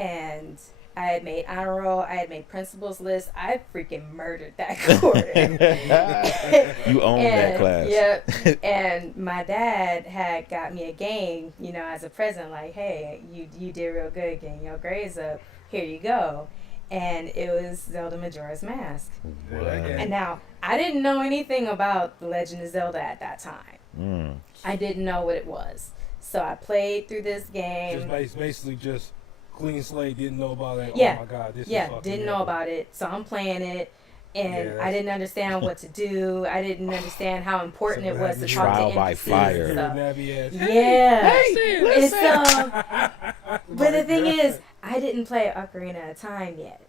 and I had made honor roll. I had made principals list. I freaking murdered that quarter. You owned that class. Yep. And my dad had got me a game, as a present. Like, hey, you did real good getting your grades up. Here you go. And it was Zelda Majora's Mask. What? And now, I didn't know anything about The Legend of Zelda at that time. I didn't know what it was. So I played through this game. Just basically just clean slate, didn't know about it. Yeah. Oh my God, this is fucking didn't know about it. So I'm playing it, and I didn't understand what to do. I didn't understand how important it was to talk to trial by NPCs fire. and stuff. Yeah. It's but the thing is, I didn't play Ocarina of Time yet.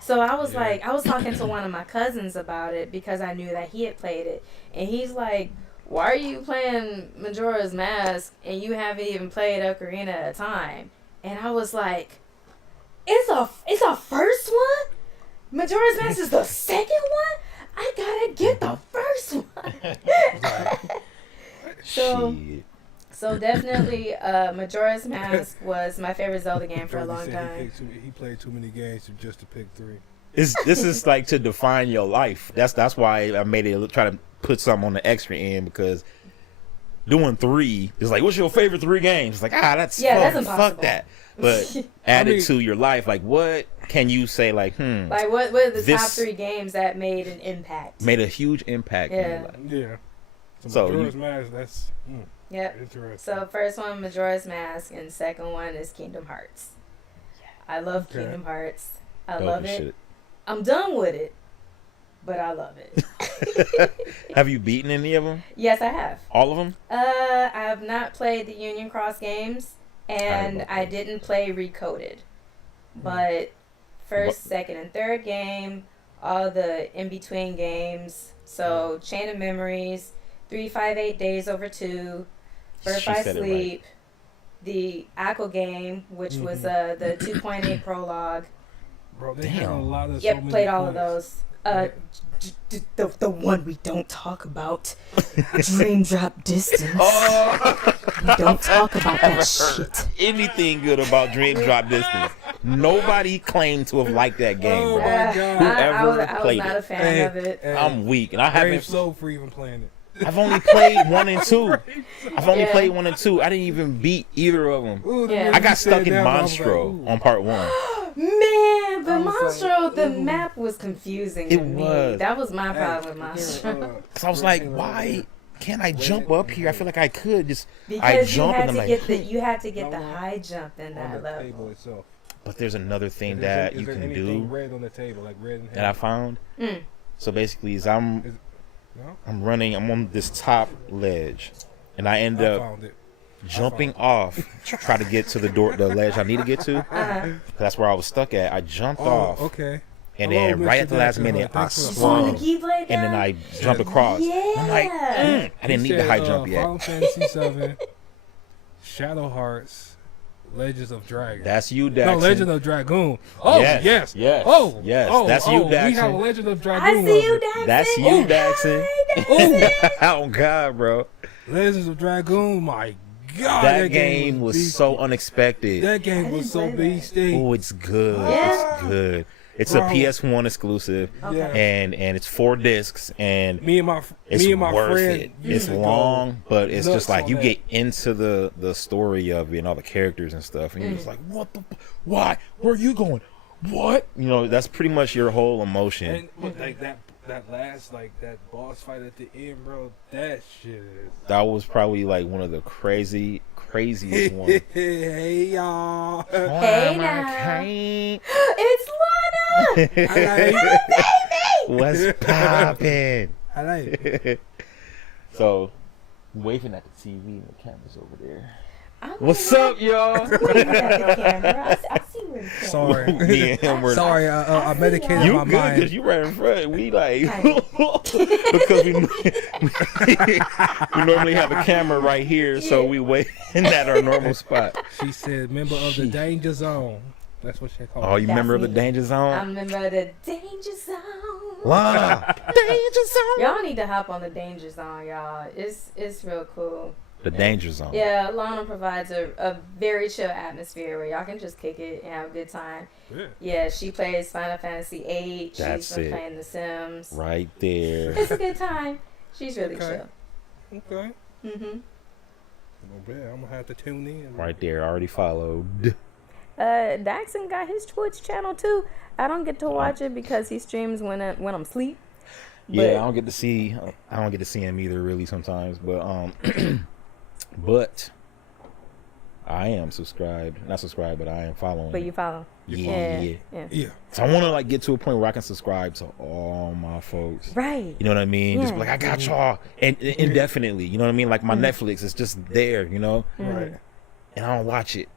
So I was like, I was talking to one of my cousins about it because I knew that he had played it, and he's like, "Why are you playing Majora's Mask and you haven't even played Ocarina of Time?" And I was like, it's a first one? Majora's Mask is the second one? I gotta get the first one. So definitely Majora's Mask was my favorite Zelda game for a long time. He played too many games just to pick 3. This is like to define your life. That's why I made it try to put something on the extra end, because doing 3 is like, what's your favorite 3 games? It's like, that's impossible. Fuck that. But add it to your life. Like, what can you say? Like, Like, what are the top 3 games that made an impact? Made a huge impact in your life. Yeah. So Majora's Mask, that's interesting. So first one, Majora's Mask, and second one is Kingdom Hearts. I love Kingdom Hearts. I love it. Shit. I'm done with it, but I love it. Have you beaten any of them? Yes, I have. All of them? I have not played the Union Cross games, and I didn't play Recoded. But first, second, and third game, all the in-between games. So Chain of Memories, 358 Days Over 2, Birth by Sleep, the Aqua game, which was the 2.8 prologue. Bro, they had a lot of played all of those. The one we don't talk about, Dream Drop Distance. We don't talk about that shit. Anything good about Dream Drop Distance? Nobody claimed to have liked that game, bro. My God. Whoever I was played not a fan of it. I'm weak, and I haven't. So for even playing it. I've only played 1 and 2. I've only played 1 and 2. I didn't even beat either of them. I got stuck in Monstro on part 1. Man, but Monstro, the map was confusing to me. Was. That was my problem with Monstro. Cause I was like, why can't I jump up here? I feel like I could just. Because I jump and I'm like, you had to get the high jump in that level. but there's another thing that you can do red on the table, like red and that I found. So basically, is I'm running. I'm on this top ledge, and I end up jumping off to try to get to the ledge I need to get to. That's where I was stuck at. I jumped off. Okay. And then right at the last minute, I swung, and then I jumped across. Yeah. I'm like, I didn't need the high jump yet. Final Fantasy 7, Shadow Hearts, Legends of Dragon. That's you, Daxon. No, Legend of Dragoon. Oh, yes. Oh, yes. That's you, Daxon. We have a Legend of Dragoon. I see you, Daxon. That's you, Daxon. Oh, God, bro. Legends of Dragoon, my God. That game was so unexpected. That game was so beastie. Oh, it's good. Yeah. It's good. It's a PS1 exclusive, and it's 4 discs, and me and my friend. It's long, but it's just like you get into the story of it and all the characters and stuff, and you're just like, what the? Why? Where are you going? What? You know, that's pretty much your whole emotion. And like that last that boss fight at the end, bro. That shit is. That was probably like one of the craziest ones. Hey y'all. Hey now. It's Lana. Baby. What's poppin'? I like it. So, waving at the TV and the camera's over there. What's up, y'all? I see where the camera. Sorry. Me and him were. Sorry, I medicated You my good mind. because you right in front. We like because we normally have a camera right here, so we waiting at our normal spot. She said, "Member of the danger zone." That's what she called. Oh, you member of the danger zone? I'm a member of the danger zone. Wow. Danger zone. Y'all need to hop on the danger zone, y'all. It's real cool. The danger zone. Yeah, Lana provides a very chill atmosphere where y'all can just kick it and have a good time. Yeah, she plays Final Fantasy VIII. She's been playing The Sims. Right there. It's a good time. She's really chill. Okay. Mm-hmm. Oh, man, I'm gonna have to tune in. Right there, already followed. Daxon got his Twitch channel too. I don't get to watch it because he streams when I'm asleep. Yeah, I don't get to see him either really sometimes, but but I am subscribed. Not subscribed, but I am following. But you follow. Yeah. So I want to like get to a point where I can subscribe to all my folks. Right. You know what I mean? Just be like, I got y'all, and indefinitely. You know what I mean? Like my Netflix is just there. You know. Right. And I don't watch it,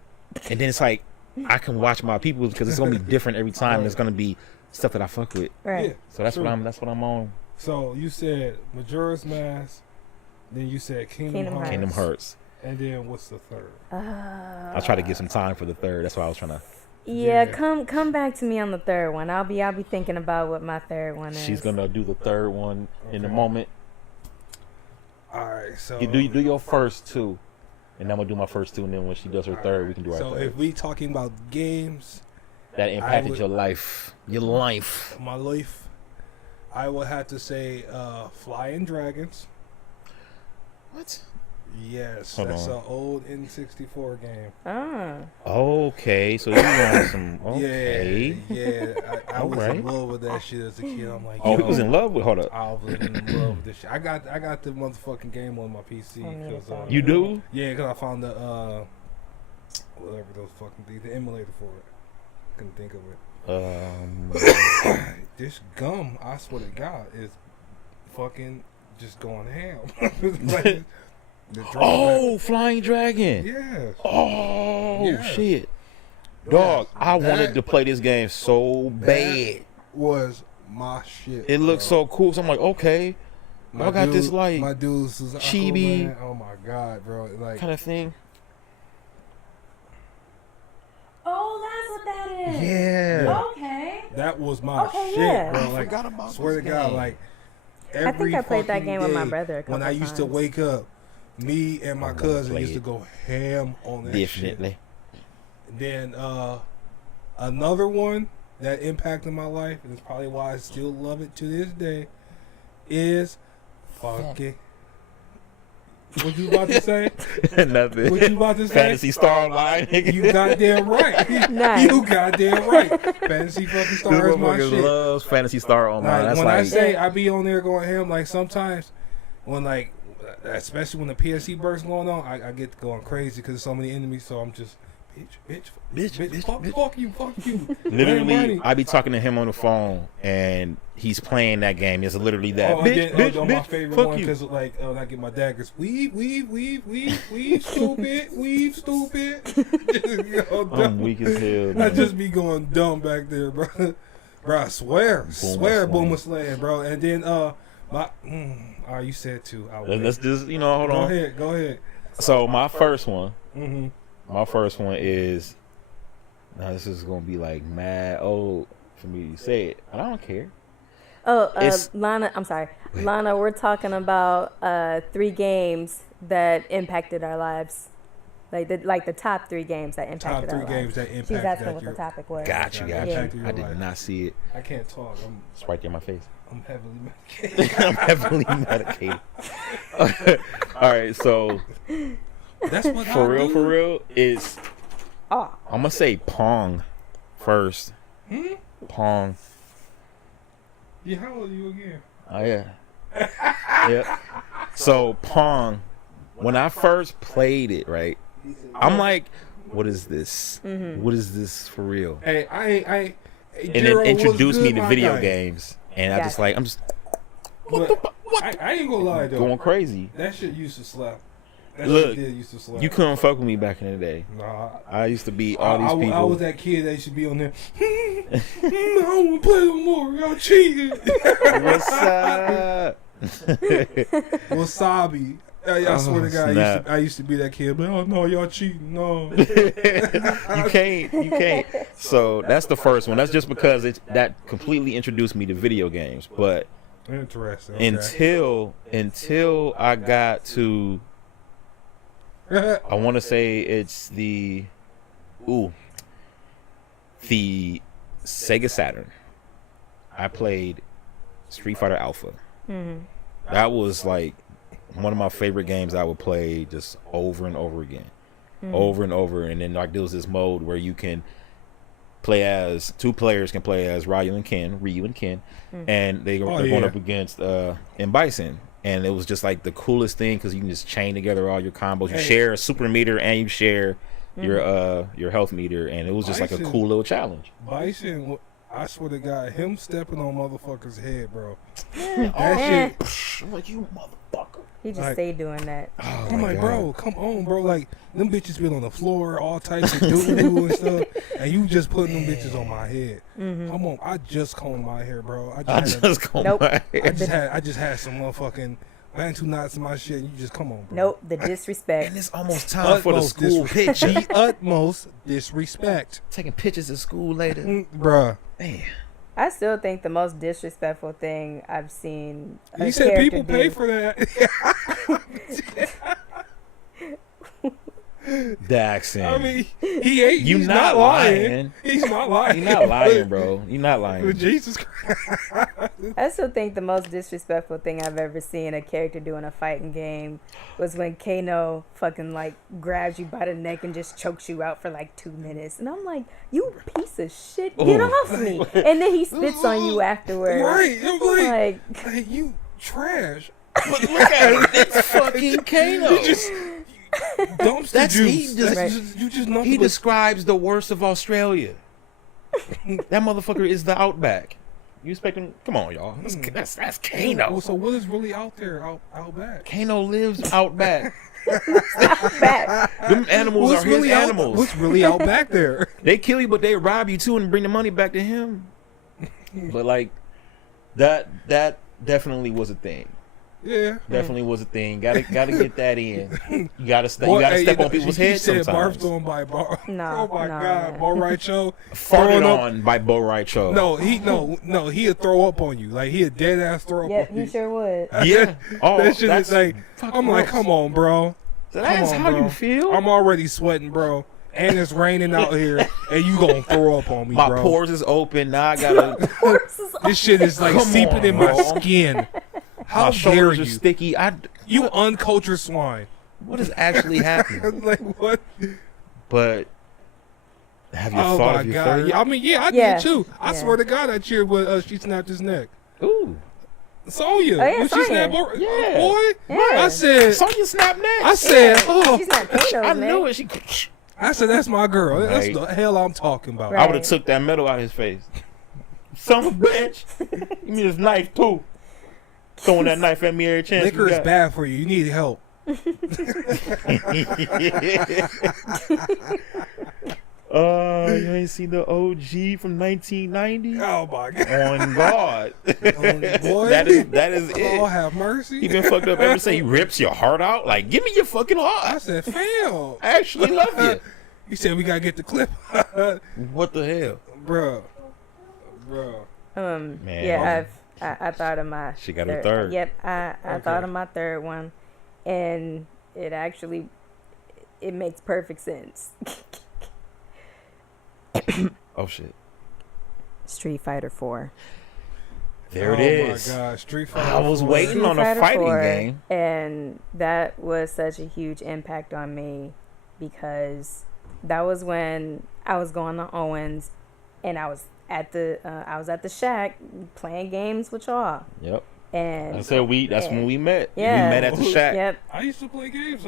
and then it's like I can watch my people because it's gonna be different every time. And it's gonna be stuff that I fuck with. Right. Yeah, so that's what I'm on. So you said Majora's Mask, then you said Kingdom Hearts. And then what's the third? I'll try to get some time for the third. That's why I was trying to. Yeah, come back to me on the third one. I'll be thinking about what my third one is. She's gonna do the third one in a moment. All right, so you do your first two, and I'm gonna do my first two, and then when she does her third, we can do our third. So if we talking about games that impacted your life, my life, I would have to say Flying Dragons. What? Yes, that's an old N64 game. Okay, so you want some? Okay. Yeah. I was in love with that shit as a kid. I'm like, he was in love with. Hold up. I was in love with this shit. I got the motherfucking game on my PC. You do? Yeah, because I found the whatever those fucking things, the emulator for it. Couldn't think of it. This gum, I swear to God, is fucking just going ham. Flying Dragon. Yeah. Shit. Dog, I wanted to play this game so bad. Was my shit. It looked so cool. So I'm like, okay. I got this like my dude's chibi. Oh my God, bro. Like kind of thing. Oh, that's what that is. Yeah. Okay. That was my shit, bro. Like, I swear to God, like I think I played that game with my brother a couple when I used to wake up. Me and my cousin used to go ham on that Definitely. shit. Then another one that impacted my life, and it's probably why I still love it to this day, is fucking. What you about to say? Nothing. What you about to say? Fantasy Star Online. You goddamn right. Nice. You goddamn right. Fantasy fucking Star is my shit. Loves Fantasy Star Online. Like, when I say I be on there going ham, like sometimes when like. Especially when the PSC burst going on, I get going crazy because there's so many enemies. So I'm just, bitch, fuck you. Literally, I be talking to him on the phone, and he's playing that game. It's literally that. Bitch, my favorite one because like when I get my daggers, weave, stupid. I'm weak as hell. I just be going dumb back there, bro. Bro, I swear, Boomer Slaying, bro. And then you said two. Let's just, hold on. Go ahead. So my first one, mm-hmm. Is, now this is gonna be like mad old for me to say it, but I don't care. Lana, I'm sorry, Lana. We're talking about 3 games that impacted our lives, like the top 3 games that impacted our lives. Games that impacted. She's asking what the topic was. Got you. Yeah. I did not see it. I can't talk. It's right there in my face. I'm heavily medicated. I'm heavily medicated. All right, so that's what for real, it's I'm gonna say Pong first. Pong. Yeah, how old are you again? Oh yeah. Yep. So Pong, when I first played it, right, I'm like, what is this? Mm-hmm. What is this for real? Hey, I and then introduced me to video games. And I'm just what? I ain't gonna lie though. Going crazy. That shit used to slap. Look, you couldn't fuck with me back in the day. Nah, I used to be all these people. I was that kid that used to be on there. I don't want to play no more. Y'all cheating. What's up? Wasabi. I swear to God, I used to be that kid. But oh no, y'all cheating. No. You can't. So that's the first one. That's just because that completely introduced me to video games. But interesting. Okay. Until I got to I want to say it's the Sega Saturn. I played Street Fighter Alpha. That was like one of my favorite games I would play just over and over again. Over and over. And then like there was this mode where you can play as, two players can play as Ryu and Ken, and they're going up against M. Bison. And it was just like the coolest thing because you can just chain together all your combos. You share a super meter and you share your health meter, and it was just like a cool little challenge. Bison, I swear to God, him stepping on motherfuckers' head, bro. That shit. I'm like, you motherfucker. He just stayed doing that. Oh I'm like, God. Bro, come on, bro. Like, them bitches been on the floor, all types of doo-doo and stuff, and you just putting them bitches on my head. Come on, I just combed my hair, bro. I just combed my hair. I just had some motherfucking bantu knots in my shit, and you just come on, bro. Nope, the disrespect. And it's almost time for the school picture. The utmost disrespect. Taking pictures at school later. Bruh. Man. I still think the most disrespectful thing I've seen. You said people pay for that. Daxon. I mean, he's not lying. He's not lying. You're not lying, bro. You're not lying. Jesus Christ. I still think the most disrespectful thing I've ever seen a character do in a fighting game was when Kano fucking like grabs you by the neck and just chokes you out for like 2 minutes. And I'm like, you piece of shit, get off me. And then he spits on you afterwards. Right. I'm like you trash. But look at it. It's fucking Kano. You just dumpster juice. He describes the worst of Australia. That motherfucker is the outback. You expecting? Come on, y'all. That's Kano. So what is really out there, out back? Kano lives out back. back. Them animals are his animals. What's really out back there? They kill you, but they rob you too and bring the money back to him. But like that definitely was a thing. Yeah, definitely was a thing. Gotta get that in. You gotta step on people's heads sometimes. Barfed on by Bar. No, oh my God, Bo Raicho. Farted on by Bo Raicho. No, he'd throw up on you. Like he'd dead ass throw up. Yep, on you. he sure would. Yeah. Oh, that shit is like. I'm like, come on, bro. That's how you feel. I'm already sweating, bro. And it's raining out here, and you gonna throw up on me, bro. My pores is open. Now I gotta. This shit is like seeping in my skin. How dare you? Are sticky. You uncultured swine. What is actually happening? Like what? But have you thought of your third? Yeah, I mean, I did too. I swear to God, I cheered when she snapped his neck. Ooh. Sonya. Oh, yeah, when Sonya. she snapped, boy. I said, Sonya snapped neck. I said, she's not Kano's, I knew it. I said, that's my girl. That's the hell I'm talking about. Right. I would have took that metal out of his face. Son of a bitch. Give me this knife too. Throwing that knife at me every chance. Liquor is bad for you. You need help. You ain't seen the OG from 1990? Oh my God. On God. Boy. that is it. Oh, have mercy. He been fucked up ever since. He rips your heart out. Like, give me your fucking heart. I said, fam. I actually love you. He said we gotta get the clip. What the hell? Bro. Man. Yeah, I thought of my. She got her third. Yep, I thought of my third one, and it makes perfect sense. Oh shit! Street Fighter 4. There it is. Oh my God, Street Fighter. I was waiting on a fighting game, and that was such a huge impact on me because that was when I was going to Owens, and I was at the shack playing games with y'all. Yep. And I said that's when we met. Yeah. We met at the shack. Yep. I used to play games.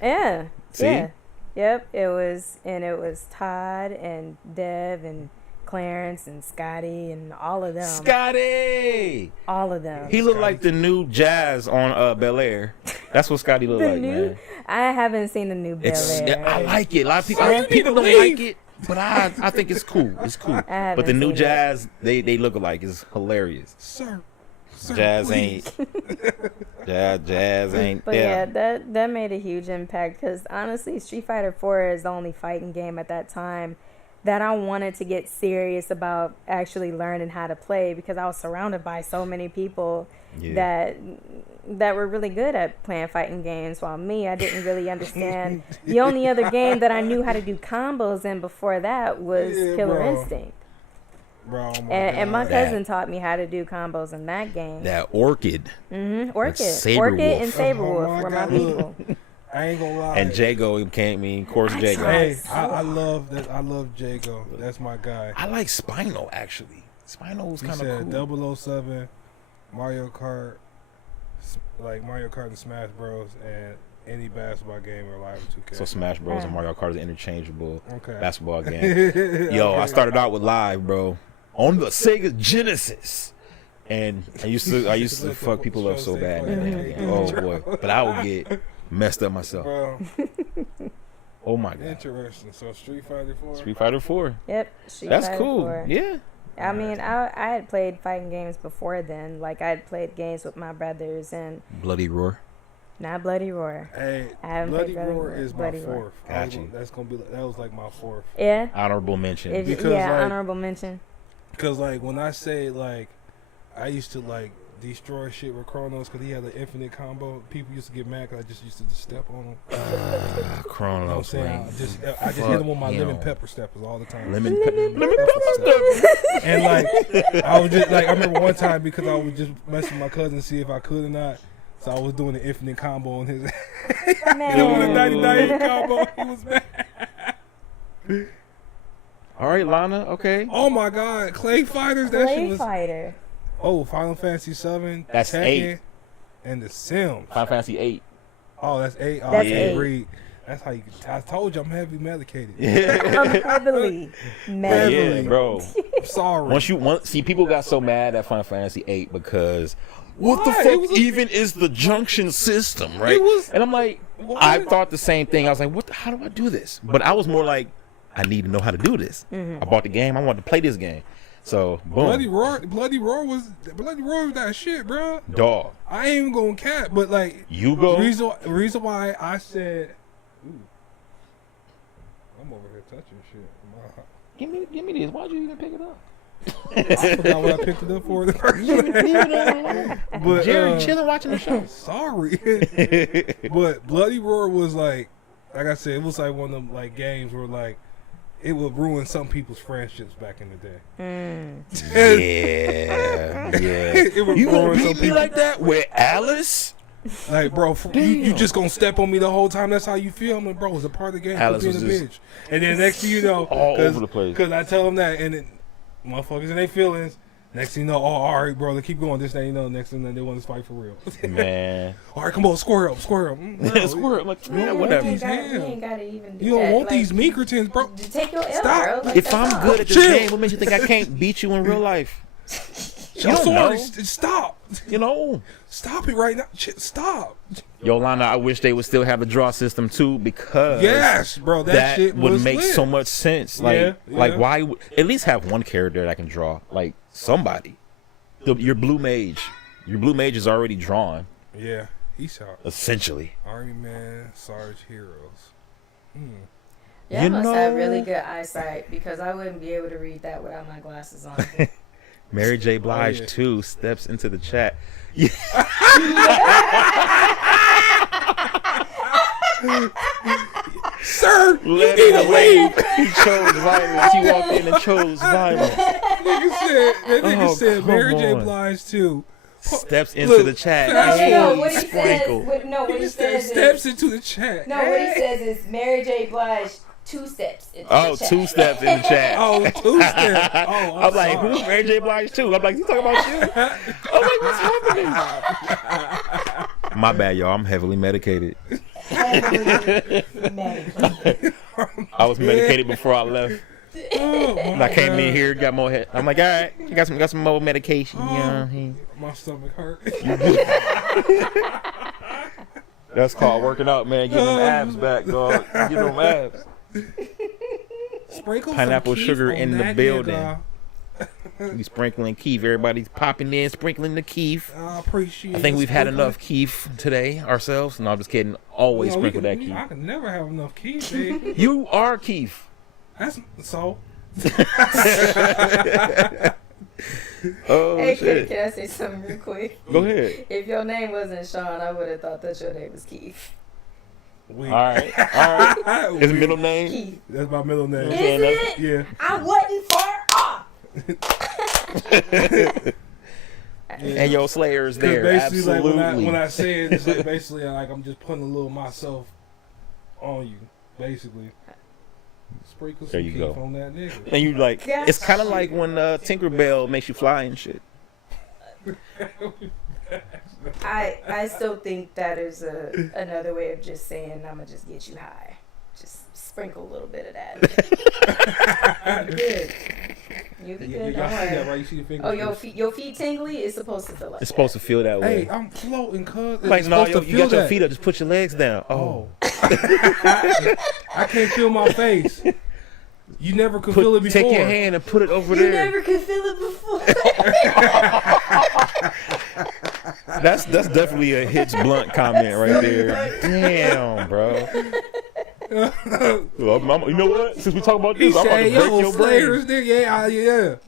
Yeah. See? Yeah. Yep. It was Todd and Dev and Clarence and Scotty and all of them. Scotty! All of them. He looked like the new Jazz on Bel Air. That's what Scotty looked like, man. I haven't seen the new Bel Air. I like it. A lot of people don't like it. But I think it's cool. It's cool. But the new Jazz, they look alike. It's hilarious. Sir, Jazz please. Jazz ain't. But yeah, that made a huge impact because honestly, Street Fighter 4 is the only fighting game at that time that I wanted to get serious about actually learning how to play, because I was surrounded by so many people that were really good at playing fighting games, while me, I didn't really understand. The only other game that I knew how to do combos in before that was Killer Instinct. Bro, and my cousin taught me how to do combos in that game. That Orchid. Orchid. Orchid and Saberwolf were my people. I ain't gonna lie. And OJaeO came in, of course, OJaeO. Hey, I love that. I love OJaeO. That's my guy. I like Spinal, actually. Spinal was kind of cool. cool. 007, Mario Kart, like Mario Kart and Smash Bros. And any basketball game or live 2K. So Smash Bros. And Mario Kart is an interchangeable basketball game. Yo, I started out with live, bro, on the Sega Genesis. And I used to fuck people up so bad. Oh boy. But I would get messed up myself. Bro. Oh my god. Interesting. So Street Fighter 4. Street Fighter 4. Yep. That's cool. 4. Yeah. I mean, I had played fighting games before then. Like, I had played games with my brothers and Bloody Roar. Not Bloody Roar. Hey, I haven't Bloody played Roar is my fourth. Got you. That's gonna be. That was like my fourth. Yeah. Honorable mention. Honorable mention. Because like when I say like, I used to like destroy shit with Chronos because he had an infinite combo. People used to get mad because I just used to just step on him. Chronos. You know what I'm saying? I just hit him with my lemon pepper steppers all the time. Lemon pepper steppers. And like I was just like, I remember one time because I was just messing with my cousin to see if I could or not. So I was doing the infinite combo on his. Doing a 99 combo. He was mad. All right, Lana. Okay. Oh my God, Clay Fighters. That shit was. Fighter. Oh, Final Fantasy 7. That's Tekken, 8. And the Sims. Final Fantasy 8. Oh, that's 8. Oh, that's yeah. 8. Read. That's how you. I told you I'm heavy medicated. I'm heavily medicated. Yeah, bro. I'm sorry. See, people got so mad at Final Fantasy 8 because what the fuck even is the junction system, right? And I'm like, I thought the same thing. I was like, how do I do this? But I was more like, I need to know how to do this. I bought the game. I wanted to play this game. So boom. Bloody Roar was that shit, bro. Dog. I ain't even gonna cap, but like you go. Reason why I said, ooh, I'm over here touching shit. Give me this. Why'd you even pick it up? I forgot what I picked it up for the first time. But Jerry chilling watching the show. Sorry. But Bloody Roar was like I said, it was like one of them like games where like it would ruin some people's friendships back in the day. Yeah. It would you gonna beat me like that with Alice? Like, bro, you just gonna step on me the whole time? That's how you feel? I'm like, bro, it's a part of the game. Alice being a bitch. And then next thing you know, all over the place. Because I tell them that, and then motherfuckers in their feelings. Next thing you know, all right, bro, they keep going. This thing, you know, next thing they want to fight for real. Man. All right, come on, square up. Square up. Like, man, whatever. You ain't gotta even do you don't that. want these Meekertons, bro. Take your L, Stop. bro. Like, if I'm good at this game, what makes you think I can't beat you in real life? You don't know. Stop. You know. Stop it right now. Stop. Yolanda, I wish they would still have a draw system too, because yes, bro, that shit would make lit. So much sense. Like, like why at least have one character that can draw, like somebody. Your blue mage is already drawn. Yeah, he's out. Essentially. Army Man, Sarge Heroes. Yeah, I must have really good eyesight because I wouldn't be able to read that without my glasses on. Mary J. Blige 2 steps into the chat. Sir, you need to leave. He chose violence. He walked in and chose violence. That nigga said Mary J. Blige 2 steps into the chat. No, what he says. What he says steps into the chat. No, what he says is Mary J. Blige 2 steps into the chat. 2 steps in the chat. Oh, 2 steps. Oh, I'm like, who's Mary J. Blige 2? I'm like, you talking about you? I'm like, what's happening? My bad, y'all. I'm heavily medicated. Medicated. I was medicated before I left. And I came in here, got more head. I'm like, all right, you got some more medication. My stomach hurt. That's called working out, man. Getting them abs back, dog. Get them abs. Sprinkle pineapple sugar in the building. Nigga. We sprinkling Keef. Everybody's popping in, sprinkling the Keef. I appreciate. I think we've had enough Keef today ourselves. No, I'm just kidding. Always sprinkle that Keef. I can never have enough Keef, baby. You are Keef. That's so. Oh Hey, shit! can I say something real quick? Go ahead. If your name wasn't Sean, I would have thought that your name was Keith. All right. His middle name. Keith. That's my middle name. Is it? Yeah. I wasn't far off. And your Slayer's there. Basically, Absolutely. like when I say it, it's like basically like I'm just putting a little myself on you. Basically, sprinkle There some you Keith go. on that nigga. And you like, Gosh. it's kind of like when Tinkerbell makes you fly and shit. I still think that is another way of just saying I'm gonna just get you high. Just sprinkle a little bit of that. You good. You be good. Y'all Don't see that, worry. right? You see the fingers? Oh, your feet tingly? It's supposed to feel like It's supposed to feel that way. Hey, I'm floating, cuz. Like, no, supposed to you got feel your that. feet up. Just put your legs down. Oh. I can't feel my face. You never could feel it before. Take your hand and put it over You there. never could feel it before. That's definitely a Hitch Blunt comment right there. Damn, bro. Well, you know what? Since we talk about He this, I'm about to said, break yo, your Slayers, brain. nigga.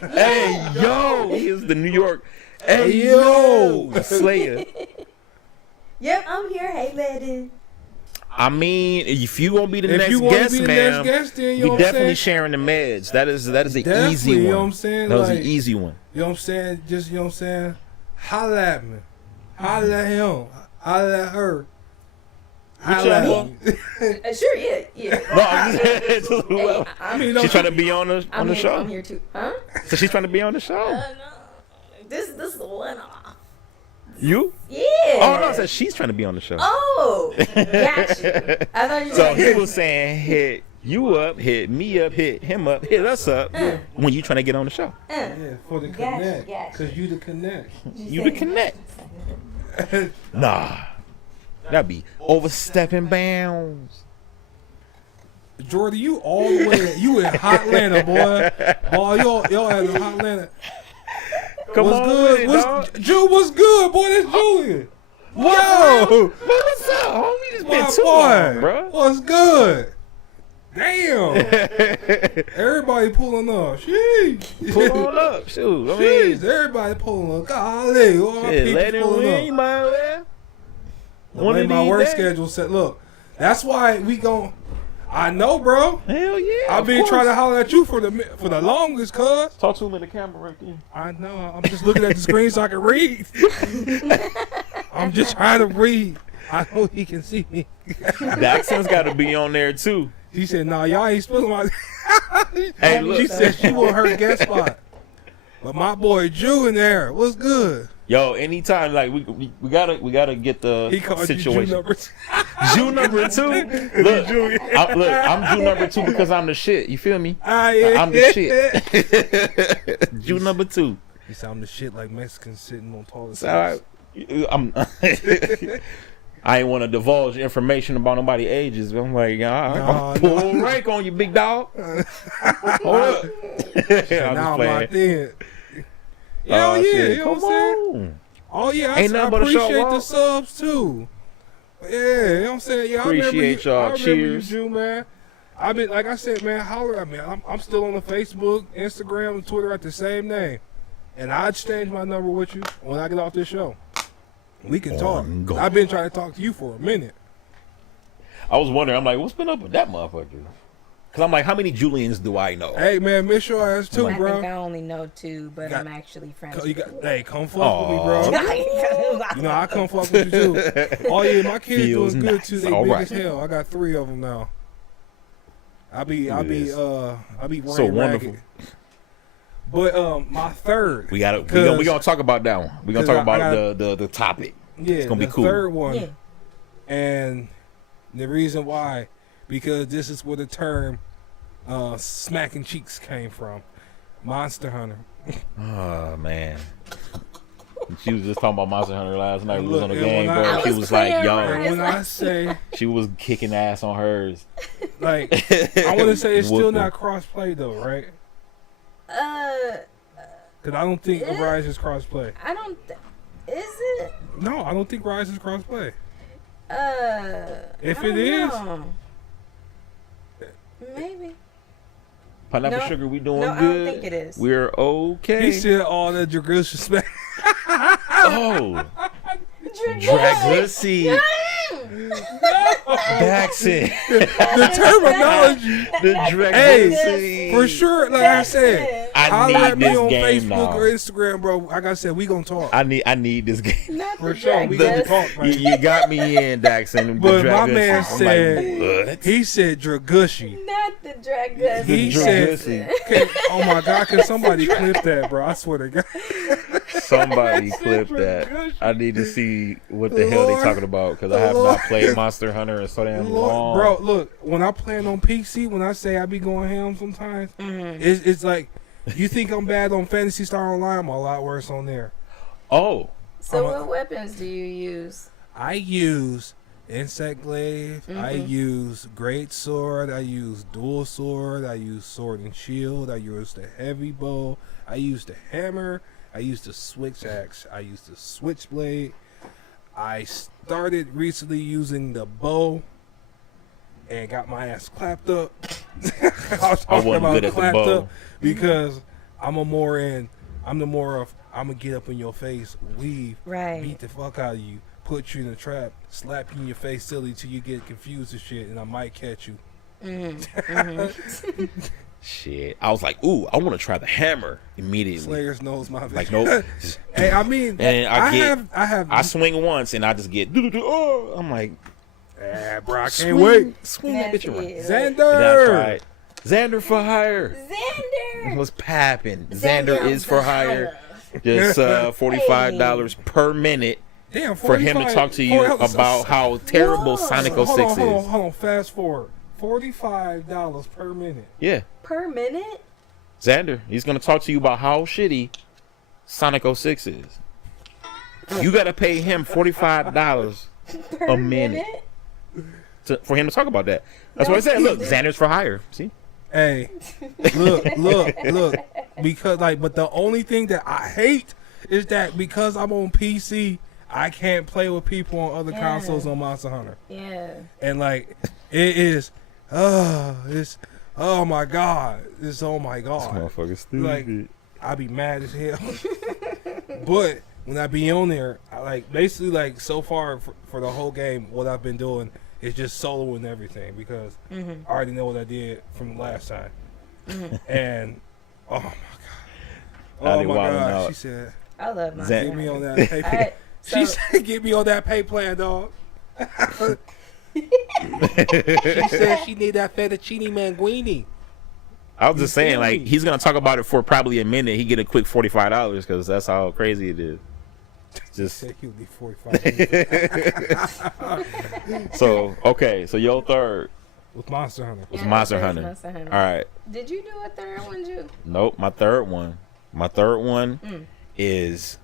Yeah. Hey, yo, he is the New York. Hey, yo. Slayer. Yep, I'm here. Hey, lady. I mean, if you gonna be the If next you want to guest, be the man, next guest, then you know we what I'm definitely saying? sharing the meds. That is an Definitely, easy one. you know what I'm saying? That was Like, an easy one. You know what I'm saying? Just, you know what I'm saying? Holla at me. Holla at him. Holla at her. Holla at y'all me. Sure, yeah. No, I'm just Hey, I'm, she's trying to be on the I'm here, show. I'm here too. Huh? So she's trying to be on the show. No. This is the one off. You? Yeah. Oh no, I said she's trying to be on the show. Oh, gotcha. I thought you So said he was saying hit you up, hit me up, hit him up, hit us up when you trying to get on the show. Yeah, for the Gotcha, connect. gotcha. Because you the connect. You to connect. Nah. That'd be overstepping bounds. Jordy, you all the way, you in Hotlanta, boy. Boy, y'all at Hotlanta. Come What's on good? with it, dog. Drew, what's good, boy? That's Julian. Yo, What's up, homie? It's been my too boy. long, bro. What's good? Damn. Everybody pulling up. Sheesh. Pull on up, shoot. I Jeez, mean, everybody pulling up. Golly, all my shit, people let it pulling ring, up. man. The One way of my these work days. schedule set. Look, that's why we gon' I know, bro. Hell yeah. I've been trying to holler at you for the longest, cuz. talk to him in the camera right there. I know. I'm just looking at the screen so I can read. I'm just trying to read. I know he can see me. Daxon's got to be on there too. She said, "Nah, y'all ain't spilling my." Hey, look. She said she want her guest spot. But my boy Drew in there. What's good? Yo, anytime like we gotta get the He called situation. you Drew number two. Jew number 2. I'm Jew number 2 because I'm the shit. You feel me? Yeah. I'm the shit. Jew number 2. He sound the shit like Mexicans sitting on toilet It's all right. I ain't want to divulge information about nobody's ages. But I'm like, I'm pull rank on you, big dog. Hold up. I'm now just I'm locked in. Oh, Hell yeah, shit. you know what I'm Come saying? on. Oh yeah, Ain't I nothing but a show, appreciate Walt. the subs too. Yeah, you know what I'm saying? Yeah, Appreciate y'all. I remember Cheers. you, Jew, man. I've been, like I said, man, holler at me. I'm still on the Facebook, Instagram, and Twitter at the same name. And I'd exchange my number with you when I get off this show. We can talk. Go. I've been trying to talk to you for a minute. I was wondering, I'm like, what's been up with that motherfucker? Because I'm like, how many Julians do I know? Hey, man, miss your ass too, I think bro. I only know 2, but Got- I'm actually friends You with got, hey, come fuck with me, Aw. bro. you. You know, I come fuck with you too. Oh yeah, my kids Feels doing good nice. too. They All big right. as hell. I got 3 of them now. I be So running wonderful. ragged. But my third. We gonna talk about that one. We gonna 'Cause talk I about the topic. Yeah, It's gonna be the cool. third one, Yeah. and the reason why, because this is where the term "smacking cheeks" came from. Monster Hunter. Oh man. She was just talking about Monster Hunter last night. We was Look, on the and game, when bro. I- She I was was like, playing yo, And when I say, she was kicking ass on hers. like, I want to say it's still Whooping. not cross-play though, right? Uh, Because I don't think Yeah. Rise is cross-play. I don't. Is it? No, I don't think Rise is cross-play. If If it is- maybe. Pineapple Sugar, we doing no, good? I don't think it is. We're okay. He said all that disrespect. Oh. Dragussy. Daxon. The terminology. The Dragussy. For sure, like I said, I need at me this on game Facebook now. or Instagram, bro. Like I said, we gonna talk. I need this game. Not For the sure, we gonna Draguss. talk, man. You got me in, Daxon. But The my Dragussy. man I'm said, like, what? he said Dragussy. Not the Draguss. He Dragussy. said, oh my God, can somebody clip that, bro? I swear to God. Somebody clip that. I need to see what the hell they talking about because I have not played Monster Hunter in so damn long. Bro, look, when I play on PC, when I say I be going ham sometimes, it's like, you think I'm bad on Phantasy Star Online? I'm a lot worse on there. Oh. So what weapons do you use? I use Insect Glaive, I use Great Sword, I use Dual Sword, I use Sword and Shield, I use the Heavy Bow, I use the Hammer, I use the Switch Axe, I use the Switchblade. I started recently using the bow and got my ass clapped up. I was talking wasn't good at the bow. because I'm the more of I'm gonna get up in your face, weave, Right. beat the fuck out of you, put you in a trap, slap you in your face silly till you get confused and shit, and I might catch you. Shit. I was like, ooh, I want to try the hammer immediately. Slayers knows my vision. Like, nope. Hey, I mean, And I I swing once and I just get, oh, I'm like, bro, I can't swing, wait. Swing that bitch around. Nasty. And then I Xander. tried Xander for hire. Xander. What's poppin'? Xander is for hire. Just $45 per minute Damn, for him to talk to you about how terrible Whoa. Sonic Hold 06 on, hold on, is. hold on. Fast forward. $45 per minute. Yeah. Per minute? Xander, he's going to talk to you about how shitty Sonic 06 is. You got to pay him $45 a minute for him to talk about that. That's what I said. Look, Xander's for hire. See? Hey, look. Because, but the only thing that I hate is that because I'm on PC, I can't play with people on other consoles on Monster Hunter. Yeah. And, it is, oh my God. It's oh my God. This motherfucker's stupid. I be mad as hell. But when I be on there, I basically so far for the whole game, what I've been doing is just soloing everything because I already know what I did from the last time. And oh my God, she said, I love my get me on that pay plan. She said, get me on that pay plan, dog. She said she need that fettuccine manguini. I was just saying, he's going to talk about it for probably a minute. He get a quick $45 because that's how crazy it is. Just he'll be 45. so your third With Monster Hunter. was Monster Hunter. All right. Did you do a third one, Ju? Nope. My third one is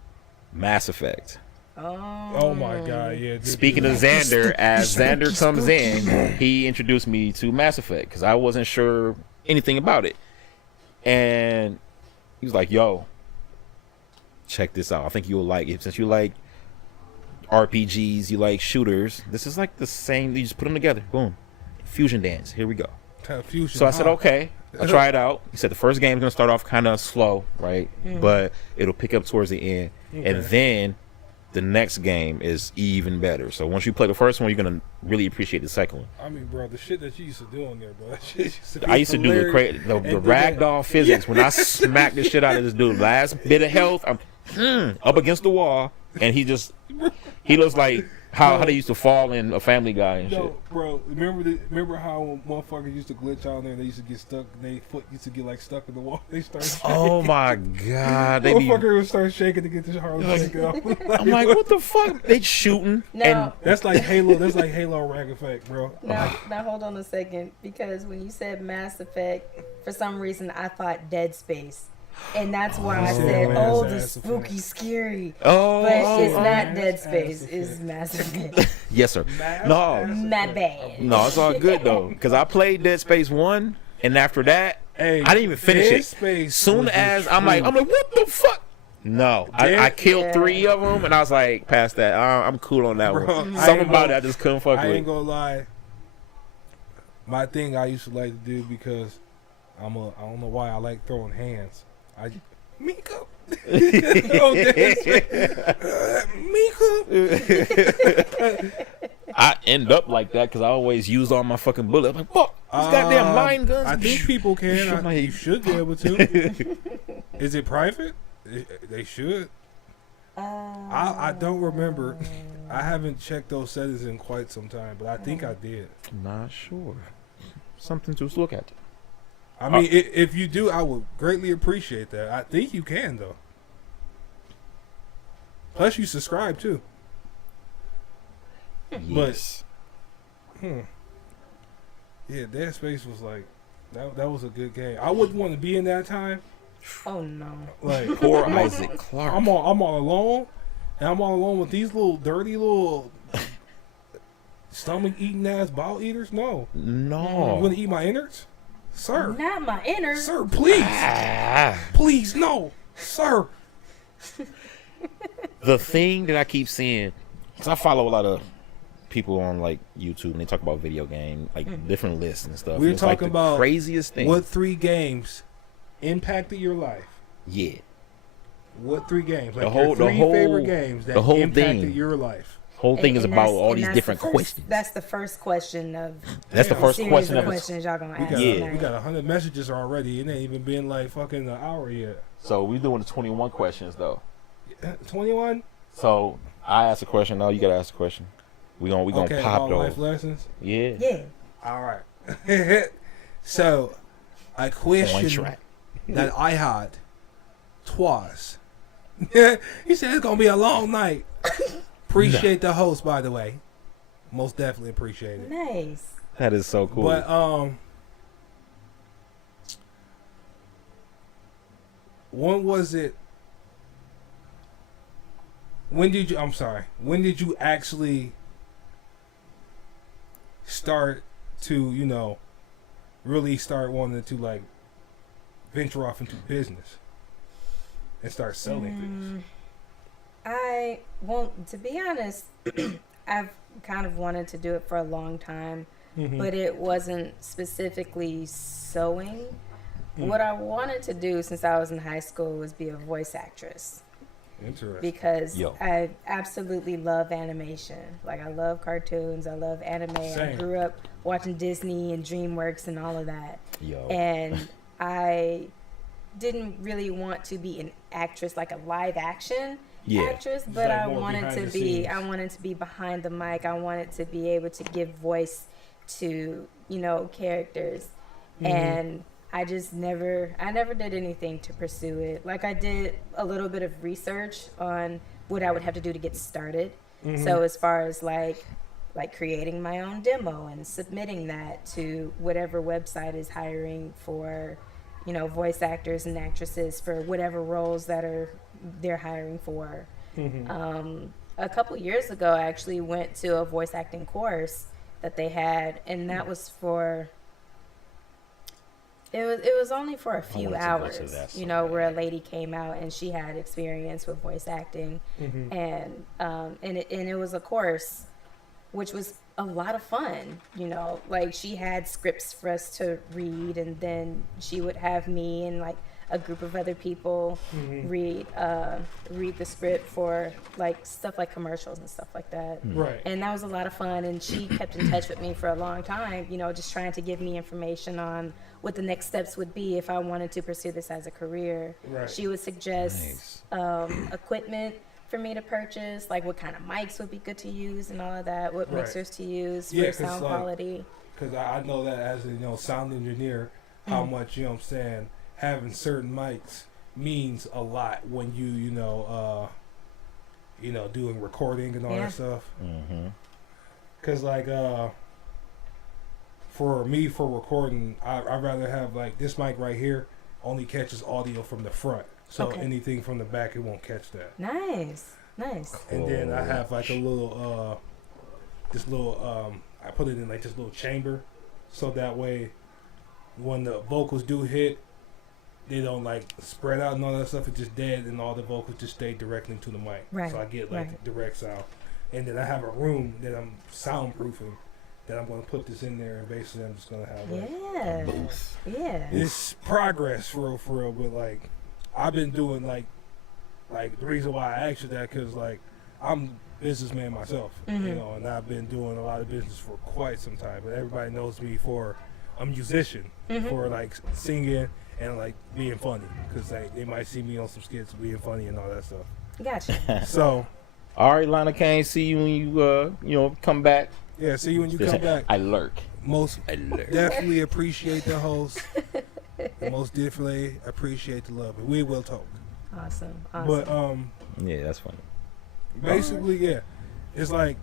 Mass Effect. Oh my God, yeah. Speaking of Xander, as Xander comes in, he introduced me to Mass Effect because I wasn't sure anything about it. And he was like, yo, check this out. I think you'll like it. Since you like RPGs, you like shooters, this is like the same. You just put them together. Boom. Fusion Dance. Here we go. Fusion, so I said, okay. I'll try it out. He said the first game is going to start off kind of slow, right? But it'll pick up towards the end. Okay. And then the next game is even better. So once you play the first one, you're going to really appreciate the second one. I mean, bro, the shit that you used to do on there, bro. That shit used to be I used to do the ragdoll physics. When I smacked the shit out of this dude, last bit of health, I'm up against the wall, and he looks like how they used to fall in a Family Guy and shit. Bro, remember how motherfuckers used to glitch out there and they used to get stuck, their foot used to get stuck in the wall. They started shaking. Oh my God. Motherfucker would start shaking to get this Harlem shake out. I'm like, what the fuck? They shooting. No. That's like Halo rag effect, bro. Now hold on a second, because when you said Mass Effect, for some reason I thought Dead Space. And that's why I said, the spooky, scary. Oh, but it's not Dead Space. It's Mass Effect. Yes, sir. No. Not bad. No, it's all good, though. Because I played Dead Space 1, and after that, I didn't even finish it. Soon as I'm like, what the fuck? No. I killed 3 of them, and I was like, past that. I'm cool on that one. Something about it I just couldn't fuck with. I ain't gonna lie. My thing I used to like to do, because I don't know why I like throwing hands. Mika. I end up like that because I always use all my fucking bullets. I'm like, fuck, these goddamn line guns. I think people can. You should be able to. Is it private? They should. I don't remember. I haven't checked those settings in quite some time, but I think I did. Not sure. Something to look at. I mean, if you do, I would greatly appreciate that. I think you can, though. Plus, you subscribe, too. Yes. But, yeah, Dead Space was like, that was a good game. I wouldn't want to be in that time. Oh, no. Like, poor Isaac Clarke. I'm all alone, and I'm all alone with these little dirty little stomach-eating ass bowel eaters. No. You want to eat my innards? Sir. Not my innards. Sir, please. Please, no. Sir. The thing that I keep seeing, because I follow a lot of people on like YouTube and they talk about video game, like different lists and stuff. We're it's talking like the about craziest thing. What 3 games impacted your life? Yeah. What 3 games? Like The whole- your 3 the whole- favorite games that the whole impacted thing. your life. Whole thing is about all these that's different questions. That's the first question of. That's the first series question of of it. questions y'all gonna ask. We tonight. got 100 messages already. It ain't even been like fucking an hour yet. So we're doing the 21 questions though. 21. So I ask a question. Now you gotta ask a question. We gonna Okay, pop about those. life lessons. Yeah. Yeah. All right. So, a question that I had twice. He said it's gonna be a long night. Appreciate the host, by the way. Most definitely appreciate it. Nice. That is so cool. But when was it? When did you actually start to, really start wanting to like venture off into business and start selling things? To be honest, I've kind of wanted to do it for a long time, but it wasn't specifically sewing. What I wanted to do since I was in high school was be a voice actress. Interesting. Because I absolutely love animation. Like, I love cartoons. I love anime. Same. I grew up watching Disney and DreamWorks and all of that. Yo. And I didn't really want to be an actress, like a live action actress, but like I more wanted behind to the be. scenes. I wanted to be behind the mic. I wanted to be able to give voice to characters, and I never did anything to pursue it. Like, I did a little bit of research on what I would have to do to get started. So as far as like creating my own demo and submitting that to whatever website is hiring for, voice actors and actresses for whatever roles that they're hiring for. A couple years ago, I actually went to a voice acting course that they had, and that was for. It was only for a few hours, where a lady came out and she had experience with voice acting, and it was a course, which was a lot of fun. Like, she had scripts for us to read, and then she would have me and like a group of other people read the script for like stuff like commercials and stuff like that. Right. And that was a lot of fun. And she kept in touch with me for a long time, just trying to give me information on what the next steps would be if I wanted to pursue this as a career. Right. She would suggest equipment for me to purchase, like what kind of mics would be good to use and all of that, what mixers to use for sound quality. Because I know that as a sound engineer, how much, having certain mics means a lot when you doing recording and all that stuff. Because for me, for recording, I'd rather have like this mic right here only catches audio from the front, so anything from the back, it won't catch that. Nice. And then I have like a little I put it in like this little chamber, so that way when the vocals do hit, they don't like spread out and all that stuff. It's just dead, and all the vocals just stay directly to the mic. Right. So I get like direct sound. And then I have a room that I'm soundproofing, that I'm going to put this in there, and basically I'm just going to have Yeah. A booth. Yeah. it's progress for real. But like, I've been doing like the reason why I asked you that, because like I'm a businessman myself, you know, and I've been doing a lot of business for quite some time. But everybody knows me for a musician, for like singing and like being funny, because they might see me on some skits being funny and all that stuff. Gotcha. So, All right, Lana Kane. See you when you come back. yeah, see you when you come back. I lurk. Most definitely appreciate the host. Most definitely appreciate the love. And we will talk. Awesome. But Yeah, that's funny. basically, yeah, it's like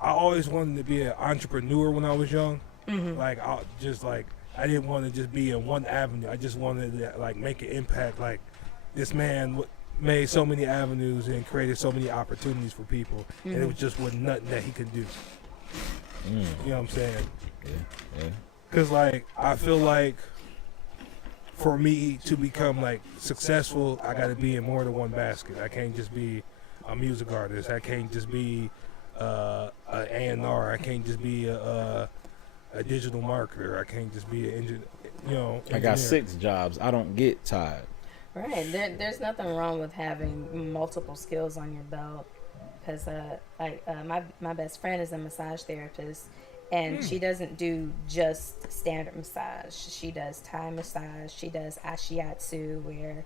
I always wanted to be an entrepreneur when I was young. Like I didn't want to just be in one avenue. I just wanted to like make an impact. Like this man made so many avenues and created so many opportunities for people, and it was just was nothing that he could do. You know what I'm saying? Yeah. Because like I feel like for me to become like successful, I got to be in more than one basket. I can't just be a music artist. I can't just be an A&R. I can't just be a digital marketer. I can't just be an engineer. I got 6 jobs. I don't get tired. Right. There's nothing wrong with having multiple skills on your belt. Because my best friend is a massage therapist, and she doesn't do just standard massage. She does Thai massage. She does ashiatsu, where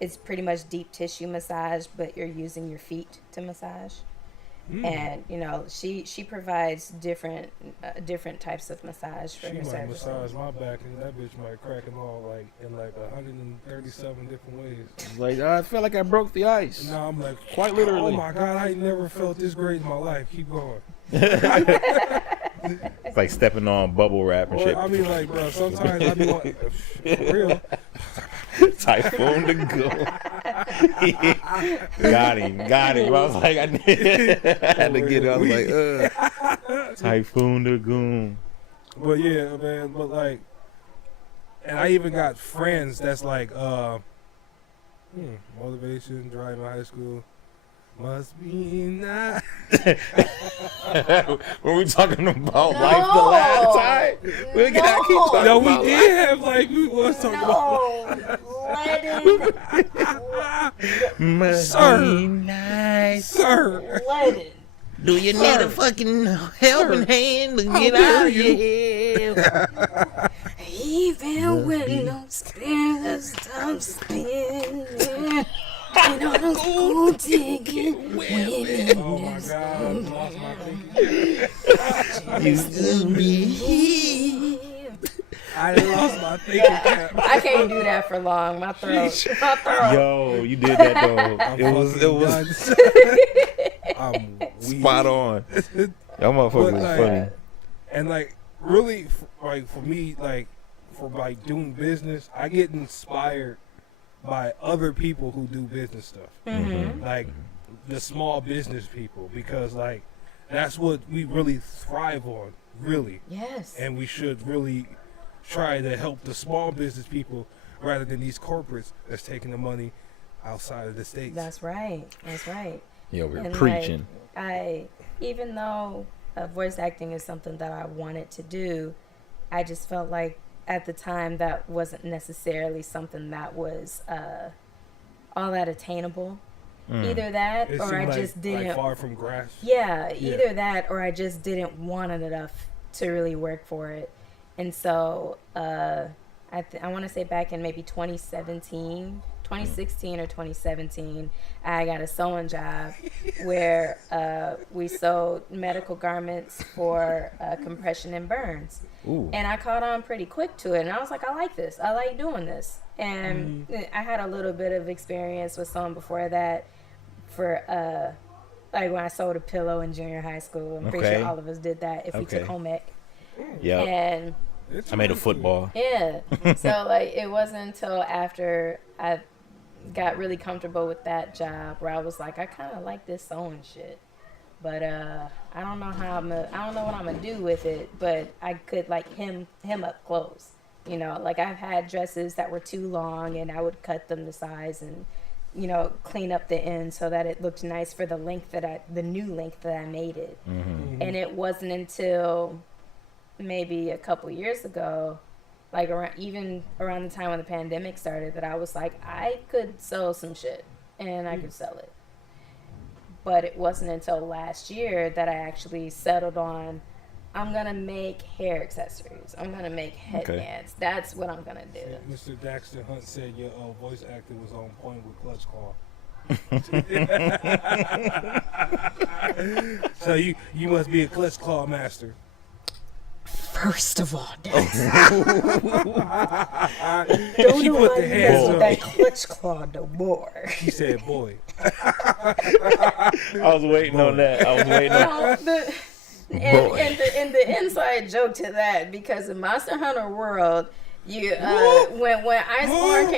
it's pretty much deep tissue massage, but you're using your feet to massage. And you know, she provides different types of massage for her She might services. massage my back, and that bitch might crack and all like in like 137 different ways. Like I feel like I broke the ice. And now I'm like, Quite literally. oh my god, I ain't never felt this great in my life. Keep going. It's like stepping on bubble wrap and shit. Well, I mean, like, bro, sometimes I be like, for real. Typhoon to go. Got him. I was like, I had to get it. I was like, Typhoon to goon. But yeah, man, but like, and I even got friends that's like, motivation, driving high school. Must be nice. Were we talking about life the last time? We gotta keep talking No, we about did have like we was talking about. Must Sir. be nice. Sir, Do you need a fucking helping hand to get out of here? Even when no spirit stop spinning, and all those gold digging women. oh my god, I lost my thinking. Used to be here. I lost my thinking cap. I can't do that for long. My throat. Yo, you did that though. I'm It was I'm weak. spot on. Y'all motherfuckers was funny. And like really, like for me, like for like doing business, I get inspired by other people who do business stuff, like the small business people, because like that's what we really thrive on, really. Yes. And we should really try to help the small business people rather than these corporates that's taking the money outside of the states. That's right. Yo, we're And preaching. like, even though voice acting is something that I wanted to do, I just felt like at the time that wasn't necessarily something that was all that attainable. Either that, It or seemed I like, just didn't. like far from grass. Yeah, either that, or I just didn't want it enough to really work for it. And so I want to say back in maybe 2016 or 2017, I got a sewing job where we sewed medical garments for compression and burns. Ooh. And I caught on pretty quick to it. And I was like, I like this. I like doing this. And I had a little bit of experience with sewing before that for like when I sewed a pillow in junior high school. I'm pretty sure all of us did that if we took home ec. Yeah. And I made a football. yeah. So like it wasn't until after I got really comfortable with that job where I was like, I kind of like this sewing shit, but I don't know what I'm gonna do with it. But I could like hem up clothes, you know. Like I've had dresses that were too long, and I would cut them to size and clean up the end so that it looked nice for the new length that I made it. Mm-hmm. And it wasn't until maybe a couple years ago, like around the time when the pandemic started, that I was like, I could sell some shit and I could sell it. But it wasn't until last year that I actually settled on, I'm going to make hair accessories. I'm going to make headbands. Okay. That's what I'm going to do. Mr. Daxter Hunt said your voice acting was on point with Clutch Claw. So you must be a Clutch Claw master. First of all, don't she put the hands up. That Clutch Claw no more. She said, "Boy." I was waiting on that. And the inside joke to that, because in Monster Hunter World, when Iceborne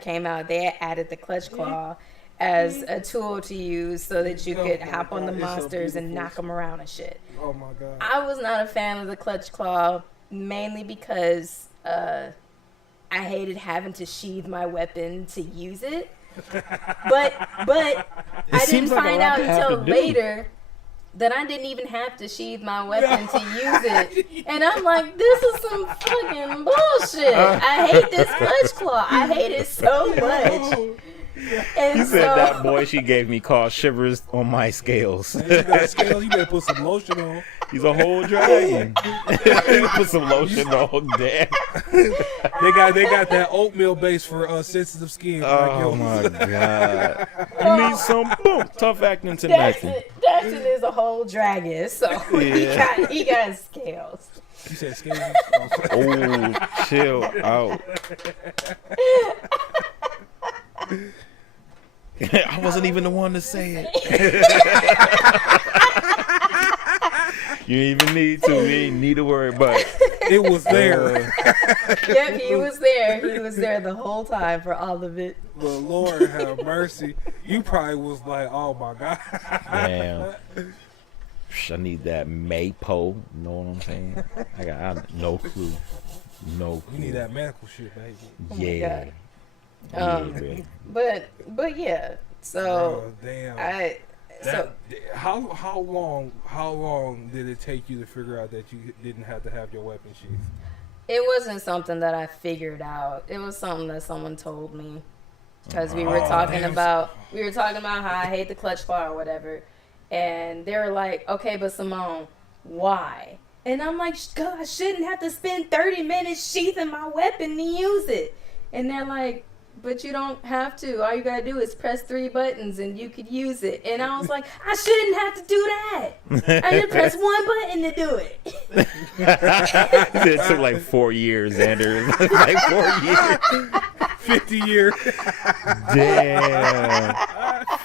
came out, they had added the Clutch Claw as a tool to use so that you could hop on the monsters and knock them around and shit. Oh my god! I was not a fan of the Clutch Claw, mainly because I hated having to sheath my weapon to use it. But I didn't find out until later that I didn't even have to sheath my weapon to use it. And I'm like, this is some fucking bullshit. I hate this Clutch Claw. I hate it so much. And you said that boy she gave me caused shivers on my scales. Man, you got scales, you better put some lotion on. He's a whole dragon. Put some lotion on, damn. They got that oatmeal base for sensitive skin. Oh my god. You need some tough acting tonight. Daxton is a whole dragon, so he got scales. You said scales? Oh, chill out. I wasn't even the one to say it. You didn't even need to. You ain't need to worry about it. It was there. Yep, he was there. He was there the whole time for all of it. Well, Lord have mercy. You probably was like, oh my god. Damn. I need that Maypo. You know what I'm saying? I got no clue. No clue. You need that medical shit, baby. Yeah. But yeah. So damn. How long did it take you to figure out that you didn't have to have your weapon sheath? It wasn't something that I figured out. It was something that someone told me, because we were talking about how I hate the Clutch Claw or whatever, and they were like, okay, but Simone, why? And I'm like, God, I shouldn't have to spend 30 minutes sheathing my weapon to use it. And they're like, but you don't have to. All you gotta do is press 3 buttons and you could use it. And I was like, I shouldn't have to do that. I just press 1 button to do it. It took like 4 years, Xander. Like 4 years. 50 years. Damn.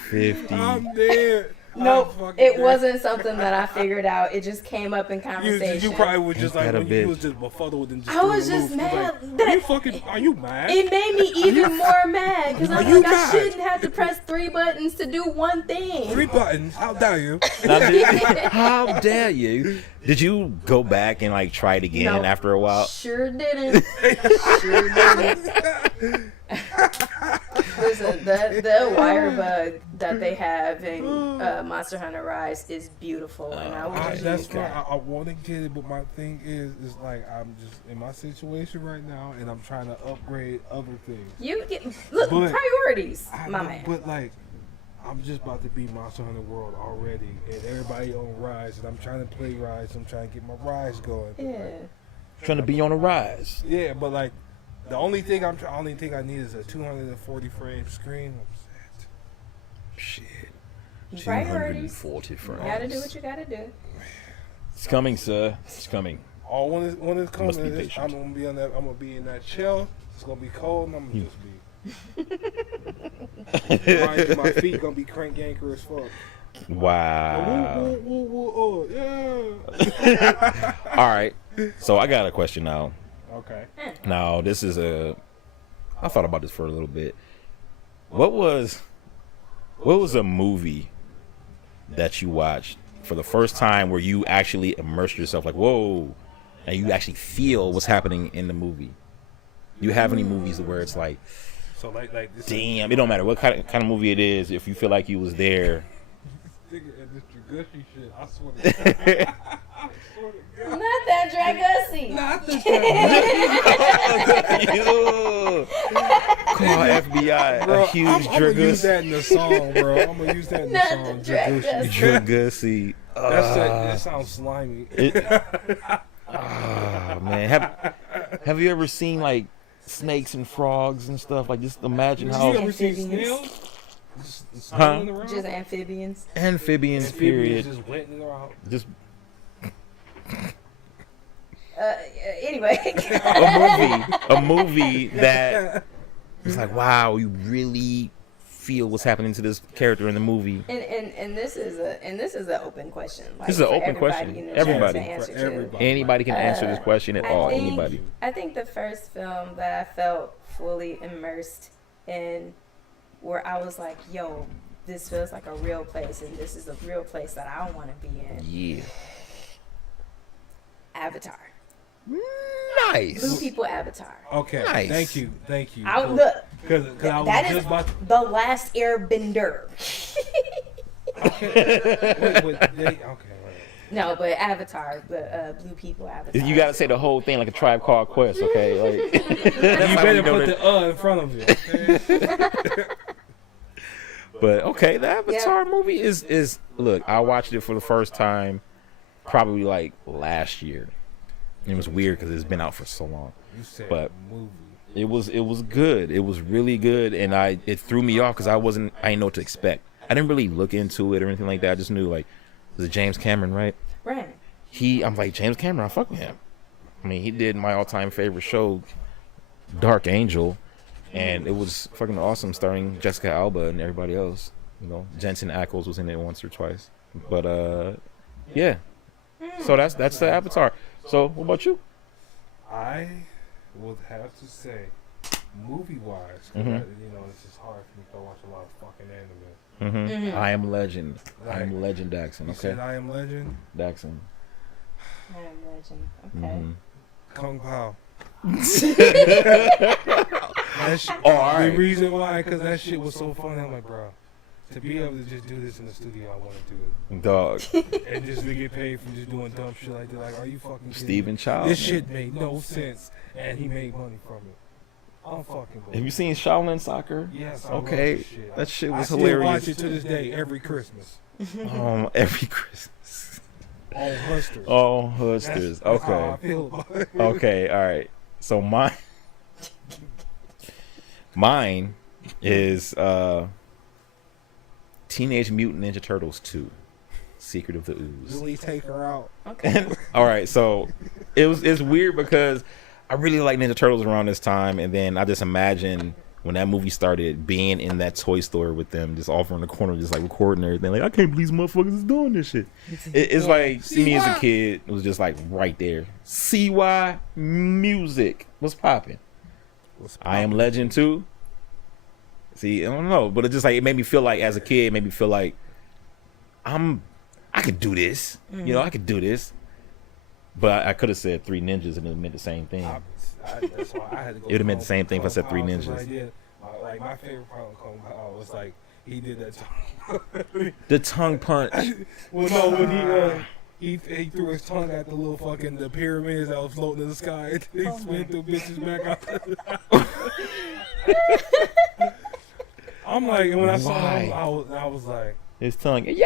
50. I'm dead. Nope, it wasn't something that I figured out. It just came up in conversation. You probably was just like, you was just befuddled and just. I was just mad. Like, are you mad? It made me even more mad because I shouldn't have to press 3 buttons to do one thing. 3 buttons? How dare you? How dare you? Did you go back and like try it again after a while? Sure didn't. Sure didn't. Listen, the wire bug that they have in Monster Hunter Rise is beautiful, and that's why I want to get it. But my thing is like I'm just in my situation right now, and I'm trying to upgrade other things. Priorities, my man. But like, I'm just about to be Monster Hunter World already, and everybody on Rise, and I'm trying to play Rise. I'm trying to get my Rise going. Yeah. Trying to be on a rise. Yeah, but like. The only thing I need is a 240 frame screen. I'm set. Shit. Priorities. 240 frames. You gotta do what you gotta do. It's coming, sir. It's coming. Oh, when it comes, I'm gonna be on that. I'm gonna be in that chill. It's gonna be cold, and I'm gonna just be. my feet gonna be crank anchor as fuck. Wow. Yeah. All right. So I got a question now. Okay. Now this is I thought about this for a little bit. What was a movie that you watched for the first time where you actually immersed yourself, like whoa, and you actually feel what's happening in the movie? Do you have any movies where it's like So like this. Damn, it don't matter what kind of movie it is. If you feel like you was there. This Dragushy shit, I swear to God. Not that Dragusy. Not the Call FBI. Bro, A huge I'm gonna use Dragus. that in the song, bro. I'm gonna use that in the Not song. the Dragusy. Dragusy. That sounds slimy. Man, have you ever seen like snakes and frogs and stuff? Like, just imagine You how ever seen snails? Huh? Just amphibians. amphibians. Period. Just wetting around. Just Anyway. a movie that it's like, wow, you really feel what's happening to this character in the movie. And this is an open question. Like, This is an for open everybody question. in the Everybody. chat to answer For to. everybody. Anybody can answer this question at all. Anybody. I think the first film that I felt fully immersed in, where I was like, yo, this feels like a real place, and this is a real place that I want to be in. Yeah. Avatar. Nice. Blue People Avatar. Okay. Nice. Thank you. Look, Because I was that is just about to. the last Airbender. Okay. No, but Avatar, the Blue People Avatar. You gotta say the whole thing like a Tribe Called Quest, okay? Like, You better put the in front of it. Okay? but okay, the Avatar movie is look. I watched it for the first time probably like last year. It was weird because it's been out for so long. You said But movie. it was good. It was really good, and it threw me off because I didn't know what to expect. I didn't really look into it or anything like that. I just knew like it was James Cameron, right? Right. I'm like, James Cameron, I fuck with him. I mean, he did my all-time favorite show, Dark Angel, and it was fucking awesome, starring Jessica Alba and everybody else. You know, Jensen Ackles was in it once or twice. But yeah. So that's the Avatar. So what about you? I would have to say, movie-wise, Mm-hmm. it's just hard for me to watch a lot of fucking anime. Mm-hmm. I Am Legend. Like, I Am Legend, Daxon. You Okay, said I Am Legend? Daxon. I am Legend. Okay. Mm-hmm. Kung Pao. That shit, Oh, all right. The reason why, because that shit was so funny. I'm like, bro, to be able to just do this in the studio, I want to do Dog. it. And just to get paid for just doing dumb shit like that. Like, are you fucking kidding Stephen me? Chow. This shit made no sense. And he made money from it. I'm fucking Have you seen Shaolin Soccer? Yes, I Okay, love shit. that shit was I still hilarious. watch it to this day every Christmas. Every Christmas. On Husters. Oh, Husters. That's how I Okay. feel about it. Okay. All right. So mine is Teenage Mutant Ninja Turtles 2: Secret of the Ooze. Really take her out. Okay. All right. So it's weird because I really like Ninja Turtles around this time, and then I just imagine when that movie started, being in that toy store with them, just off in the corner, just like recording everything. Like, I can't believe these motherfuckers is doing this shit. It's like me as a kid, it was just like right there. CY music was popping. I Am Legend too. See, I don't know, but it just like it made me feel like as a kid, it made me feel like I could do this. You know, I could do this. But I could have said Three Ninjas and it meant the same thing. That's why I had to go. It would have meant the same thing if I said Three Kung Pao, Ninjas. 'cause I did, like my favorite part of Kung Pao was like he did that. The tongue punch. Well, no, when he threw his tongue at the little fucking the pyramids that was floating in the sky. And he spin through bitches back out. I'm like, when I saw him, I was like, His tongue. Yeah.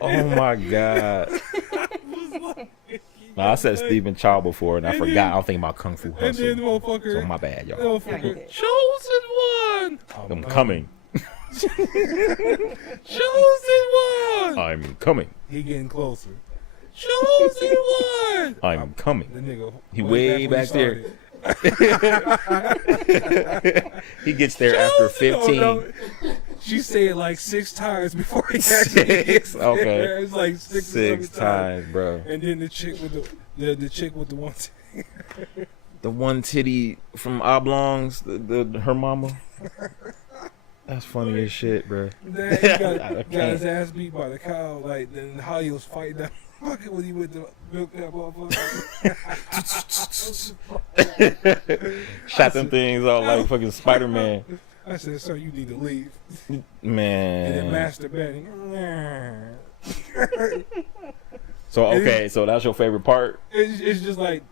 Oh my god. No, I said Stephen Chow before and I forgot. I don't think about Kung Fu and Hustle. then motherfucker, So my bad, y'all. motherfucker, chosen one. I'm coming. Chosen one. I'm coming. He getting closer. Chosen one. I'm coming. The nigga, He way back there. He gets there after 15. No. She said it like 6 times before he actually gets there. Okay. It's like 6 or 7 Six times, bro. And then the chick with the chick with the one. The one titty from Oblongs, her mama. That's funny as shit, bro. Then he got his ass beat by the cow. Like then how he was fighting that. Fuck it when he went to milk that motherfucker. Shot them things out like fucking Spider-Man. I said, sir, you need to leave. Man. And then masturbating. So, okay, so that's your favorite part? It's just like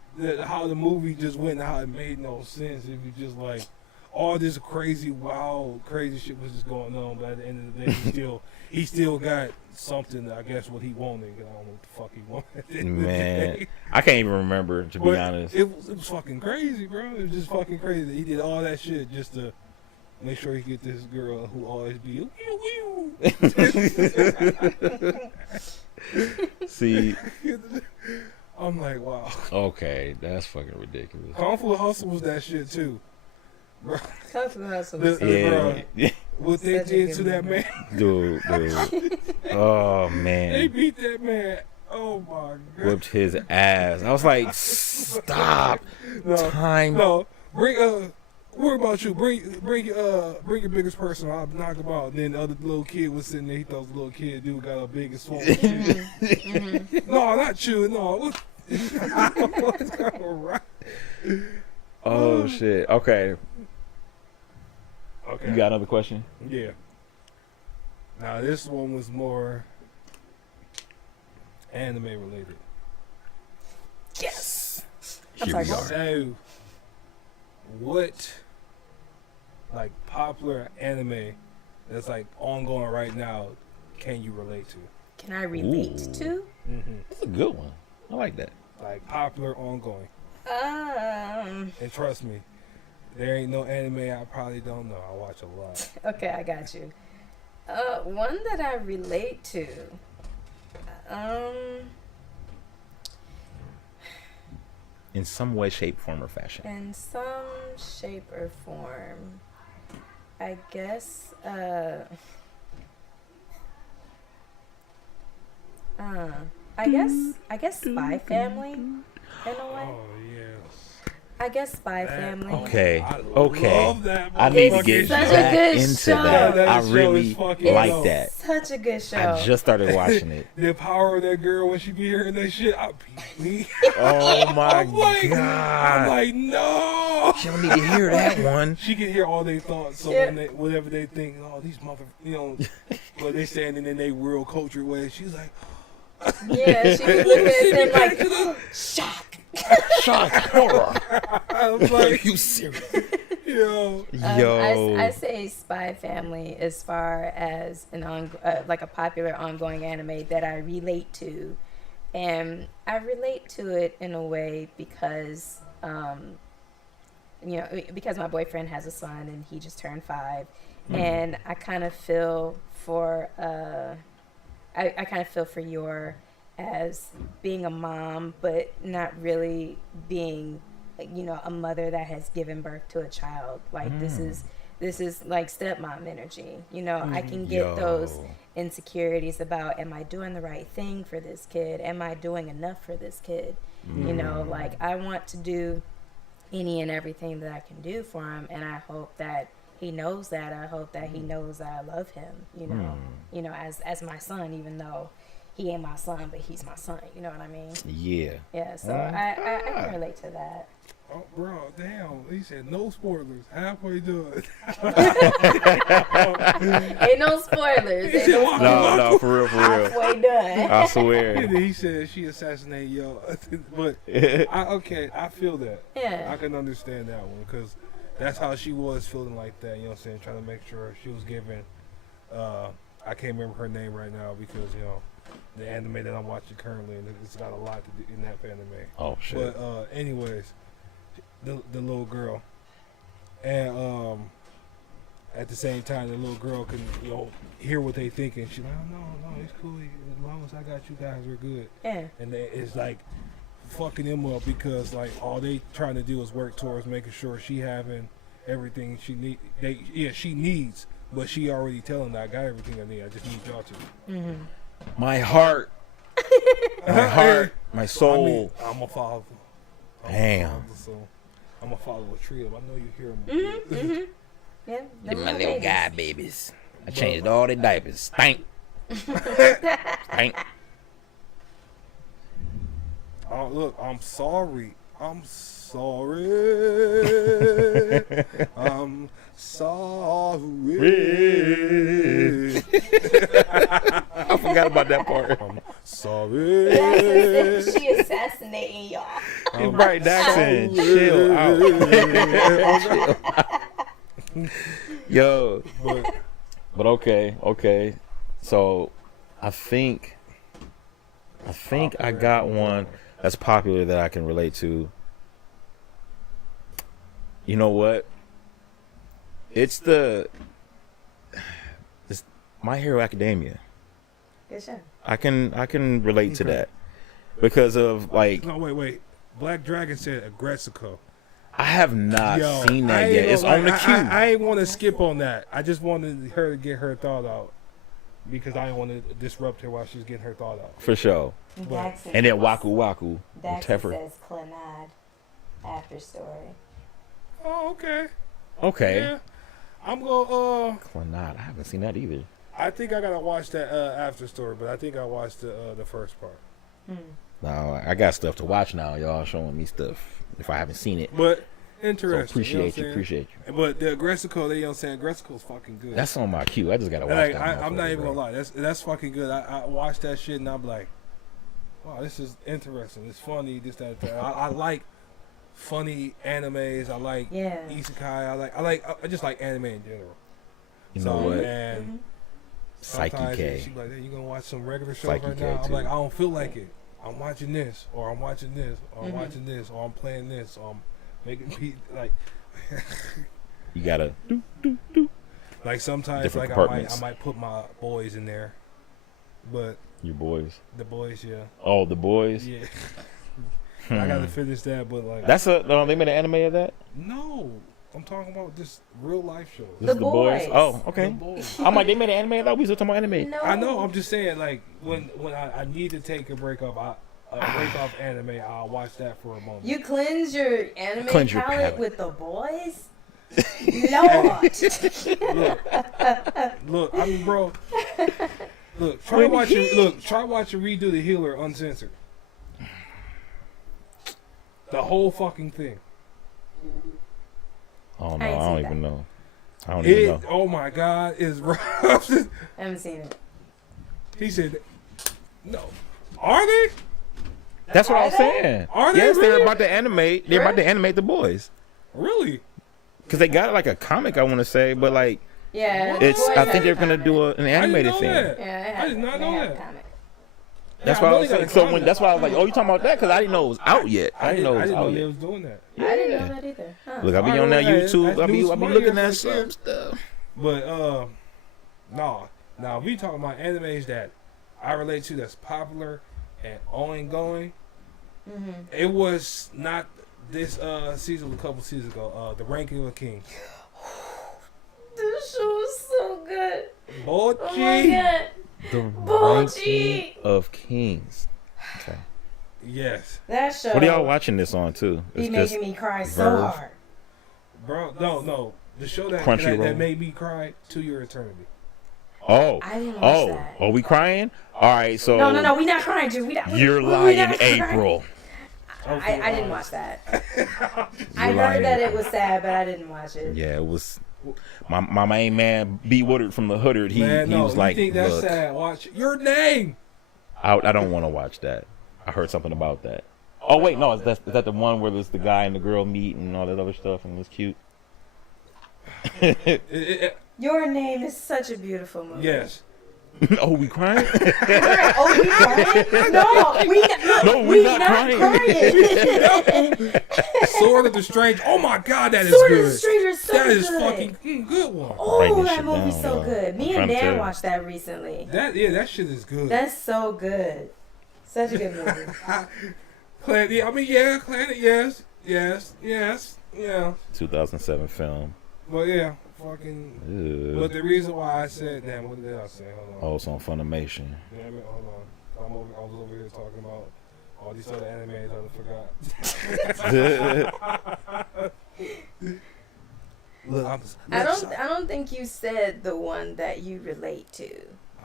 how the movie just went and how it made no sense. If you just like, all this crazy, wild, crazy shit was just going on, but at the end of the day, he still got something, I guess, what he wanted. I don't know what the fuck he wanted. Man, I can't even remember, to be honest. It was fucking crazy, bro. It was just fucking crazy. He did all that shit just to make sure he get this girl who always be See, I'm like, wow. Okay, that's fucking ridiculous. Kung Fu Hustle was that shit too, bro. Kung Fu Hustle. Yeah. What they did to that man, dude. Oh man, they beat that man. Oh my god, whipped his ass. I was like, stop. Time. No, bring What about you? Bring your biggest person. I'll knock him out. And then the other little kid was sitting there. He thought the little kid dude got a big and swollen shit. No, not you. No. What's going on? Oh shit. Okay. Okay. You got another question? Yeah. Now this one was more anime related. Yes. Here we are. So, what like popular anime that's like ongoing right now can you relate to? Can I relate to? Mm-hmm. That's a good one. I like that. Like popular ongoing. And trust me, there ain't no anime I probably don't know. I watch a lot. Okay, I got you. One that I relate to. In some way, shape, form, or fashion. In some shape or form, I guess. I guess Spy Family, in a way. Oh yes. I guess Spy Family. Okay. I love that I need to motherfucking get such a back good into show. that. That I show really is fucking like dope. that. Such a good show. I just started watching it. The power of that girl when she be hearing that shit, I be Oh my I'm like, god! I'm like, no. She don't need to hear that one. She can hear all their thoughts, so Yeah. when whatever they think, oh, these mother, what they saying in their real culture way, she's like, Yeah, she was looking at them like, shock. Shock, horror. I was like, You serious? yo, I say Spy Family as far as like a popular ongoing anime that I relate to, and I relate to it in a way because because my boyfriend has a son and he just turned 5, and I kind of feel for I kind of feel for Yor as being a mom, but not really being, a mother that has given birth to a child. Like this is like stepmom energy. I can get those insecurities about, am I doing the right thing for this kid? Am I doing enough for this kid? Like I want to do any and everything that I can do for him, and I hope that he knows that. I hope that he knows that I love him, as my son, even though he ain't my son, but he's my son. You know what I mean? Yeah. Yeah, so I can relate to that. oh, bro, damn, he said no spoilers, halfway done. Ain't no spoilers. Ain't no No, for real. halfway done. I swear. He said she assassinated yo, but I feel that. Yeah. I can understand that one because that's how she was feeling like that. You know what I'm saying? Trying to make sure she was giving. I can't remember her name right now because the anime that I'm watching currently, and it's got a lot to do in that anime. Oh shit. But anyways, the little girl, and at the same time, the little girl can hear what they thinking. She's like, oh, no, it's cool. As long as I got you guys, we're good. Yeah. And it's like fucking them up because like all they trying to do is work towards making sure she having everything she need. She needs, but she already telling that I got everything I need. I just need y'all to. Mm-hmm. My heart, my soul. I'm a father. Damn. So I'm a father of a trio. I know you hear them. Mm-hmm. Yeah. They're my little guy babies. I changed all their diapers. Stank. Stank. Oh, look, I'm sorry. I'm sorry. I'm sorry. I forgot about that part. I'm sorry. She assassinating y'all. It's Bright Daxon. Chill out. Yo. But okay. So I think I got one that's popular that I can relate to. You know what? It's My Hero Academia. Good show. I can relate to that because of like. No, wait. Black Dragon said Aggressico. I have not seen that yet. It's on the queue. I ain't want to skip on that. I just wanted her to get her thought out because I didn't want to disrupt her while she's getting her thought out. For sure. And then Waku Waku. Daxon says Clanad after story. Oh, okay. Okay. Yeah. I'm going Clanad. I haven't seen that either. I think I gotta watch that after story, but I think I watched the first part. No, I got stuff to watch now. Y'all showing me stuff if I haven't seen it. But interesting. So appreciate you. But the Aggressico, you know what I'm saying? Aggressico's fucking good. That's on my queue. I just gotta watch like, that. I'm not even gonna lie. That's fucking good. I watched that shit and I'm like, wow, this is interesting. It's funny. This, that. I like funny animes. I like isekai. I just like anime in general. You know what? And Psyche K. She's like, hey, you gonna watch some regular shows Psyche right K now? I'm too. like, I don't feel like it. I'm watching this, or I'm watching this, or I'm watching this, or I'm playing this, or I'm making beat like. You gotta do. Like sometimes, Different like compartments. I might put my boys in there, but Your boys. the boys, yeah, Oh, the boys. yeah. I gotta finish that, but like That's they made an anime of that. no. I'm talking about just real life shows. This is the boys. Oh, okay. The boys. I'm like, they made an anime of that. We still talking about anime. No. I know. I'm just saying, like when I need to take a break off, break off anime, I'll watch that for a moment. You cleanse your anime Cleanse your palette palate. with the boys? Lord. Look, I mean, bro. Look, try watching Redo the Healer uncensored. The whole fucking thing. Oh no, I I ain't don't seen even know. I don't even know. Oh my God, is rough. I haven't seen it. He said, "No, are they? That's what I Are was they? saying. Are they Yes, really? they're about to animate. They're about to animate the boys Really? because they got like a comic. I want to say, but like Yeah. What? it's. Boys I have think they're a gonna comic. do an animated thing. That. Yeah, I did not know that. Comic. That's Yeah, why I know was they got saying. a So comic. that's why I was like, oh, you talking about that? Because I didn't know it was out yet. I didn't know it was out they yet. was doing that. I didn't know that either. Huh. Look, I be I on that know that. YouTube. That's I be news looking money at for some sure. stuff. But now we talking about animes that I relate to that's popular and ongoing. Mm-hmm. It was not this season, a couple seasons ago. The Ranking of Kings. This show is so good. Bochi. Oh my God. The Bochi. Ranking of Kings. Okay. Yes, That show. What are y'all watching this on too? Be It's just making me cry so Verve. hard. bro. No. The show that Crunchyroll. made me cry To Your Eternity. oh I didn't watch that. Are we crying? All right, so No. We not crying, Jude. You're we lying, not crying. April. I didn't watch that. I You're heard lying. that it was sad, but I didn't watch it. Yeah, it was. My main man B Woodard from the Hoodard. He was like, you think that's look, sad? Watch Your Name. I don't want to watch that. I heard something about that. Oh wait, no, is that the one where there's the guy and the girl meet and all that other stuff and it's cute? Your Name is such a beautiful movie. Yes. Oh, we crying? Oh, we crying? No, We're not crying. Sword of the Strange. Oh my God, that is Sword of good. the Stranger is so That is good. fucking good one. Oh, Writing that shit movie's down, so y'all. good. Me I'm and trying to Dan tell you. watched that recently. That shit is good. That's so good. Such a good movie. Planet, yes, yeah. 2007 film. But yeah, fucking. Ew. But the reason why I said, damn, what did I say? Hold on. Oh, it's on Funimation. Damn it, hold on. I was over here talking about all these other animes I forgot. Look, I don't think you said the one that you relate to.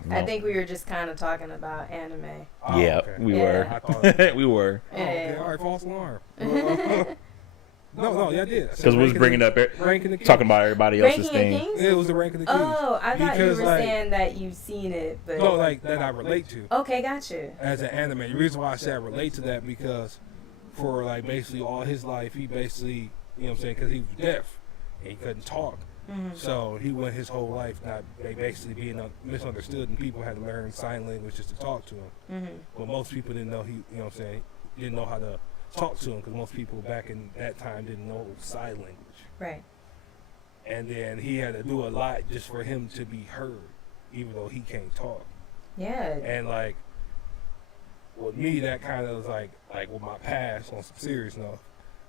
I think we were just kind of talking about anime. Oh, yeah, okay. We were. We were. Oh, okay. All right, false alarm. No, yeah, I did. Because we was bringing up talking about everybody else's thing. Yeah, it was the rank of the Kings. Oh, I thought you were saying that you've seen it, but no, like that I relate to. Okay, gotcha. As an anime, the reason why I say I relate to that because for like basically all his life, he basically, you know what I'm saying, because he was deaf and he couldn't talk. Mm-hmm. So he went his whole life not basically being misunderstood, and people had to learn sign language just to talk to him. Mm-hmm. But most people didn't know you know what I'm saying, didn't know how to talk to him because most people back in that time didn't know sign language. Right. And then he had to do a lot just for him to be heard, even though he can't talk. Yeah. And like with me, that kind of was like with my past on some serious note,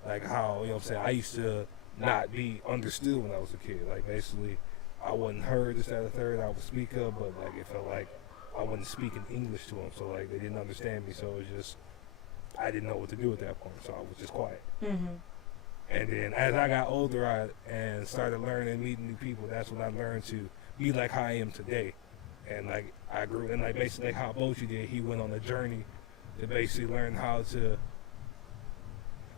like how, you know what I'm saying, I used to not be understood when I was a kid. Like basically, I wasn't heard, this, that, or third. I would speak up, but like it felt like I wasn't speaking English to them, so like they didn't understand me. So it was just I didn't know what to do at that point, so I was just quiet. Mm-hmm. And then as I got older, and started learning and meeting new people, that's when I learned to be like how I am today. And like I grew, and like basically like how Bochi did, he went on a journey to basically learn how to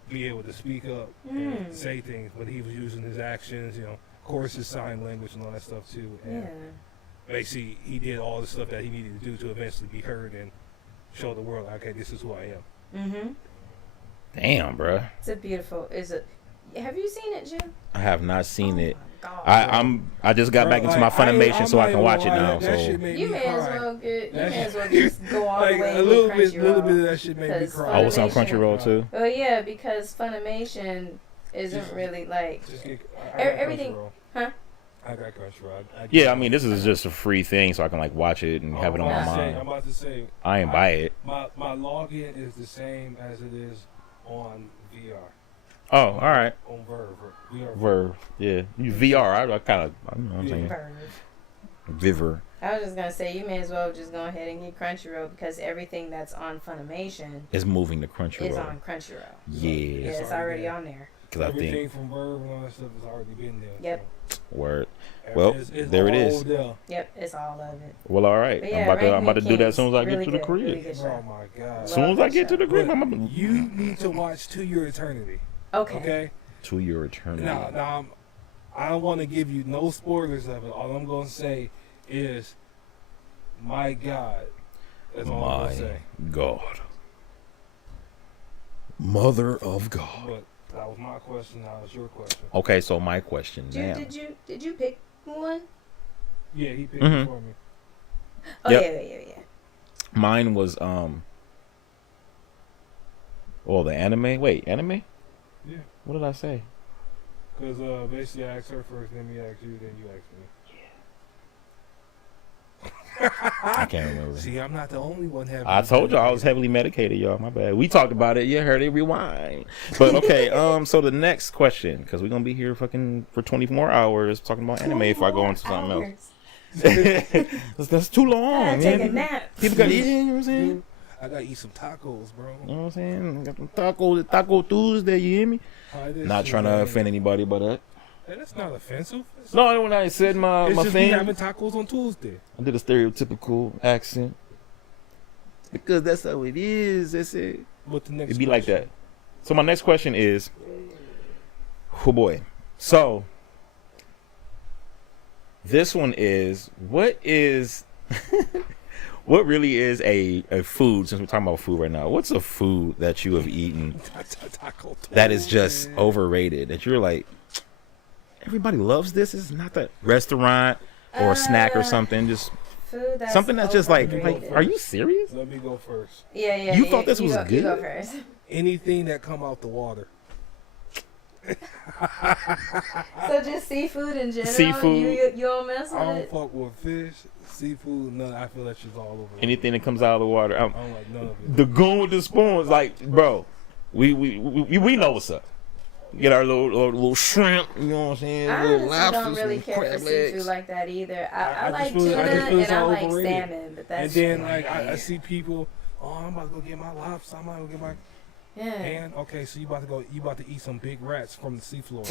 be able to speak up and say things, but he was using his actions, you know, of course his sign language and all that stuff too. And basically he did all the stuff that he needed to do to eventually be heard and show the world, okay, this is who I am. Mm-hmm. Damn, bro. It's a beautiful. Have you seen it, Jim? I have not seen it. I just got back into my Funimation so I can watch it now. So you may as well just go all the way. A little bit of that shit made me cry. Oh, it's on Crunchyroll too. Oh yeah, because Funimation isn't really like everything, huh? I got Crunchyroll. Yeah, I mean this is just a free thing, so I can like watch it and have it on my mind. I'm about to say I ain't buy it. My login is the same as it is on VR. Oh, all right. On Verve. Verve, yeah. VR, I kind of, I don't know what I'm saying. Viver. I was just going to say, you may as well just go ahead and get Crunchyroll because everything that's on Funimation is moving to Crunchyroll. Is on Crunchyroll. Yeah. Yeah, it's already on there. Everything from Verve and all that stuff has already been there. Yep. So. Word. Well, there it is. Yep, it's all of it. Well, all right. Yeah, I'm about to do that as soon as I get to the crib. Really oh my God. As soon as I get to the crib, you need to watch To Your Eternity. Okay. To Your Eternity. Now, I don't want to give you no spoilers of it. All I'm going to say is, my God. That's all I'm going to say. God. Mother of God. But that was my question. Now it's your question. Okay, so my question now. Did you pick one? Yeah, he picked it for me. Oh, yep. Yeah. Mine was, the anime? Wait, anime? Yeah. What did I say? Because basically I asked her first, then we asked you, then you asked me. I can't remember. See, I'm not the only one having. I told y'all I was heavily medicated, y'all. My bad. We talked about it. You heard it. Rewind. But okay. So the next question, because we're gonna be here fucking for 20 more hours talking about anime if I go into something else. That's too long. Take a nap. People gotta eat. You know what I'm saying? I gotta eat some tacos, bro. You know what I'm saying? I got some tacos. Taco Tuesday. You hear me? Not trying to offend anybody, but hey, that's not offensive. No, when I said my just thing, having tacos on Tuesday. I did a stereotypical accent because that's how it is. That's it. What the next? It'd be like that. So my next question is, oh boy. So this one is, what really is a food, since we're talking about food right now, what's a food that you have eaten that is just overrated, that you're like, everybody loves this? It's not that restaurant or a snack or something, just food that's something that's just like, are you serious? Let me go first. Yeah. You thought this was good? You go first. Anything that come out the water. So just seafood in general? Seafood. You don't mess with it? I don't fuck with fish, seafood, none. I feel that shit's all over. Anything that comes out of the water. I don't like none of it. The goon with the spoons, like, bro, we know what's up. Get our little shrimp, you know what I'm saying? I little lobsters, don't really care for seafood like that either. I like tuna and I like salmon, but that's. And then I see people, I'm about to go get my lobster. I'm about to go get my. Yeah. And okay, so you about to eat some big rats from the seafloor.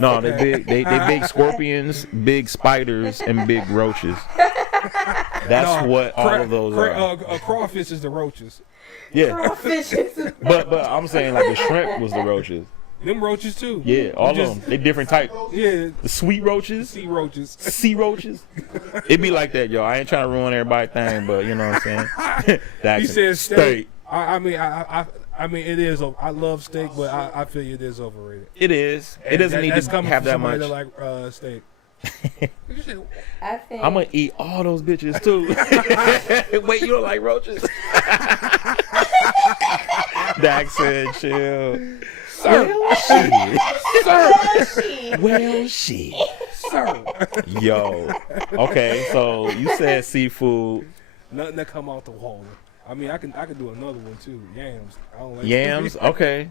No, they big scorpions, big spiders, and big roaches. That's what all of those are. Crawfish is the roaches. Yeah. Crawfish is But I'm saying like the shrimp was the roaches. Them roaches too. Yeah, all of them. They different types. Yeah. The sweet roaches. Sea roaches. Sea roaches. It be like that, yo. I ain't trying to ruin everybody's thing, but you know what I'm saying? He said steak. I mean, it is. I love steak, but I feel it is overrated. It is. It doesn't need to have that much. That like steak. I think I'm gonna eat all those bitches too. Wait, you don't like roaches? Dax said, "Chill." Well, shit. Well, shit. Sir. Yo. Okay, so you said seafood. Nothing that come off the wall. I mean, I can do another one too. Yams. I don't like Yams. Okay.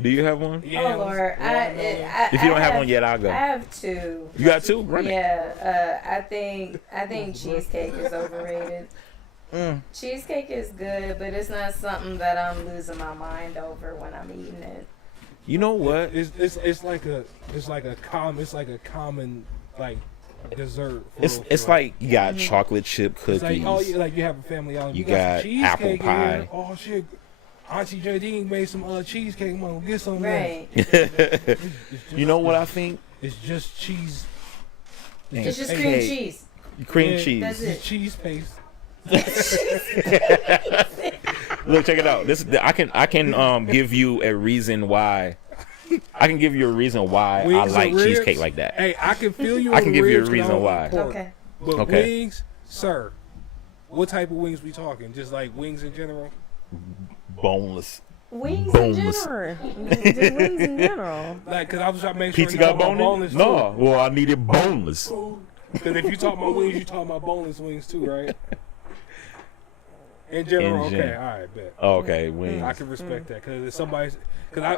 Do you have one? Yams. Oh Lord, If you don't have one yet, I'll go. I have two. You got two? Run it. Yeah, I think cheesecake is overrated. Cheesecake is good, but it's not something that I'm losing my mind over when I'm eating it. You know what? It's like a common like dessert. It's like you got chocolate chip cookies. It's like you have a family out. You got apple pie. Oh shit. Auntie JD made some cheesecake. I'm gonna get some. Right. You know what I think? It's just cheese. It's just cream cheese. Cream cheese. That's it. It's cheese paste. Look, check it out. I can give you a reason why. I can give you a reason why I like cheesecake like that. Hey, I can feel you. I can give you a reason why. Okay. But Okay. wings, sir. What type of wings we talking? Just like wings in general? Boneless. Wings Boneless. in general. Just wings in general. Like, cause I was trying to make sure Pizza you got talking about boneless? boneless No. Well, I needed boneless. too. Because if you talk about wings, you talking about boneless wings too, right? In general, okay, all right, bet. Okay, wings. I can respect that because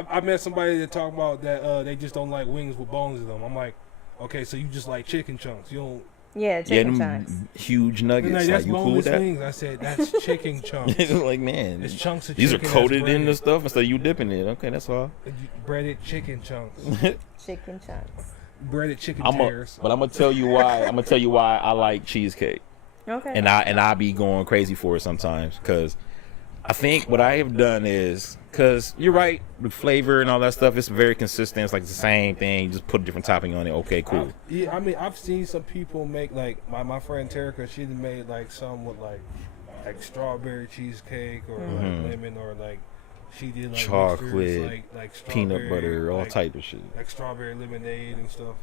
I met somebody that talked about that they just don't like wings with bones in them. I'm like, okay, so you just like chicken chunks. You don't. Yeah, chicken them chunks. huge nuggets. Like, Like, that's you cool boneless with that? wings. I said that's chicken chunks. Like, man, It's chunks of these are chicken coated that's in the breaded. stuff, and so you dipping it. Okay, that's all. Breaded chicken chunks. Chicken chunks. Breaded chicken But tears. I'm gonna tell you why. I'm gonna tell you why I like cheesecake, Okay. and I be going crazy for it sometimes because I think what I have done is because you're right, the flavor and all that stuff. It's very consistent. It's like the same thing. You just put a different topping on it. Okay, cool. Yeah, I mean, I've seen some people make like my friend Terica. She made like some with like strawberry cheesecake or like lemon or like she did like Chocolate, mixtures, like peanut butter, all like, type of shit. like strawberry lemonade and stuff.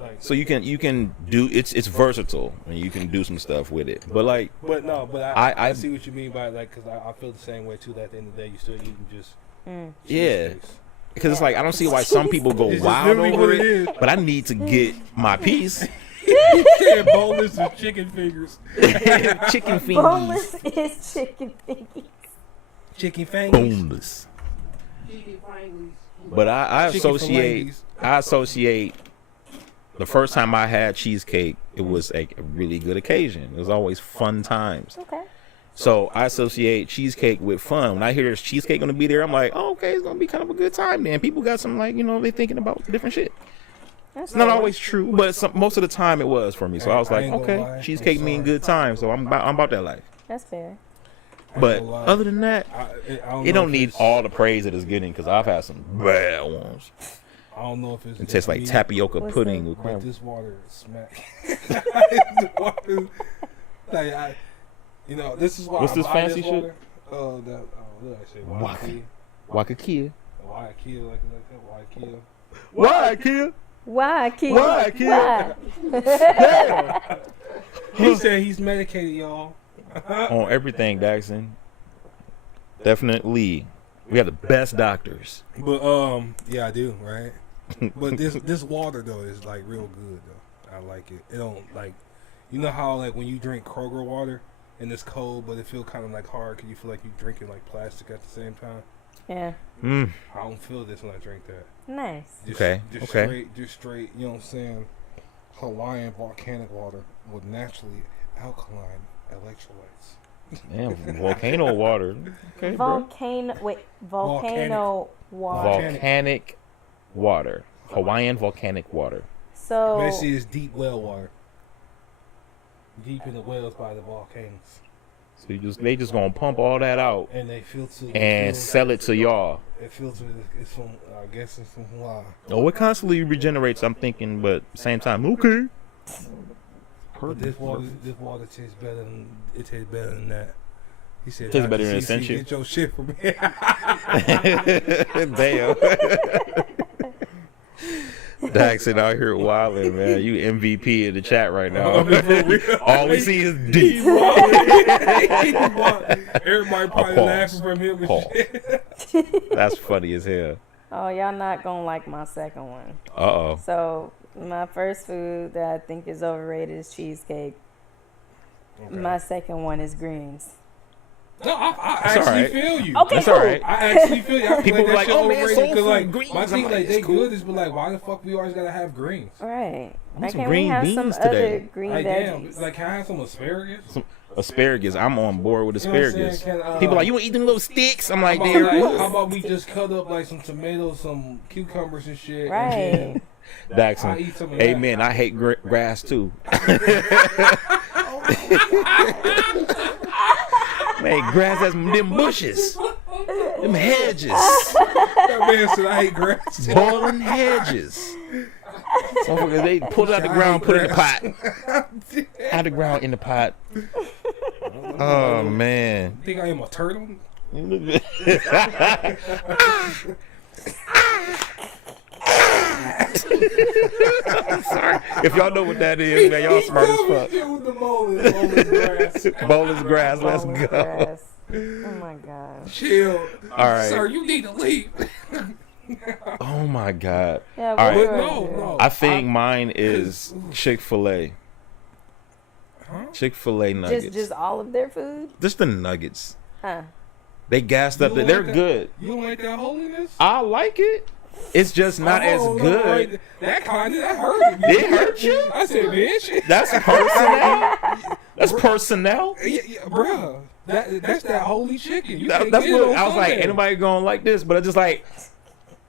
Like, So you can do it's versatile and you can do some stuff with it. But like I see what you mean by like because I feel the same way too. That at the end of the day, you still eating just yeah. cheesecakes. Because it's like I don't see why some people go It's just wild literally over what it it, is. but I need to get my piece. Yeah, boneless with chicken fingers, Chicken fingers. Boneless is chicken fingers. chicken fingers. Boneless. But I Chicken associate the first time I had cheesecake, it was a really good occasion. It was always fun times. Okay. So I associate cheesecake with fun. When I hear there's cheesecake gonna be there, I'm like, oh, okay, it's gonna be kind of a good time then. People got some like, they're thinking about different shit. That's It's not always true, but most of the time it was for me. So I was I like, ain't gonna okay, lie. cheesecake I'm mean sorry. good time. So I'm about that life. That's fair. But gonna lie. other than that, I it know don't if need it's- all the praise it is getting because I've had some bad ones. I don't know if it's. It tastes like me, tapioca What's pudding that? with But crème. this water is smack. This water, like this is why. What's I this buy fancy this shit? water. What did I say? Waka. Wakakia. Wakakia. Wakakia, like that. Wakakia. Why, kid? Why, kid? Why, kid? Why? He said he's medicated, y'all. On everything, Daxon. Definitely. We have the best doctors. But yeah, I do, right? But this water though is like real good though. I like it. It don't like, how like when you drink Kroger water and it's cold, but it feel kind of like hard because you feel like you're drinking like plastic at the same time. Yeah. Mm. I don't feel this when I drink that. Nice. Just, Okay, Just okay. straight. You know what I'm saying? Hawaiian volcanic water with naturally alkaline electrolytes. Damn, volcano water. Okay, bro. Volcano water. Volcanic water. Hawaiian volcanic water. So Basically, it's deep well water. deep in the wells by the volcanoes. So they just gonna pump all that out And they filter and sell it to y'all. It filter is from, I guess it's from Hawaii. Oh, it constantly regenerates. I'm thinking, but at the same time, okay. But this water tastes better than that. He said, Tastes better than CC, Essential. Get your shit from here. Damn. Daxon out here wilding, man. You MVP in the chat right now. All we see is D. Everybody probably laughing from him. That's funny as hell. Oh, y'all not gonna like my second one. Uh-oh. So my first food that I think is overrated is cheesecake. Okay. My second one is greens. No, I actually feel you. Okay, That's cool. all right. I actually feel you. I feel People like like, that oh, shit man, overrated soul 'cause, food, like, greens. my I'm team, like, like, they it's cool. good, it's but like, why the fuck we always gotta have greens? Right. Why some can't green we have some beans other today. green Like, damn, veggies? like, can I have some asparagus? Asparagus. I'm on board with You know what I'm asparagus. saying? People like, you want to eat them little sticks? I'm like, How they're about, cool. how about we just cut up like some tomatoes, some cucumbers and shit? Right. And then I eat some Daxon. of that. Amen. I hate grass too. Man, grass has them bushes. Them hedges. That man said I hate grass. Boiling hedges. Motherfuckers, they pull it out the ground, put it in the pot. Out the ground in the pot. Oh man. Think I am a turtle? I'm sorry. If y'all know what that is, man, y'all smart as fuck. Bowler's grass. Let's Bowler's go. grass. Oh my god. Chill. All right. Sir, you need to leave. Oh my God. Yeah, All right. what But yours is? no. I think mine is Chick-fil-A. Chick-fil-A nuggets. Just all of their food? Just the nuggets. Huh. They gassed up. You don't They're like that? good. You don't like that holiness? I like it. It's just not as Oh, no, good. right. That kind of that hurt me. It hurt you? I said, bitch. That's personnel. That's personnel. Yeah, bruh. That's that holy chicken. You That's can't what get it on I was like. Sunday. Anybody going like this? But I just like.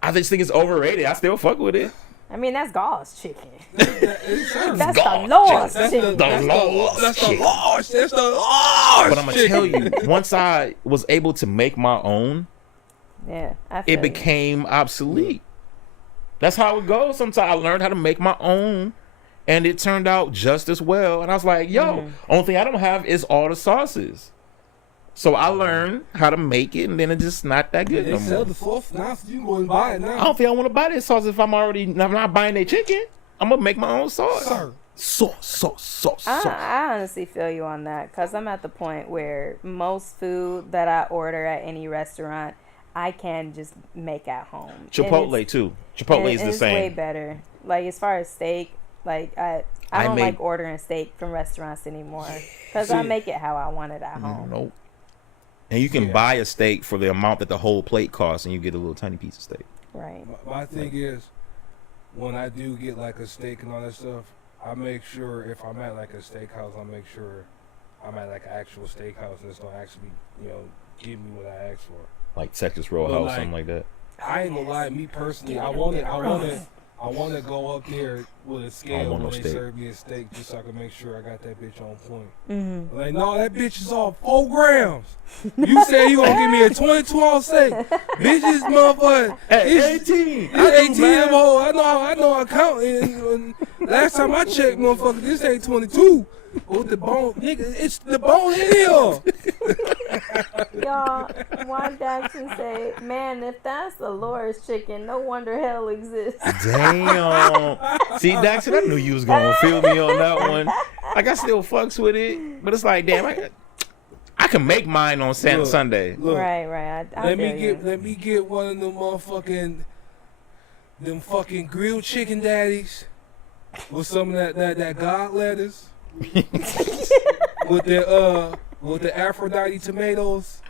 I just think it's overrated. I still fuck with it. I mean, that's God's chicken. That's That's God, the Lord's the chicken. Lord's That's the chicken. Lord's. That's the Lord's. But I'm gonna tell you, once I was able to make my own, Yeah, I feel it became obsolete. That's how it goes. Sometimes I learned how to make my own, and it turned out just as well. And I was like, yo, only thing I don't have is all the sauces. So I learned how to make it, and then it's just not that good They no sell more. the sauce now, so you can go and buy it I now. don't think I want to buy this sauce if I'm not buying their chicken. I'm gonna make my own sauce. Sir. Sauce. I honestly feel you on that because I'm at the point where most food that I order at any restaurant, I can just make at home. And Chipotle too. Chipotle is the it's way same. better. Like as far as steak, like I don't like ordering steak from restaurants anymore because I make it how I want it at home. Nope. And you can buy a steak for the amount that the whole plate costs, and you get a little tiny piece of steak. Right. My thing is, when I do get like a steak and all that stuff, I make sure if I'm at like a steakhouse, I make sure I'm at like an actual steakhouse and it's gonna actually, give me what I asked for. Like Texas Roadhouse, something like that. I ain't gonna lie, me personally, I want to go up there with a scale want when no they steak. serve me a steak just so I can make sure I got that bitch on point. Mm-hmm. Like, no, that bitch is all 4 grams. You say you gonna give me a 22-ounce steak. Bitches, motherfucker. At it's- 18. At 18 of all, I know I count. And last time I checked, motherfucker, this ain't 22. With the bone, nigga, it's the bone in here. Y'all, why Jackson say, man, if that's the Lord's chicken, no wonder hell exists. Damn. See, Daxon, I knew you was gonna feel me on that one. Like I still fucks with it, but it's like, damn, I can make mine on Sunday. Look, Right. I feel you. let me get one of them fucking grilled chicken daddies with some of that God lettuce. with the Aphrodite tomatoes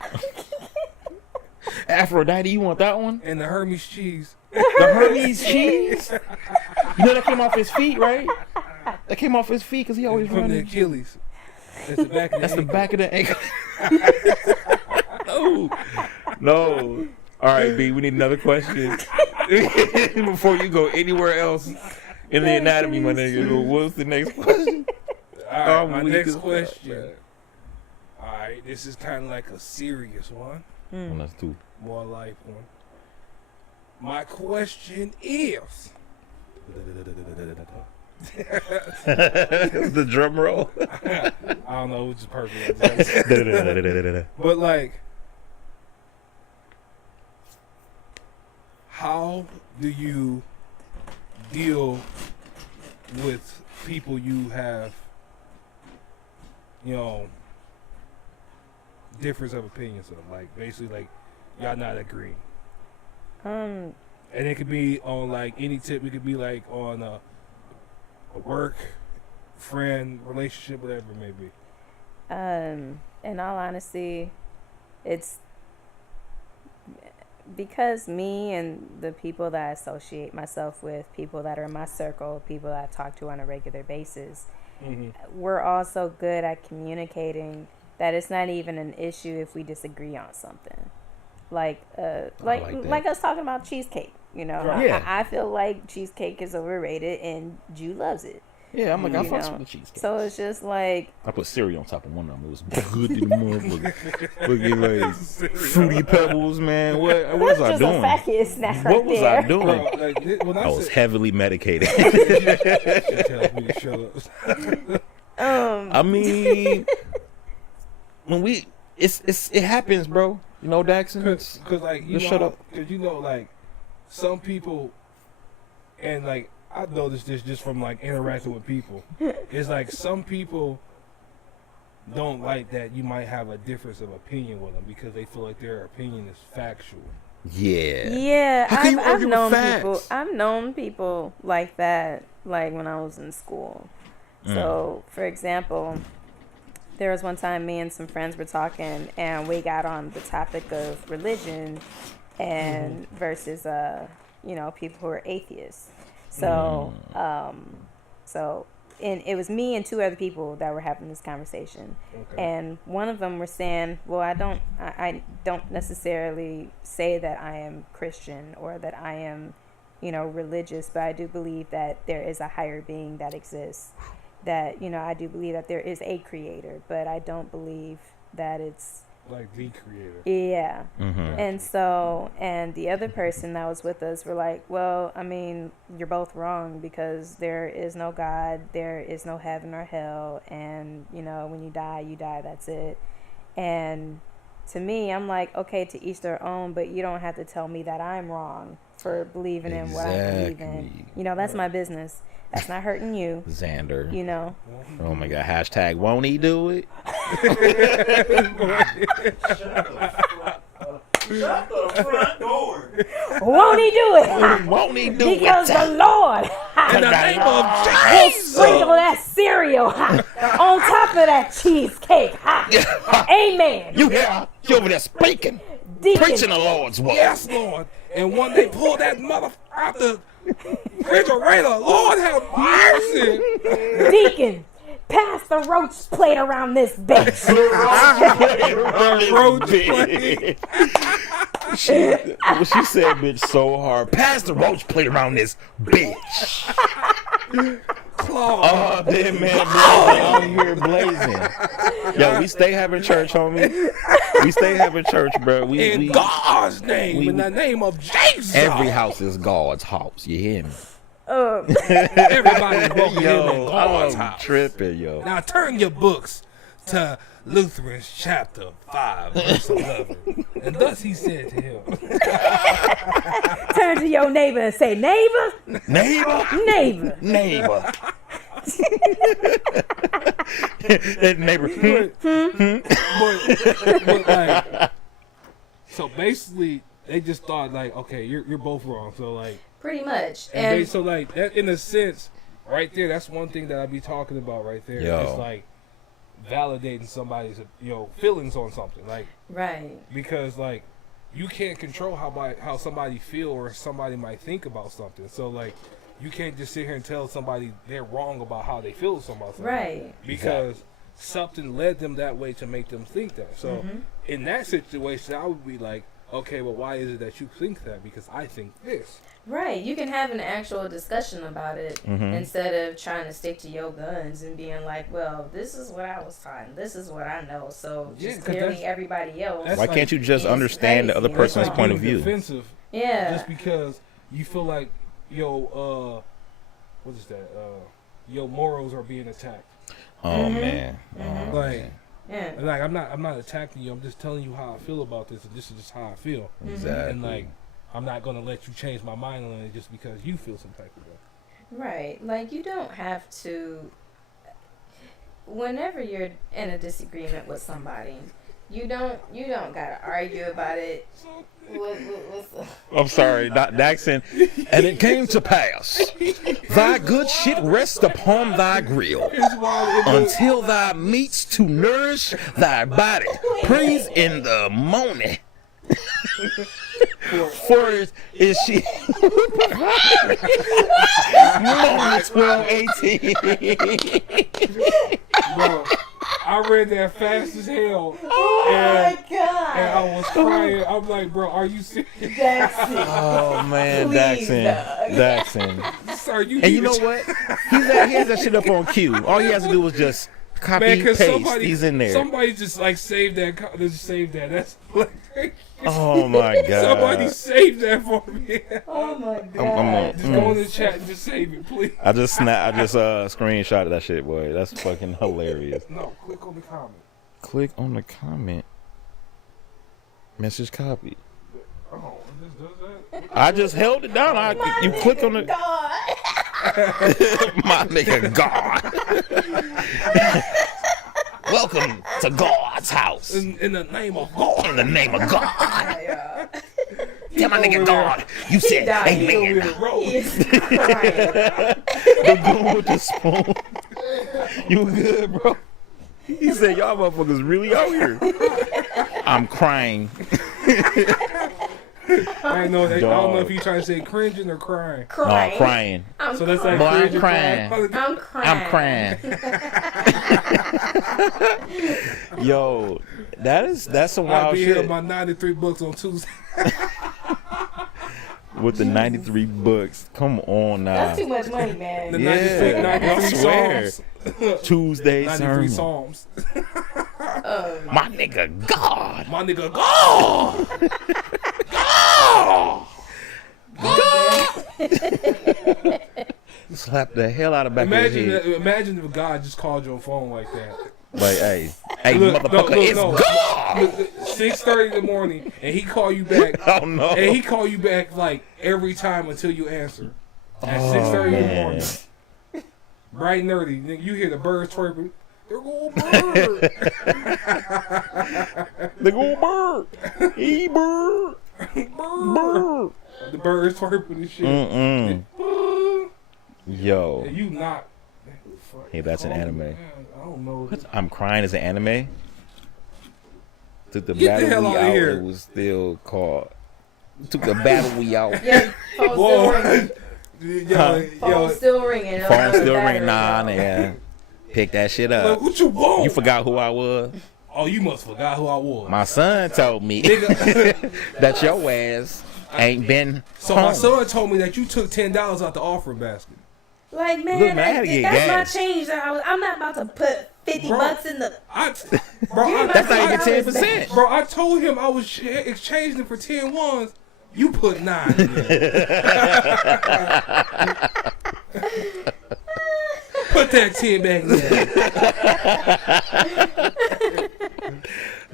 Aphrodite, you want that one? and the Hermes cheese. The Hermes cheese? You know that came off his feet, right? That came off his feet because he always From the running. Achilles. That's the back of the That's the ankle. back of the ankle. No. All right, B, we need another question. Before you go anywhere else in the anatomy, my nigga. What's the next question? right, my next question. All right, this is kind of like a serious one. That's two. More life one. My question is. The drum roll. I don't know which is perfect. But like, how do you deal with people you have, difference of opinions of? Like, basically, like, y'all not agreeing. And it could be on like any tip. It could be like on a work, friend, relationship, whatever it may be. In all honesty, it's because me and the people that I associate myself with, people that are in my circle, people that I talk to on a regular basis, we're all so good at communicating that it's not even an issue if we disagree on something. Like us talking about cheesecake, Right. Yeah. I feel like cheesecake is overrated and Jew loves it. Yeah, I'm like, I fucks with the cheesecake. So it's just like, I put cereal on top of one of them. It was good in the motherfucker. Looking like Fruity Pebbles, man. What was I doing? That's just a fat kid snack right What was there. I doing? When I was heavily medicated. She tells me to shut up. I mean, when it happens, bro. You know, Daxon. Because like shut up. Because like some people, and like I noticed this just from like interacting with people. It's like some people don't like that you might have a difference of opinion with them because they feel like their opinion is factual. Yeah. Yeah, How can you argue with known facts? people. I've known people like that, like when I was in school. So, for example, there was one time me and some friends were talking, and we got on the topic of religion and versus people who are atheists. So, and it was me and two other people that were having this conversation, and one of them were saying, "Well, I don't necessarily say that I am Christian or that I am, religious, but I do believe that there is a higher being that exists. That I do believe that there is a creator, but I don't believe that it's." Like the creator. Yeah. And so, and the other person that was with us were like, well, I mean, you're both wrong because there is no God, there is no heaven or hell, and, when you die, that's it. And to me, I'm like, okay, to each their own, but you don't have to tell me that I'm wrong for believing in what I believe in. That's my business. That's not hurting you. Xander. Oh my God. Hashtag won't he do it? Shut the front door. Won't he do it? Won't he do because it? the Lord In the name of will Jesus. sprinkle that cereal on top of that cheesecake. Amen. You hear? You over there speaking. Preaching the Lord's word. Yes, Lord. And when they pull that mother out the refrigerator, Lord have mercy. Deacon, pass the roach plate around this bitch. Roach plate. She said bitch so hard. Pass the roach plate around this bitch. Claw. Oh, damn, man. Out here blazing. Yo, we stay having church, homie. We stay having church, bro. In God's name, in the name of Jesus. Every house is God's house. You hear me? Everybody's welcome in God's house. Tripping, yo. Now turn your books to Lutherans chapter 5, verse 11. And thus he said to him. Turn to your neighbor and say, neighbor. Neighbor. Neighbor. Neighbor. That neighbor. But like, so basically, they just thought like, okay, you're both wrong. So like, pretty much. And so like that, in a sense, right there, that's one thing that I be talking about right there. Yo. It's like validating somebody's feelings on something, like right, because like you can't control how somebody feel or somebody might think about something. So like you can't just sit here and tell somebody they're wrong about how they feel about something, right? Because something led them that way to make them think that. So in that situation, I would be like, okay, well, why is it that you think that? Because I think this. Right. You can have an actual discussion about it instead of trying to stick to your guns and being like, well, this is what I was taught and this is what I know. So just clearly everybody else. Why can't you just understand the other person's point of view? Defensive, just because you feel like what is that? Your morals are being attacked. Oh man. Like I'm not attacking you. I'm just telling you how I feel about this, and this is just how I feel. Exactly. And like, I'm not gonna let you change my mind on it just because you feel some type of way. Right. Like, you don't have to. Whenever you're in a disagreement with somebody, you don't gotta argue about it. I'm sorry, not Daxon. And it came to pass, thy good shit rests upon thy grill, until thy meats to nourish thy body. Praise in the morning. For is she moment 12:18. Bro, I read that fast as hell. Oh my God. And I was crying. I'm like, bro, are you serious? Oh man, Daxon. Sir, you and you know what? He has that shit up on cue. All he has to do was just copy, paste. He's in there. Somebody just like save that. Just save that. That's like. Oh my God. Somebody save that for me. Oh my God. Just go in the chat and just save it, please. I just screenshotted that shit, boy. That's fucking hilarious. No, click on the comment. Click on the comment. Message copy. Oh, this does that? I just held it down. You click on the. My nigga God. Welcome to God's house. In the name of God. In the name of God. Tell my nigga God, you said amen. The going with the spoon. You good, bro? He said, y'all motherfuckers really out here. I'm crying. I know. I don't know if he's trying to say cringing or crying. No, crying. So that's like I'm crying. I'm crying. Yo, that's some wild I'll be shit. here my 93 books on Tuesday. With the 93 books, come on now. That's too much money, man. The 93 Psalms. Tuesday 93 sermon. Psalms. My nigga God. My nigga God. Slap the hell out of back of your head. Imagine if God just called your phone like that. Like, hey, motherfucker, it's God. 6:30 in the morning, and he call you back. Oh no. And he call you back like every time until you answer. At 6:30 in the morning, bright and early, you hear the birds chirping. There go a bird. There go a bird. He bird. Bird. The birds chirping and shit. Yo. And you not. Hey, that's an anime. Man, I don't know. I'm crying as an anime. Took the Get the battle hell we out of out. here. It was still called. Took the battle we out. Yeah, phone's still ringing. Phone still ringing. Nah, man. Pick that shit up. Like, what you want? You forgot who I was. Oh, you must forgot who I was. My son told me that your ass ain't been. So home. my son told me that you took $10 out the offering basket. Like, man, Look, man, I had to get that's gas. my change. I'm not about to put $50 in the. That's not even 10%. Bro, I told him I was exchanging it for 10 ones. You put 9 in there. Put that 10 back there.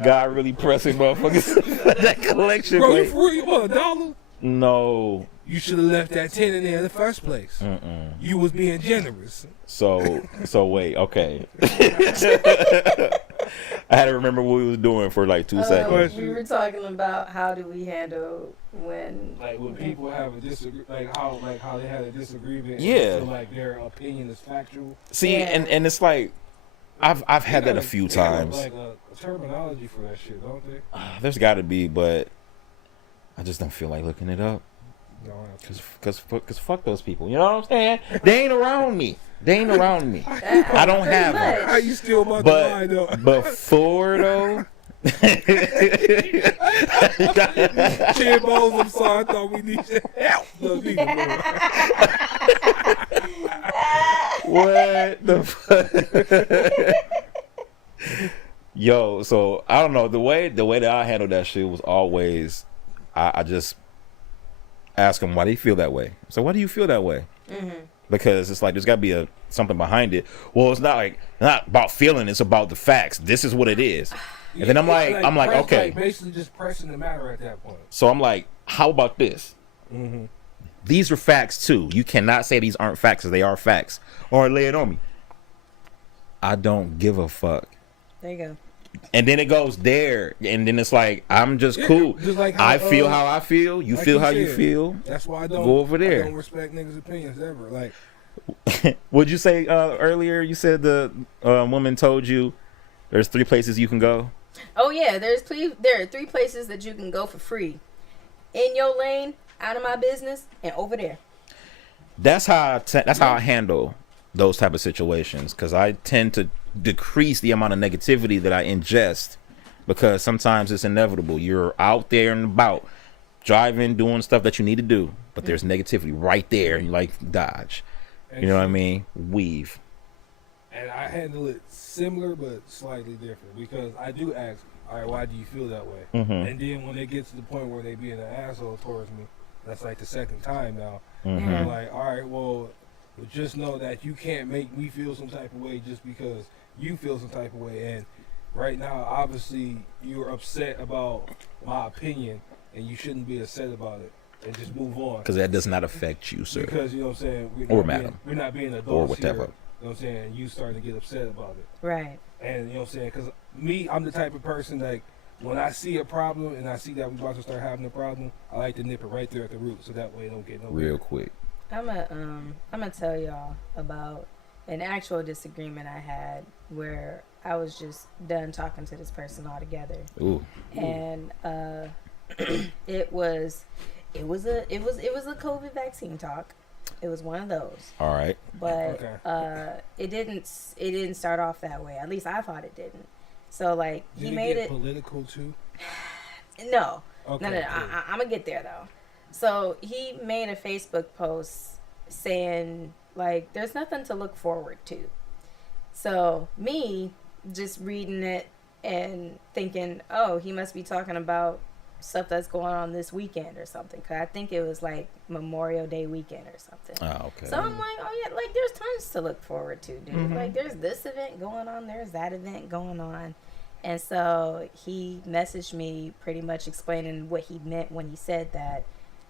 God really pressing motherfuckers. That collection. Bro, plate. you for real? What, $1? No. You should have left that 10 in there in the first place. You was being generous. So wait, okay. I had to remember what we was doing for like 2 seconds. We were talking about how do we handle when people have a disagreement, like how they had a disagreement. Yeah. And so, like their opinion is factual. See, and it's like I've had that a few times. Like a terminology for that shit, don't they? There's got to be, but I just don't feel like looking it up. No, Cause fuck those people. You know what I'm saying? They ain't around me. I don't have them. How you still about to lie though? Before though, Chin Bones, I'm sorry. I thought we need your help. Look, What the fuck? Yo, so I don't know, the way that I handled that shit was always I just ask him why do you feel that way. So why do you feel that way? Because it's like there's got to be something behind it. Well, it's not about feeling, it's about the facts. This is what it is. And then I'm like okay, like basically just pressing the matter at that point. so I'm like, how about this? These are facts too. You cannot say these aren't facts, because they are facts. Or lay it on me. I don't give a fuck. There you go. And then it goes there, and then it's like I'm just cool. Just like how, I feel how I feel. You like feel you how said, you feel. That's why I don't go over there. I don't respect niggas' opinions ever. Like, What'd you say earlier? You said the woman told you there's 3 places you can go. Oh yeah, there are 3 places that you can go for free. In your lane, out of my business, and over there. That's how I handle those type of situations, because I tend to decrease the amount of negativity that I ingest, because sometimes it's inevitable. You're out there and about driving, doing stuff that you need to do, but there's negativity right there, and you like dodge. You know what I mean? Weave. And I handle it similar but slightly different, because I do ask, all right, why do you feel that way? And then when they get to the point where they being an asshole towards me, that's like the second time now. I'm like, all right, well, just know that you can't make me feel some type of way just because you feel some type of way. And right now, obviously, you're upset about my opinion, and you shouldn't be upset about it. And just move on. Because that does not affect you, sir. Because, you know what I'm saying? Or madam. We're not being adults or whatever. here. You know what I'm saying? You starting to get upset about it. Right. And, you know what I'm saying? Because me, I'm the type of person that when I see a problem and I see that we're about to start having a problem, I like to nip it right there at the root, so that way it don't get nowhere. Real quick. I'm gonna tell y'all about an actual disagreement I had where I was just done talking to this person altogether. Ooh. And it was a COVID vaccine talk. It was one of those. All right. But it didn't start off that way. At least I thought it didn't. So like Did he it made get it political too? No. Okay, No. cool. I'm gonna get there though. So he made a Facebook post saying like there's nothing to look forward to. So me just reading it and thinking, oh, he must be talking about stuff that's going on this weekend or something. Cause I think it was like Memorial Day weekend or something. Oh, okay. So I'm like, oh yeah, like there's tons to look forward to, dude. Mm-hmm. Like there's this event going on, there's that event going on. And so he messaged me pretty much explaining what he meant when he said that.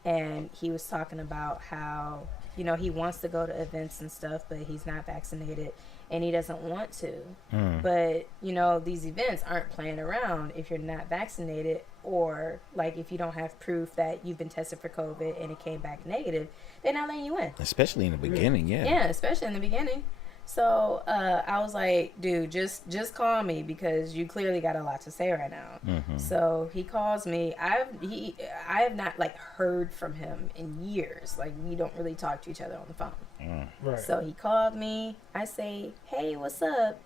And he was talking about how, you know, he wants to go to events and stuff, but he's not vaccinated and he doesn't want to. But, you know, these events aren't playing around if you're not vaccinated, or like if you don't have proof that you've been tested for COVID and it came back negative, they're not letting you in. Especially in the beginning, yeah. Yeah, especially in the beginning. So I was like, dude, just call me because you clearly got a lot to say right now. So he calls me. I have not like heard from him in years. Like we don't really talk to each other on the phone. Right. So he called me. I say, hey, what's up?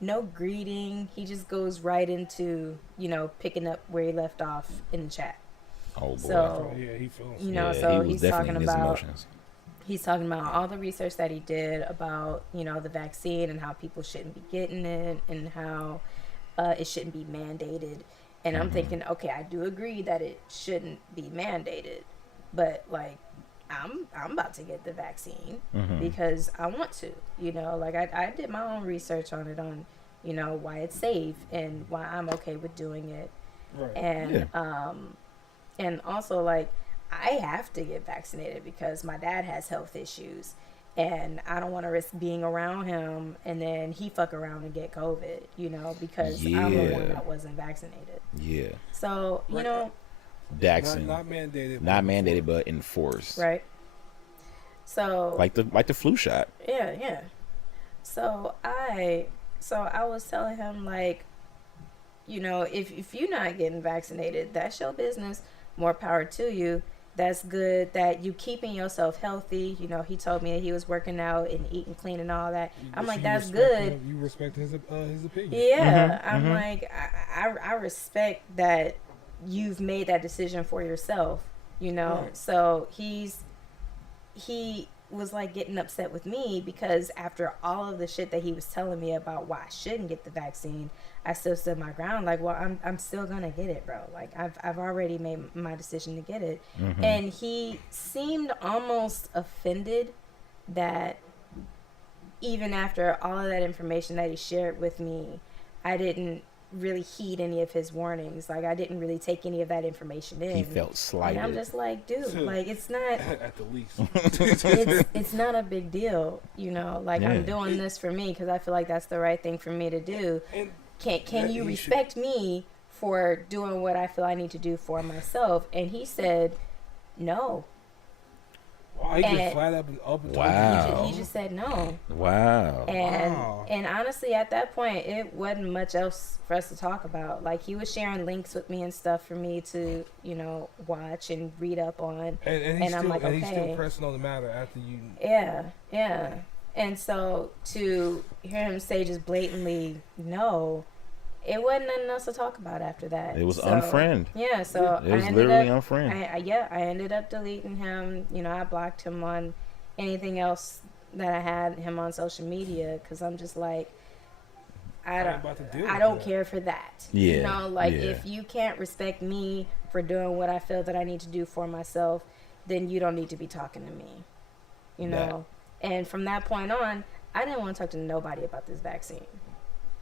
No greeting. He just goes right into, you know, picking up where he left off in the chat. Oh boy. So Yeah, he feels. you know, Yeah, so he was he's definitely talking in his about. emotions. He's talking about all the research that he did about, you know, the vaccine and how people shouldn't be getting it and how it shouldn't be mandated. And I'm thinking, okay, I do agree that it shouldn't be mandated, but like, I'm about to get the vaccine because I want to, you know, like I did my own research on it, on, you know, why it's safe and why I'm okay with doing it. Right. And, and also like, I have to get vaccinated because my dad has health issues and I don't want to risk being around him and then he fuck around and get COVID, you know, because I'm the one that wasn't vaccinated. Yeah. So, you know. Daxing. Not mandated. Not mandated, but enforced. Right. So. Like the flu shot. Yeah. So I was telling him like, you know, if you're not getting vaccinated, that's your business. More power to you. That's good that you keeping yourself healthy. You know, he told me that he was working out and eating clean and all that. I'm like, that's good. You respect his opinion. Yeah, I'm like, I respect that you've made that decision for yourself. You know, Right. so he was like getting upset with me because after all of the shit that he was telling me about why I shouldn't get the vaccine, I still stood my ground. Like, well, I'm still gonna get it, bro. Like, I've already made my decision to get it. And he seemed almost offended that even after all of that information that he shared with me, I didn't really heed any of his warnings. Like, I didn't really take any of that information in. He felt slighted. And I'm just like, dude, like, it's not At the least. it's not a big deal, you know. Like, I'm doing this for me because I feel like that's the right thing for me to do. And Can you respect me for doing what I feel I need to do for myself? And he said, no. Wow, he just flat up and told you. Wow. He just said no. Wow. And honestly, at that point, it wasn't much else for us to talk about. Like, he was sharing links with me and stuff for me to, you know, watch and read up on. And he's I'm still, like, and he's still okay. pressing on the matter after you. Yeah. And so to hear him say just blatantly no, it wasn't nothing else to talk about after that. It was So, unfriend. Yeah, so It was I ended literally up, unfriend. I ended up deleting him. You know, I blocked him on anything else that I had him on social media because I'm just like, I don't care for that. Yeah, You know, like, yeah. if you can't respect me for doing what I feel that I need to do for myself, then you don't need to be talking to me. You know? And from that point on, I didn't want to talk to nobody about this vaccine.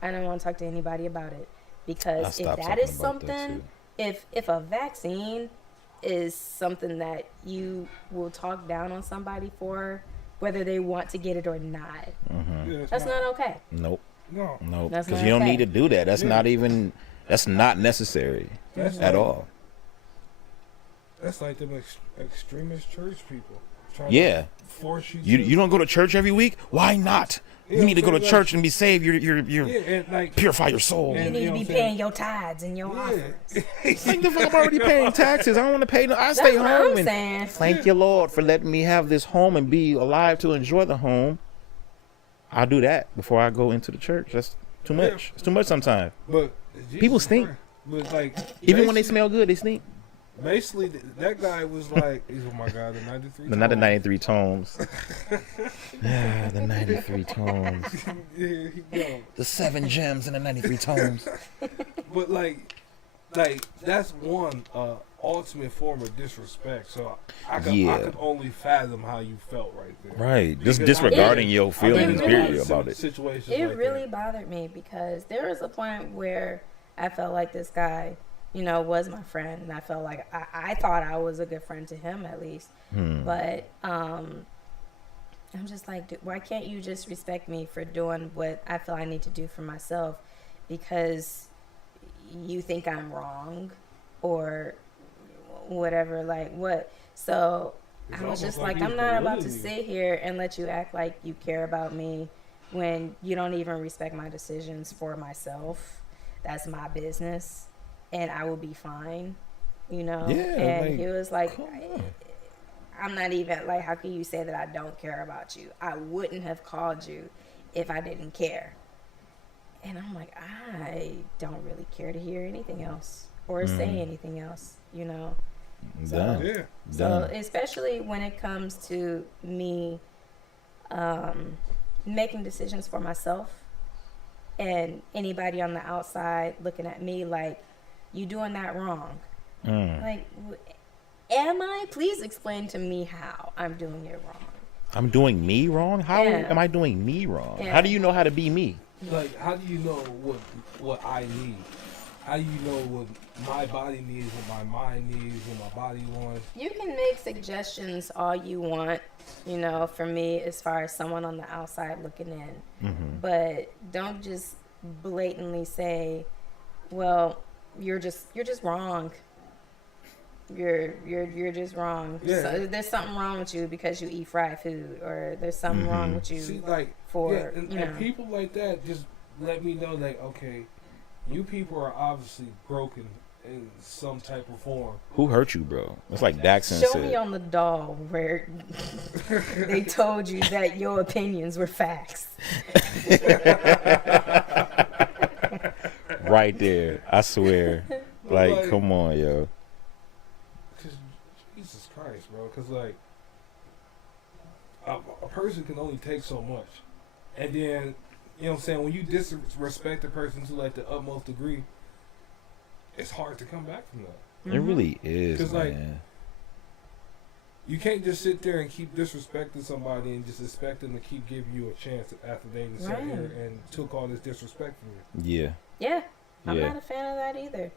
I didn't want to talk to anybody about it because if that is something, if a vaccine is something that you will talk down on somebody for, whether they want to get it or not, that's not okay. Nope. No. That's Because not you don't okay. need to do that. That's not even. That's not necessary at all. That's like them extremist church people. Trying Yeah. to force you. You don't go to church every week? Why not? Yeah, You need to go to like- church and be saved. You're Yeah, and like. purify your soul. You And- need you to know be what I'm saying? paying your tithes and your offerings. Thank the fuck, I'm already paying taxes. I don't want to pay no. I That's stay what home I'm and saying. thank you, Lord, for letting me have this home and be alive to enjoy the home. I'll do that before I go into the church. That's too much. It's too much sometimes. But People stink. But like, Even when they smell good, they stink. basically, that guy was like, "Oh my God, the 93." But not the 93 tones. Yeah, the 93 tones. Yeah, yo. The 7 gems and the 93 tones. But like that's one ultimate form of disrespect. So I could only fathom how you felt right there. Right. Just Because disregarding your I've been feelings, in period, a lot of about it. Situations It like really that. bothered me because there was a point where I felt like this guy, you know, was my friend, and I felt like I thought I was a good friend to him at least. But I'm just like, dude, why can't you just respect me for doing what I feel I need to do for myself? Because you think I'm wrong or whatever, like what? So It's I was almost just like like, he's I'm not about to belittling you. sit here and let you act like you care about me when you don't even respect my decisions for myself. That's my business and I will be fine, you know? Yeah, And like, he was like, come on. I'm not even, like, how can you say that I don't care about you? I wouldn't have called you if I didn't care. And I'm like, I don't really care to hear anything else or say anything else, you know? Done. Yeah. So Done. especially when it comes to me making decisions for myself and anybody on the outside looking at me like, you doing that wrong. Like, am I? Please explain to me how I'm doing it wrong. I'm doing me wrong? How Yeah. am I doing me wrong? Yeah. How do you know how to be me? Like, how do you know what I need? How do you know what my body needs, what my mind needs, what my body wants? You can make suggestions all you want, you know, for me as far as someone on the outside looking in. But don't just blatantly say, well, you're just wrong. You're just wrong. Yeah. So there's something wrong with you because you eat fried food, or there's something wrong with you. See, like, for, yeah, and, you and know. people like that just let me know, like, okay, you people are obviously broken in some type of form. Who hurt you, bro? It's like Daxon Show said. me on the doll where they told you that your opinions were facts. Right there. I swear. Like, come on, yo. Cause Jesus Christ, bro. Because, like, a person can only take so much. And then, you know what I'm saying, when you disrespect a person to, like, the utmost degree, it's hard to come back from that. It really is, man. Like, you can't just sit there and keep disrespecting somebody and just expect them to keep giving you a chance after they sat here and took all this disrespect from you. Yeah. Yeah. I'm not a fan of that either.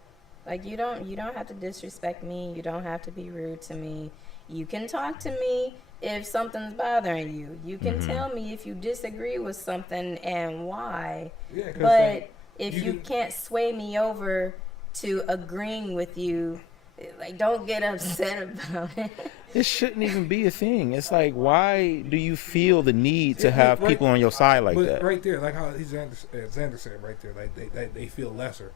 Like, you don't have to disrespect me. You don't have to be rude to me. You can talk to me if something's bothering you. You can tell me if you disagree with something and why. Yeah, but like, if you can't sway me over to agreeing with you, like, don't get upset about it. It shouldn't even be a thing. It's like, why do you feel the need to have people on your side like that? Right there, like how Xander said right there, like they feel lesser.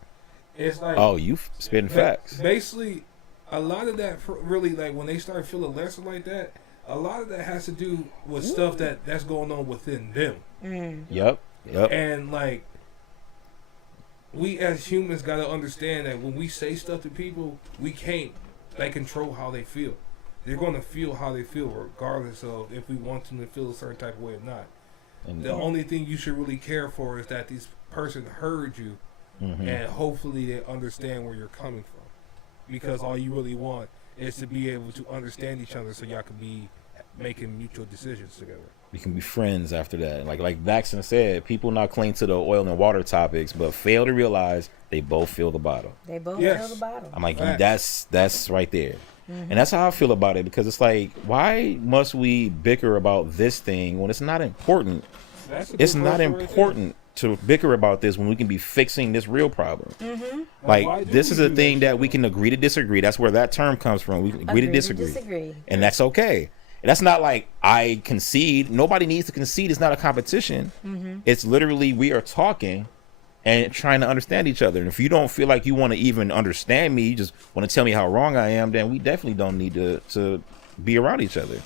It's like, oh, you spitting facts. Basically, a lot of that really, like, when they start feeling lesser like that, a lot of that has to do with stuff that's going on within them. Yep. And, like, we as humans got to understand that when we say stuff to people, we can't, like, control how they feel. They're going to feel how they feel regardless of if we want them to feel a certain type of way or not. And the only thing you should really care for is that this person heard you, and hopefully they understand where you're coming from. Because all you really want is to be able to understand each other so y'all can be making mutual decisions together. We can be friends after that. Like Daxon said, people now cling to the oil and water topics, but fail to realize they both feel the bottle. They both feel the bottle. I'm like, that's right there. And that's how I feel about it, because it's like, why must we bicker about this thing when it's not important? It's not important to bicker about this when we can be fixing this real problem. Like, this is a thing that we can agree to disagree. That's where that term comes from. We can agree to disagree. And that's okay. And that's not like I concede. Nobody needs to concede. It's not a competition. It's literally we are talking and trying to understand each other. And if you don't feel like you want to even understand me, you just want to tell me how wrong I am, then we definitely don't need to be around each other.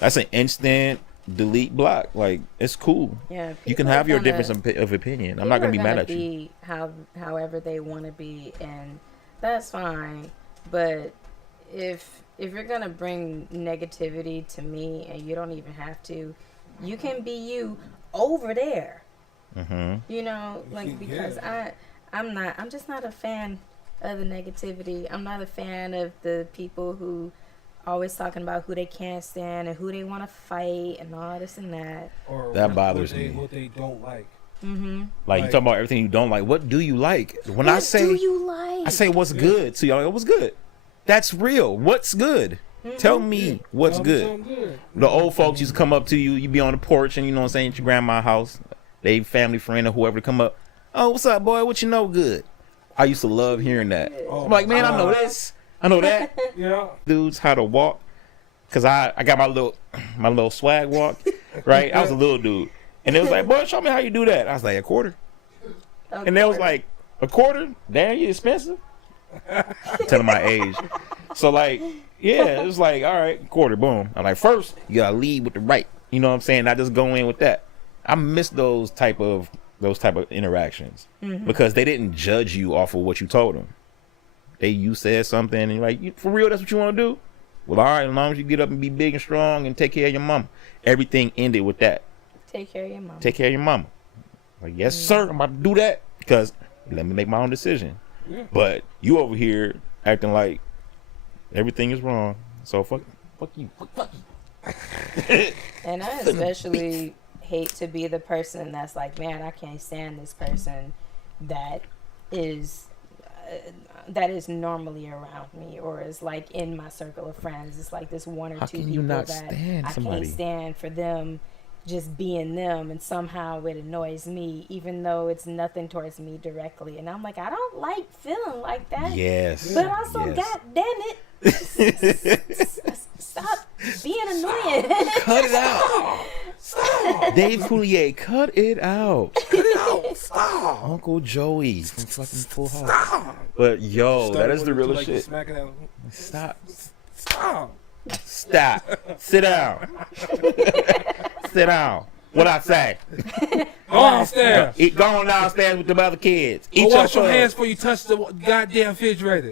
That's an instant delete block. Like, it's cool. Yeah, you can have your difference of opinion. I'm not gonna be mad at you. However they want to be, and that's fine. But if you're gonna bring negativity to me, and you don't even have to, you can be you over there. You know, like, because I'm just not a fan of the negativity. I'm not a fan of the people who always talking about who they can't stand and who they want to fight and all this and that. Or that bothers me. What they don't like. Like, you talking about everything you don't like. What do you like? When I say, do you like? I say what's good to y'all. What's good? That's real. What's good? Tell me what's good. The old folks used to come up to you. You be on the porch and, you know what I'm saying, at your grandma's house. They family friend or whoever come up. Oh, what's up, boy? What you know good? I used to love hearing that. I'm like, man, I know this. I know that. Dudes, how to walk. Cause I got my little swag walk, right? I was a little dude. And they was like, boy, show me how you do that. I was like, a quarter. And they was like, a quarter? Damn, you expensive? Telling my age. So, like, yeah, it was like, all right, quarter, boom. I'm like, first, you gotta lead with the right. You know what I'm saying? Not just go in with that. I miss those type of interactions because they didn't judge you off of what you told them. You said something and you're like, for real, that's what you want to do? Well, all right, as long as you get up and be big and strong and take care of your mama. Everything ended with that. Take care of your mama. Take care of your mama. Like, yes, sir, I'm about to do that because let me make my own decision. But you over here acting like everything is wrong. So fuck you. And I especially hate to be the person that's like, man, I can't stand this person that is normally around me or is like in my circle of friends. It's like this one or two people that I can't stand for them just being them, and somehow it annoys me even though it's nothing towards me directly. And I'm like, I don't like feeling like that. Yes. But also, God damn it, stop being annoying. Cut it out. Stop. Dave Coulier, cut it out. Cut it out. Stop. Uncle Joey from fucking Full House. Stop. But yo, that is the Started realest like shit. smacking that- Stop. Stop. Stop. Sit down. Sit down. What I say? Go downstairs. Go on downstairs with the other kids. Go Eat wash your food. hands before you touch the goddamn refrigerator.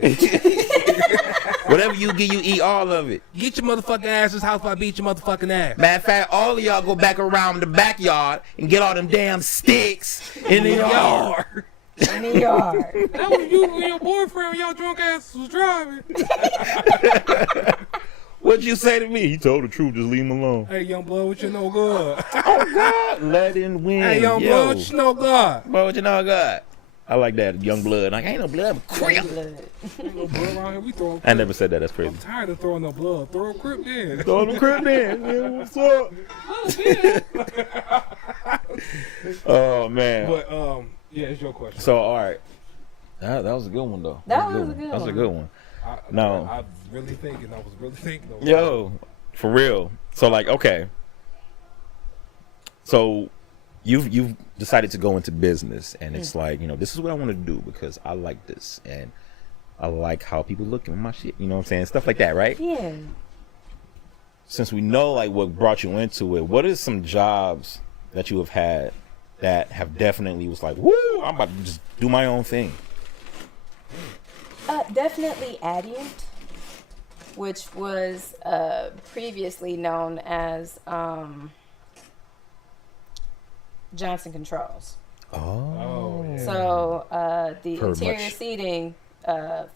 Whatever you get, you eat all of it. Get your motherfucking asses house if I beat your motherfucking ass. Matter of fact, all of y'all go back around the backyard and get all them damn sticks in the yard. In the yard. That was you and your boyfriend when y'all drunk asses was driving. What'd you say to me? He told the truth. Just leave him alone. Hey, young blood, what you know good? Oh God, let him win. Hey, young blood, what you know good? Boy, what you know God? I like that young blood. Like, ain't no blood, but crip. Ain't no blood around here. We throwing I never said that. That's crazy. I'm tired of throwing no blood. Throw a crip in. Throw the crib in. Yeah, what's up? Oh man. But yeah, it's your question. So all right, that was a good one though. That was a good That was a one. good one. I No. was really thinking. Yo, for real. So like, okay. So you've decided to go into business, and it's like, you know, this is what I want to do because I like this and I like how people look at my shit. You know what I'm saying? Stuff like that, right? Yeah. Since we know like what brought you into it, what are some jobs that you have had that have definitely was like, woo, I'm about to just do my own thing? Definitely Adient, which was previously known as Johnson Controls. Oh. yeah. So the Heard interior much. seating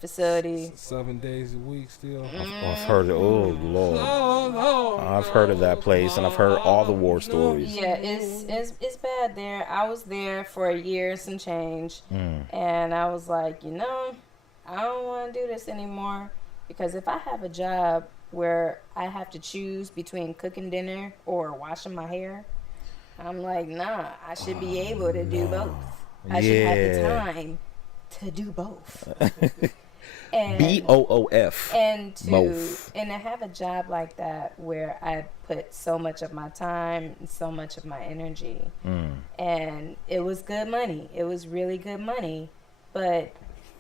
facility. 7 days a week still. I've heard of, oh Lord. Oh, I've heard of that place, and I've heard all the war stories. Yeah, it's bad there. I was there for a year and some change, and I was like, you know, I don't want to do this anymore, because if I have a job where I have to choose between cooking dinner or washing my hair, I'm like, nah, I should be able to do both. I should have the time to do both. And BOOF. and to Both. and to have a job like that where I put so much of my time and so much of my energy, and it was good money. It was really good money, but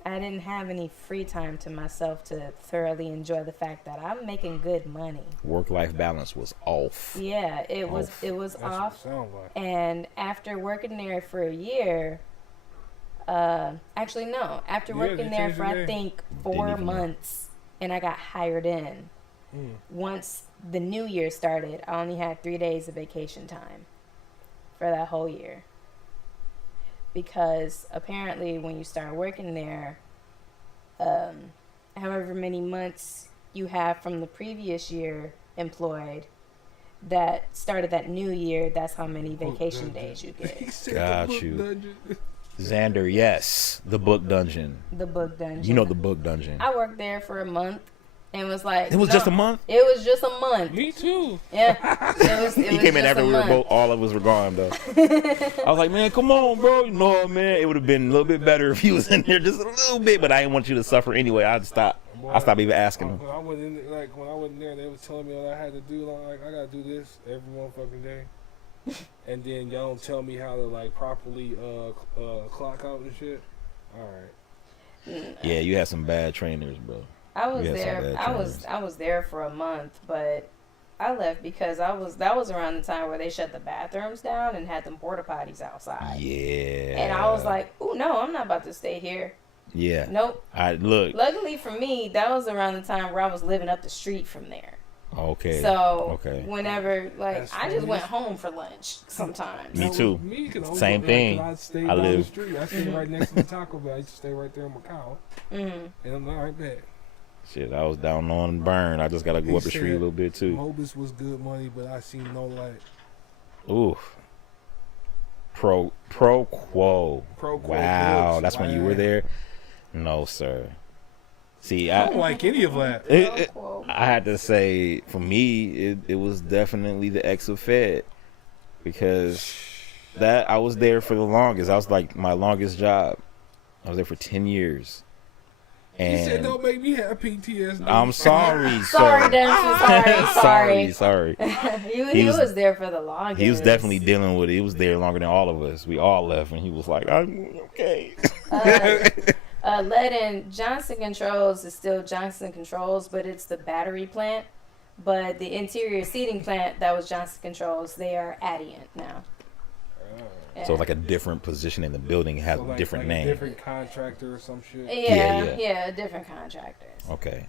I didn't have any free time to myself to thoroughly enjoy the fact that I'm making good money. Work-life balance was off. Yeah, it was Off. off. That's what it sound like. And after working there for a year, actually no, after Yeah, working they there changed for the I name. think Didn't 4 even know. months, and I got hired in. Once the new year started, I only had 3 days of vacation time for that whole year. Because apparently when you start working there, however many months you have from the previous year employed, that started that new year, that's how many vacation days you get. He said Got the book you. dungeon. Xander, yes. The book dungeon. The book dungeon. You know the book dungeon. I worked there for a month and was like, It was no, just a month? It was just a month. Me too. Yeah. It was He came in just a everywhere, month. all of us were gone, though. I was like, man, come on, bro. You know, man, it would have been a little bit better if he was in there just a little bit, but I didn't want you to suffer anyway. I'd stop. I stopped even asking him. When I went in, when I went in there, they was telling me what I had to do. Like, I gotta do this every motherfucking day, and then y'all don't tell me how to like properly clock out and shit. All right. Yeah, you had some bad trainers, bro. I was We had some there. bad I was there for a month, but I left because that was around the time where they shut the bathrooms down and had them porta potties outside. Yeah. And I was like, "Oh no, I'm not about to stay here." yeah. Nope. Look. Luckily for me, that was around the time where I was living up the street from there. Okay. So Okay. whenever, like, That's I just funny. went home for lunch sometimes. Me too. Me, 'cause I was Same like, thing. I stayed I down the live- street. I stayed right next to the Taco Bell. I used to stay right there in Macau, and I'm like, all right, bet. Shit, I was down on Burn. I just gotta go He up the street a said little bit too. Mobus was good money, but I seen no light. Ooh. Pro quo. Pro quo Wow, quos. that's when you were Wow. there. No, sir. See, I don't like any of that. I had to say, for me, it was definitely the Exo Fed, because that I was there for the longest. I was like my longest job. I was there for 10 years. And he said, "Don't make me have PTSD." I'm sorry, Sorry, sir. Dempsey. sorry. He was there for the longest. He was definitely dealing with it. He was there longer than all of us. We all left, and he was like, "I'm okay." Led in Johnson Controls is still Johnson Controls, but it's the battery plant. But the interior seating plant that was Johnson Controls, they are Adient now. Yeah. So like a different position in the building has a different name. A different contractor or some shit. Yeah, different contractors. Okay.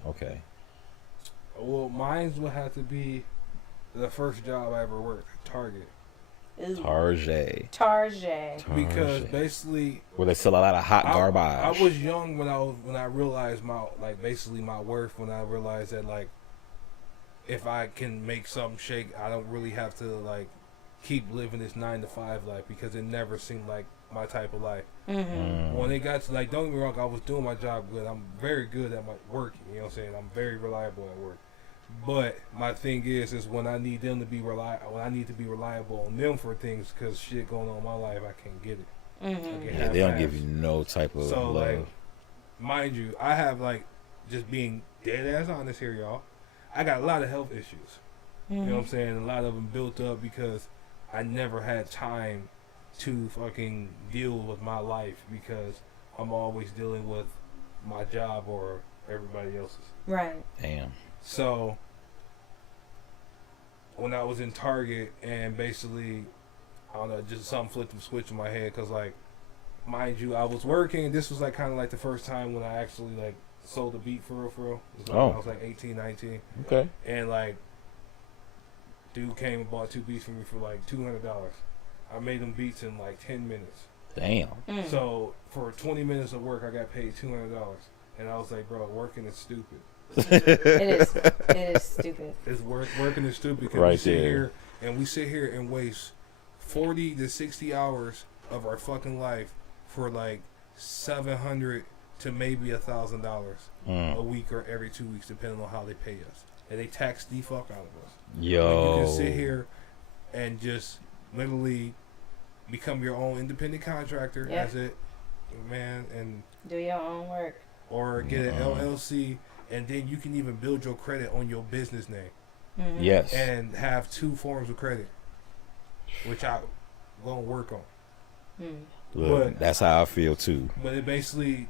Well, mine would have to be the first job I ever worked, Target. Target. Because basically, where they sell a lot of hot garbage. I was young when I realized my worth. When I realized that like, if I can make something shake, I don't really have to like keep living this 9-to-5 life, because it never seemed like my type of life. When it got to like, don't get me wrong, I was doing my job good. I'm very good at my work. You know what I'm saying? I'm very reliable at work. But my thing is when I need them to be reliable, when I need to be reliable on them for things, because shit going on in my life, I can't get it. They don't give you no type of love. Like, mind you, I have like, just being dead ass honest here, y'all. I got a lot of health issues. You know what I'm saying? A lot of them built up because I never had time to fucking deal with my life, because I'm always dealing with my job or everybody else's. Right. Damn. So when I was in Target, and basically, I don't know, just something flipped the switch in my head, because like, mind you, I was working. This was like kind of like the first time when I actually like sold a beat for real. It was like, I was like 18, 19. Okay. And like, dude came and bought 2 beats for me for like $200. I made them beats in like 10 minutes. Damn. So for 20 minutes of work, I got paid $200. And I was like, bro, working is stupid. It is stupid. Working is stupid, because right we sit here and waste 40 to 60 hours of our fucking life for like $700 to maybe $1,000 a week or every 2 weeks, depending on how they pay us. And they tax the fuck out of us. Yo. You can sit here and just literally become your own independent contractor as it, man, and do your own work, or get an LLC, and then you can even build your credit on your business name. Yes. And have 2 forms of credit, which I'm gonna work on. Look, that's how I feel too. But it basically,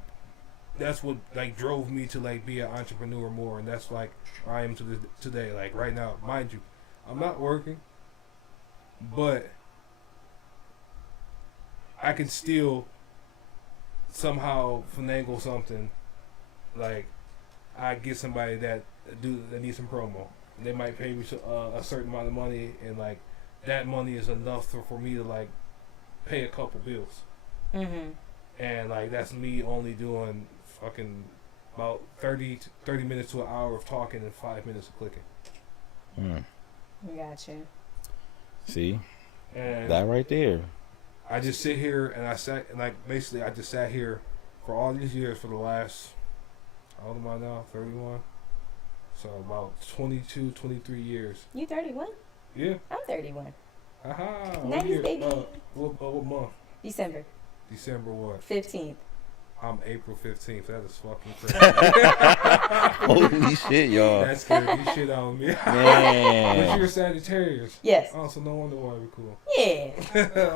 that's what like drove me to like be an entrepreneur more, and that's like where I am today. Like right now, mind you, I'm not working, but I can still somehow finagle something. Like, I get somebody that needs some promo. They might pay me a certain amount of money, and like that money is enough for me to like pay a couple bills. And like that's me only doing fucking about 30 minutes to an hour of talking and 5 minutes of clicking. Gotcha. See, and that right there. I just sit here and I just sat here for all these years, for the last, how old am I now? 31. So about 22, 23 years. You 31? Yeah. I'm 31. Aha. Nice, baby. What month? December. December what? 15th. I'm April 15th. That is fucking crazy. Holy shit, y'all. That scared the shit out of me. Man. But you're a Sagittarius. Yes. Oh, so no wonder why we're cool. Yeah.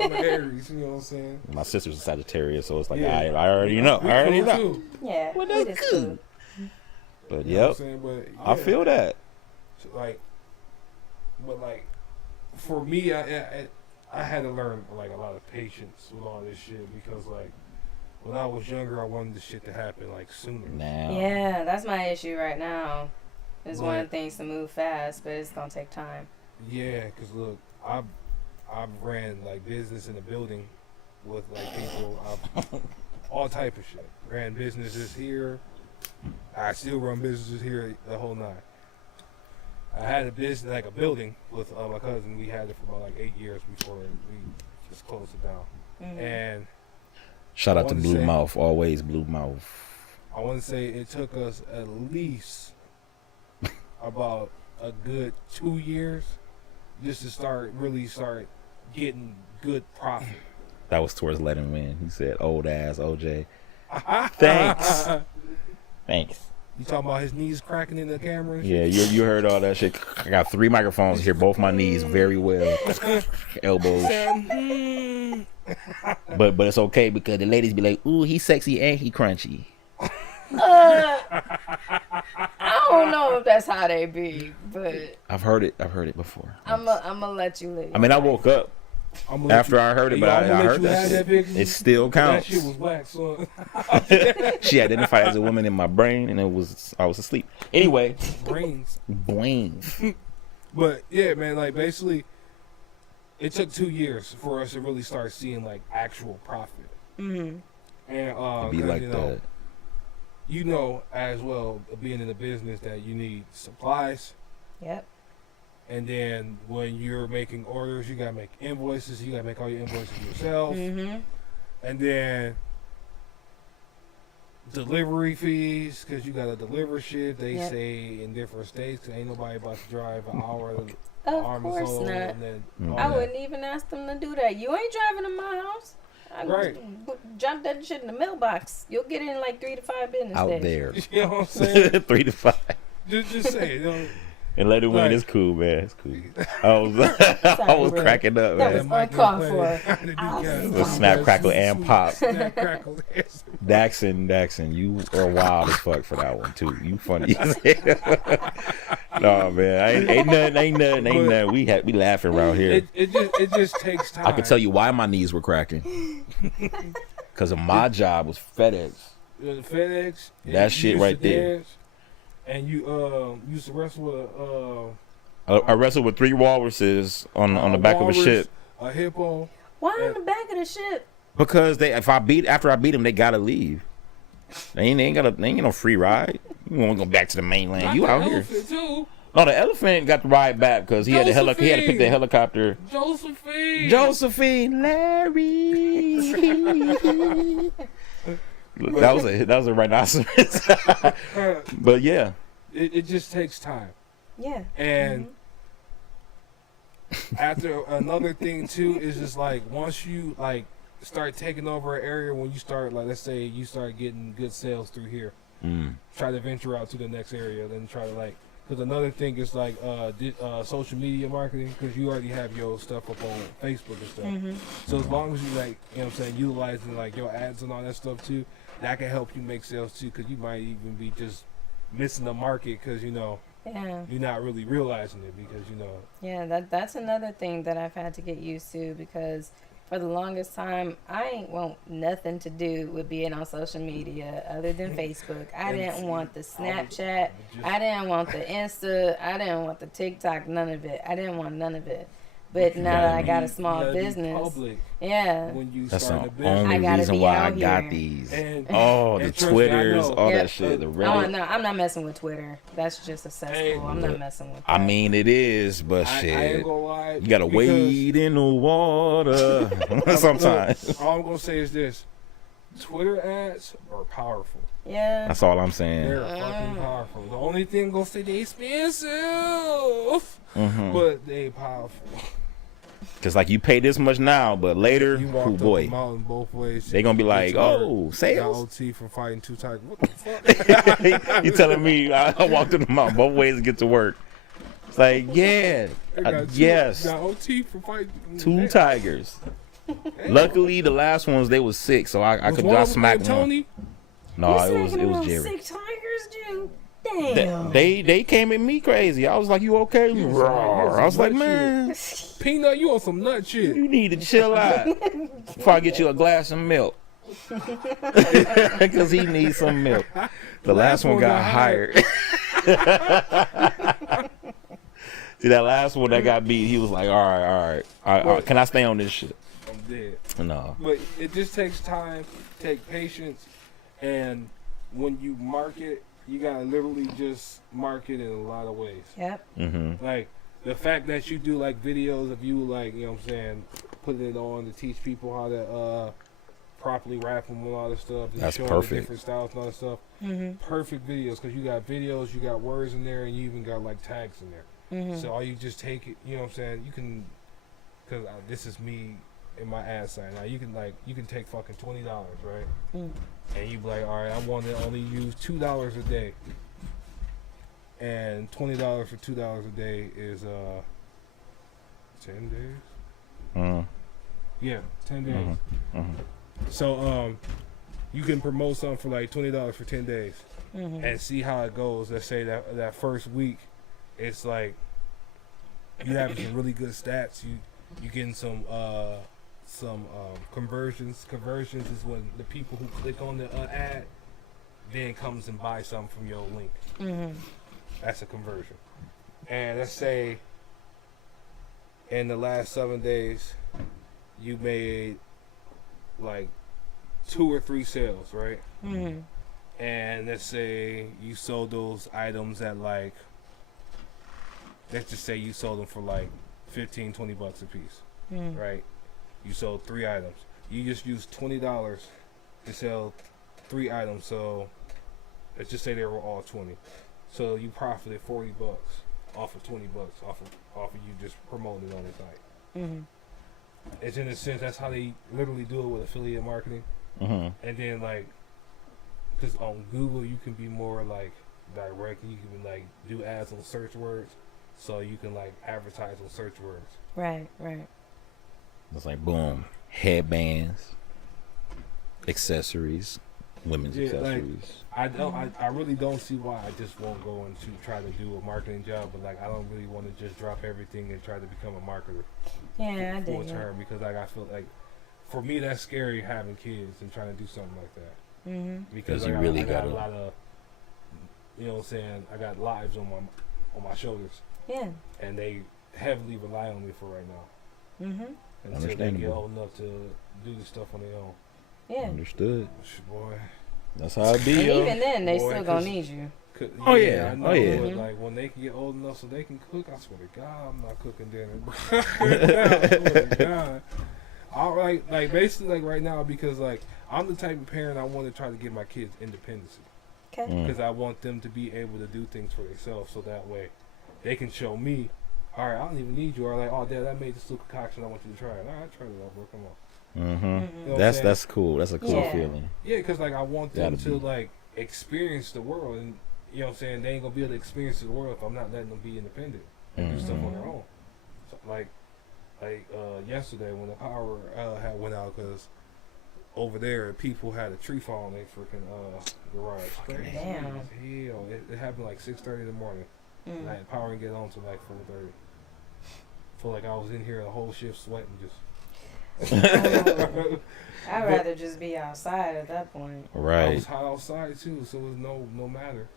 I'm an Aries, you know what I'm saying? My sister's a Sagittarius, so it's like, Yeah. I already know. We I already cool know. too. Yeah. Well, it that's is good. cool. But You know what I'm yep, saying? But, yeah. I feel that. So, like, but like, for me, I had to learn like a lot of patience with all this shit, because like, when I was younger, I wanted this shit to happen like sooner. Now. Yeah, that's my issue right now. Is wanting things to move fast, but it's gonna take time. Yeah, cause look, I've ran like business in a building with like people, all type of shit. Ran businesses here. I still run businesses here, the whole nine. I had a business, like a building, with my cousin. We had it for about like 8 years before we just closed it down. And shout out to Blue Mouth, always Blue Mouth. I want to say it took us at least about a good 2 years just to really start getting good profit. That was towards letting win. He said, "Old ass OJ." Thanks. Thanks. You talking about his knees cracking in the camera? And Yeah, shit? you heard all that shit. I got 3 microphones here, both my knees very well, elbows. But it's okay because the ladies be like, "Ooh, he's sexy and he crunchy." I don't know if that's how they be, but I've heard it before. I'm gonna let you live. I mean, I woke up after I heard it, but I heard that shit. Picture. It still counts. That shit was whack, son. She identified as a woman in my brain, and I was asleep. Anyway, Brains. But yeah, man, like basically, it took 2 years for us to really start seeing like actual profit. Mm-hmm. And be like that. You know as well, being in the business, that you need supplies. Yep. And then when you're making orders, you gotta make invoices. You gotta make all your invoices yourself. Mm-hmm. And then delivery fees, because you gotta deliver shit. They say in different states, because ain't nobody about to drive an hour. Of course not. And then I wouldn't even ask them to do that. You ain't driving to my house. Right. Jump that shit in the mailbox. You'll get it in like 3 to 5 business out days. there, you know what I'm saying? 3 to 5. just say it. You know? And let it win. It's cool, man. It's cool. I was bro. cracking up, That man. was uncalled for. It The snap, crackle, and pop. Snap, crackle. Daxon, you are wild as fuck for that one too. You funny as hell. No, man, ain't nothing. We laughing around here. It just takes time. I can tell you why my knees were cracking. Because of my job was FedEx. FedEx. That shit right there. And you used to wrestle with I wrestled with 3 walruses on the back walrus, of a ship. A hippo. Why on the back of the ship? Because after I beat them, they gotta leave. They ain't get no free ride. You want to go back to the mainland? You out here? Too. No, the elephant got the ride back because he had to pick the helicopter. Josephine, Larry. That was a rhinoceros. But yeah, it just takes time. Yeah. And after another thing too is just like once you like start taking over an area, when you start like let's say you start getting good sales through here, try to venture out to the next area, then try to like. Because another thing is like social media marketing, because you already have your stuff up on Facebook and stuff. Mm-hmm. So as long as you like, you know what I'm saying, utilizing like your ads and all that stuff too, that can help you make sales too. Because you might even be just missing the market because you're not really realizing it because that's another thing that I've had to get used to, because for the longest time, I ain't want nothing to do with being on social media other than Facebook. I didn't want the Snapchat. I didn't want the Insta. I didn't want the TikTok. None of it. I didn't want none of it. But now that I got a small business, when you that's start the a business, only reason why I got here. these. And the Twitters, all that shit. The Reddit. No, I'm not messing with Twitter. That's just a cesspool. I'm not messing with that. I mean, it is, but I shit, ain't gonna lie, you gotta wade in the water sometimes. All I'm gonna say is this: Twitter ads are powerful. Yeah, that's all I'm saying. They're fucking powerful. The only thing gonna say they expensive, but they powerful. Cause like you pay this much now, but later, oh boy, both ways. They gonna be like, oh, sales. OT from fighting 2 tigers. What the fuck? You telling me I walked through the mountain both ways to get to work? It's like, yeah, yes. Got OT from fighting 2 tigers. Luckily, the last ones they was sick, so I could smack them. Tony? No, it was Jerry. 6 tigers, dude. Damn. They came at me crazy. I was like, you okay? I was like, man, Peanut, you on some nut shit. you need to chill out before I get you a glass of milk. Because he needs some milk. The last one got hired. See, that last one that got beat, he was like, all right. Can I stay on this shit? I'm dead. No. But it just takes time, take patience, and when you market, you gotta literally just market in a lot of ways. Yep. Mm-hmm. Like the fact that you do like videos of you like, you know what I'm saying, putting it on to teach people how to properly rap them and all this stuff. And that's showing perfect. The different styles and all that stuff. Mm-hmm. Perfect videos, because you got videos, you got words in there, and you even got like tags in there. Mm-hmm. So all you just take it, you know what I'm saying, you can, because this is me in my ad site. Now you can take fucking $20, right? And you be like, all right, I want to only use $2 a day. And $20 for $2 a day is 10 days. Yeah, 10 days. So you can promote something for like $20 for 10 days, and see how it goes. Let's say that first week, it's like you having some really good stats. You getting some conversions. Conversions is when the people who click on the ad then comes and buy something from your link. That's a conversion. And let's say in the last 7 days, you made like 2 or 3 sales, right? And let's say you sold those items at like, let's just say you sold them for like $15, $20 a piece, right? You sold 3 items. You just used $20 to sell 3 items. So let's just say they were all 20. So you profited $40 off of $20 off of you just promoting it on the site. It's in a sense that's how they literally do it with affiliate marketing. And then like, because on Google you can be more like direct. You can like do ads on search words, so you can like advertise on search words. Right. It's like boom, headbands, accessories, women's accessories. Like, I really don't see why I just won't go into try to do a marketing job, but like I don't really want to just drop everything and try to become a marketer. Yeah, I do. Full term, because like I feel like for me that's scary having kids and trying to do something like that. Because you like, really I got gotta, a lot of, you know what I'm saying, I got lives on my shoulders. Yeah. And they heavily rely on me for right now. Until they get old enough to do the stuff on their own. Yeah. Understood. Boy. That's how it be, And yo. even then, they still gonna need you. Oh yeah. I know, Oh yeah. but like when they can get old enough so they can cook, I swear to God, I'm not cooking dinner. I swear to God. All right, like basically like right now, because like I'm the type of parent I want to try to give my kids independence. Okay. Because I want them to be able to do things for themselves, so that way they can show me, all right, I don't even need you. Or like, oh, Dad, I made this little concoction, I want you to try it. All right, try it out, bro. Come on. You know that's cool. That's a cool feeling. Yeah, because like I want them to like experience the world, and you know what I'm saying, they ain't gonna be able to experience the world if I'm not letting them be independent and do stuff on their own. So, like yesterday when the power had went out, because over there people had a tree fall in their freaking garage. Damn. Hell, it happened like 6:30 in the morning. And I had power and get on to like 4:30. Feel like I was in here the whole shift sweating just. I'd rather just be outside at that point. Right. I was hot outside too, so it was no matter.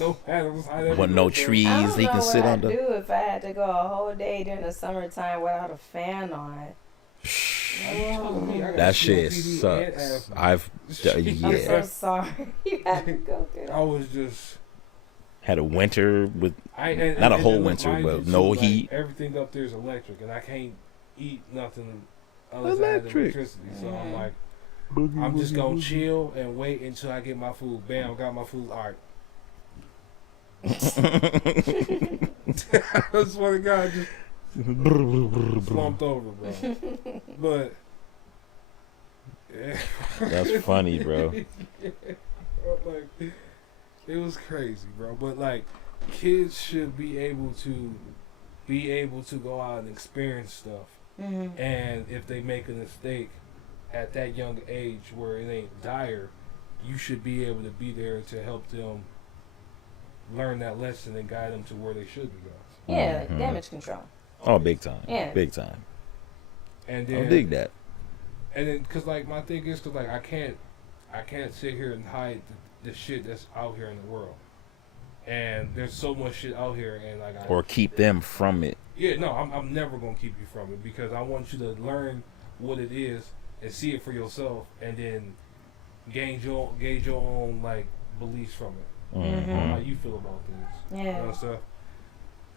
No matter. Wasn't no trees he can sit under. I don't know what I'd do if I had to go a whole day during the summertime without a fan on. That shit sucks. I'm so sorry. You had to go through that. I was just had a winter with not a whole winter, but no heat. Everything up there is electric, and I can't eat nothing unless I have electricity. So I'm like, I'm just gonna chill and wait until I get my food. Bam, got my food. All right. I swear to God, just slumped over, bro. But yeah. That's funny, bro. Like, it was crazy, bro. But like, kids should be able to go out and experience stuff. And if they make a mistake at that young age where it ain't dire, you should be able to be there to help them learn that lesson and guide them to where they should be going. Yeah, like damage control. Oh, big time. Yeah. Big time. And then I dig that. And then, cause like my thing is, cause like I can't sit here and hide the shit that's out here in the world. And there's so much shit out here, and like or keep them from it. Yeah, no, I'm never gonna keep you from it, because I want you to learn what it is and see it for yourself, and then gauge your own like beliefs from it. How you feel about things. Yeah. You know, so,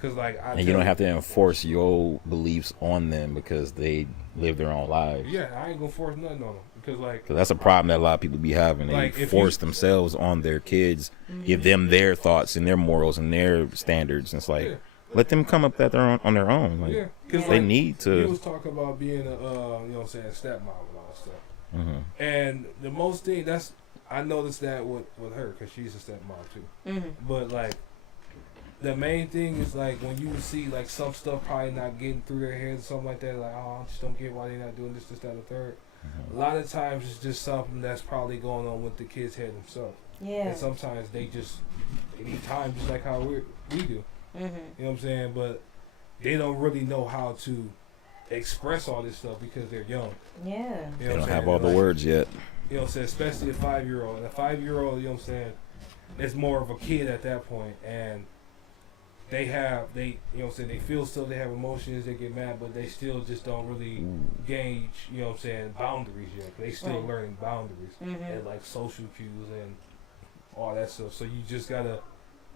cause like and you don't have to enforce your beliefs on them because they live their own lives. Yeah, I ain't gonna force nothing on them, because like that's a problem that a lot of people be having. They like, force themselves on their kids, give them their thoughts and their morals and their standards. And it's like, Let them come up on their own. Like, because they need to. He was talking about being a, you know what I'm saying, stepmom and all that stuff. Mm-hmm. And the most thing I noticed that with her because she's a stepmom too. Mm-hmm. But like, the main thing is like when you see like some stuff probably not getting through their heads or something like that. Like, oh, I just don't get why they're not doing this, that, or third. Mm-hmm. A lot of times it's just something that's probably going on with the kid's head themselves. Yeah. And sometimes they need time, just like how we do. Mm-hmm. You know what I'm saying? But they don't really know how to express all this stuff because they're young. Yeah. You know They what I'm don't saying? have all the Like, words yet. You know what I'm saying? Especially a 5-year-old. And a 5-year-old, you know what I'm saying, is more of a kid at that point. And you know what I'm saying, they feel still, they have emotions, they get mad, but they still just don't really gauge, you know what I'm saying, boundaries yet. They still learning boundaries and like social cues and all that stuff. So you just gotta,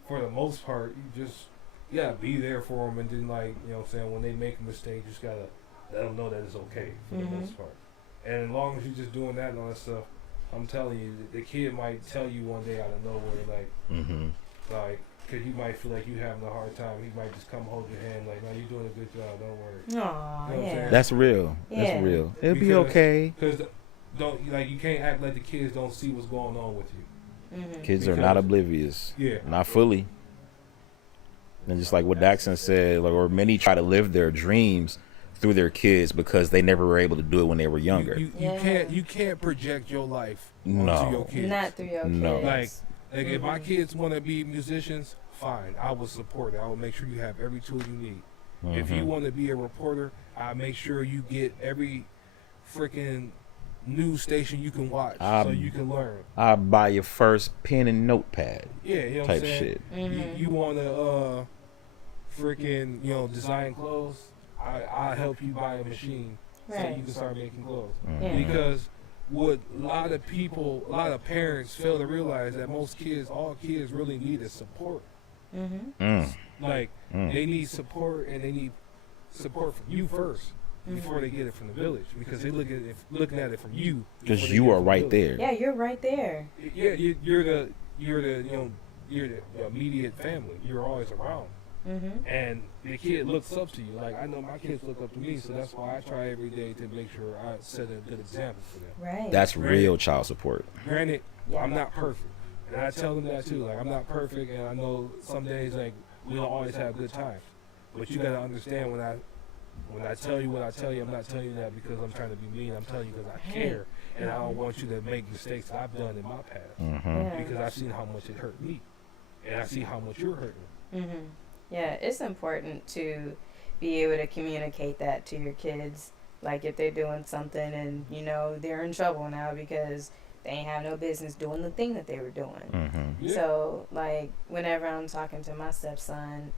for the most part, you gotta be there for them, and then like, you know what I'm saying, when they make a mistake, you just gotta let them know that it's okay for the most part. And as long as you're just doing that and all that stuff, I'm telling you, the kid might tell you one day out of nowhere, like, because you might feel like you having a hard time. He might just come hold your hand, like, no, you're doing a good job, don't worry. Aw, You know what I'm saying? That's real. Yeah. That's real. It'll be okay. Because you can't act like the kids don't see what's going on with you. Mm-hmm. Kids are not oblivious. Yeah. Not fully. And just like what Daxon said, like, or many try to live their dreams through their kids because they never were able to do it when they were younger. You can't project your life onto your kids. Not through your No. kids. Like if my kids want to be musicians, fine. I will support it. I will make sure you have every tool you need. If you want to be a reporter, I'll make sure you get every freaking news station you can watch so you can learn. I'll buy your first pen and notepad. Yeah, you know what type I'm saying? shit. You want to freaking, you know, design clothes? I'll help you buy a machine so you can start making clothes. Yeah. Because what a lot of parents fail to realize that all kids really need is support. Like they need support, and they need support from you first before they get it from the village, because they looking at it from you. Because you are right there. Yeah, you're right there. Yeah, you're the immediate family. You're always around. And the kid looks up to you. Like, I know my kids look up to me, so that's why I try every day to make sure I set a good example for them. Right. That's real child support. Granted, I'm not perfect, and I tell them that too. Like, I'm not perfect, and I know some days like we don't always have good times. But you gotta understand when I tell you what I tell you, I'm not telling you that because I'm trying to be mean. I'm telling you because I care, and I don't want you to make mistakes that I've done in my past because I've seen how much it hurt me, and I see how much you're hurting. Yeah, it's important to be able to communicate that to your kids. Like if they're doing something and, you know, they're in trouble now because they ain't have no business doing the thing that they were doing. So, like, whenever I'm talking to my stepson,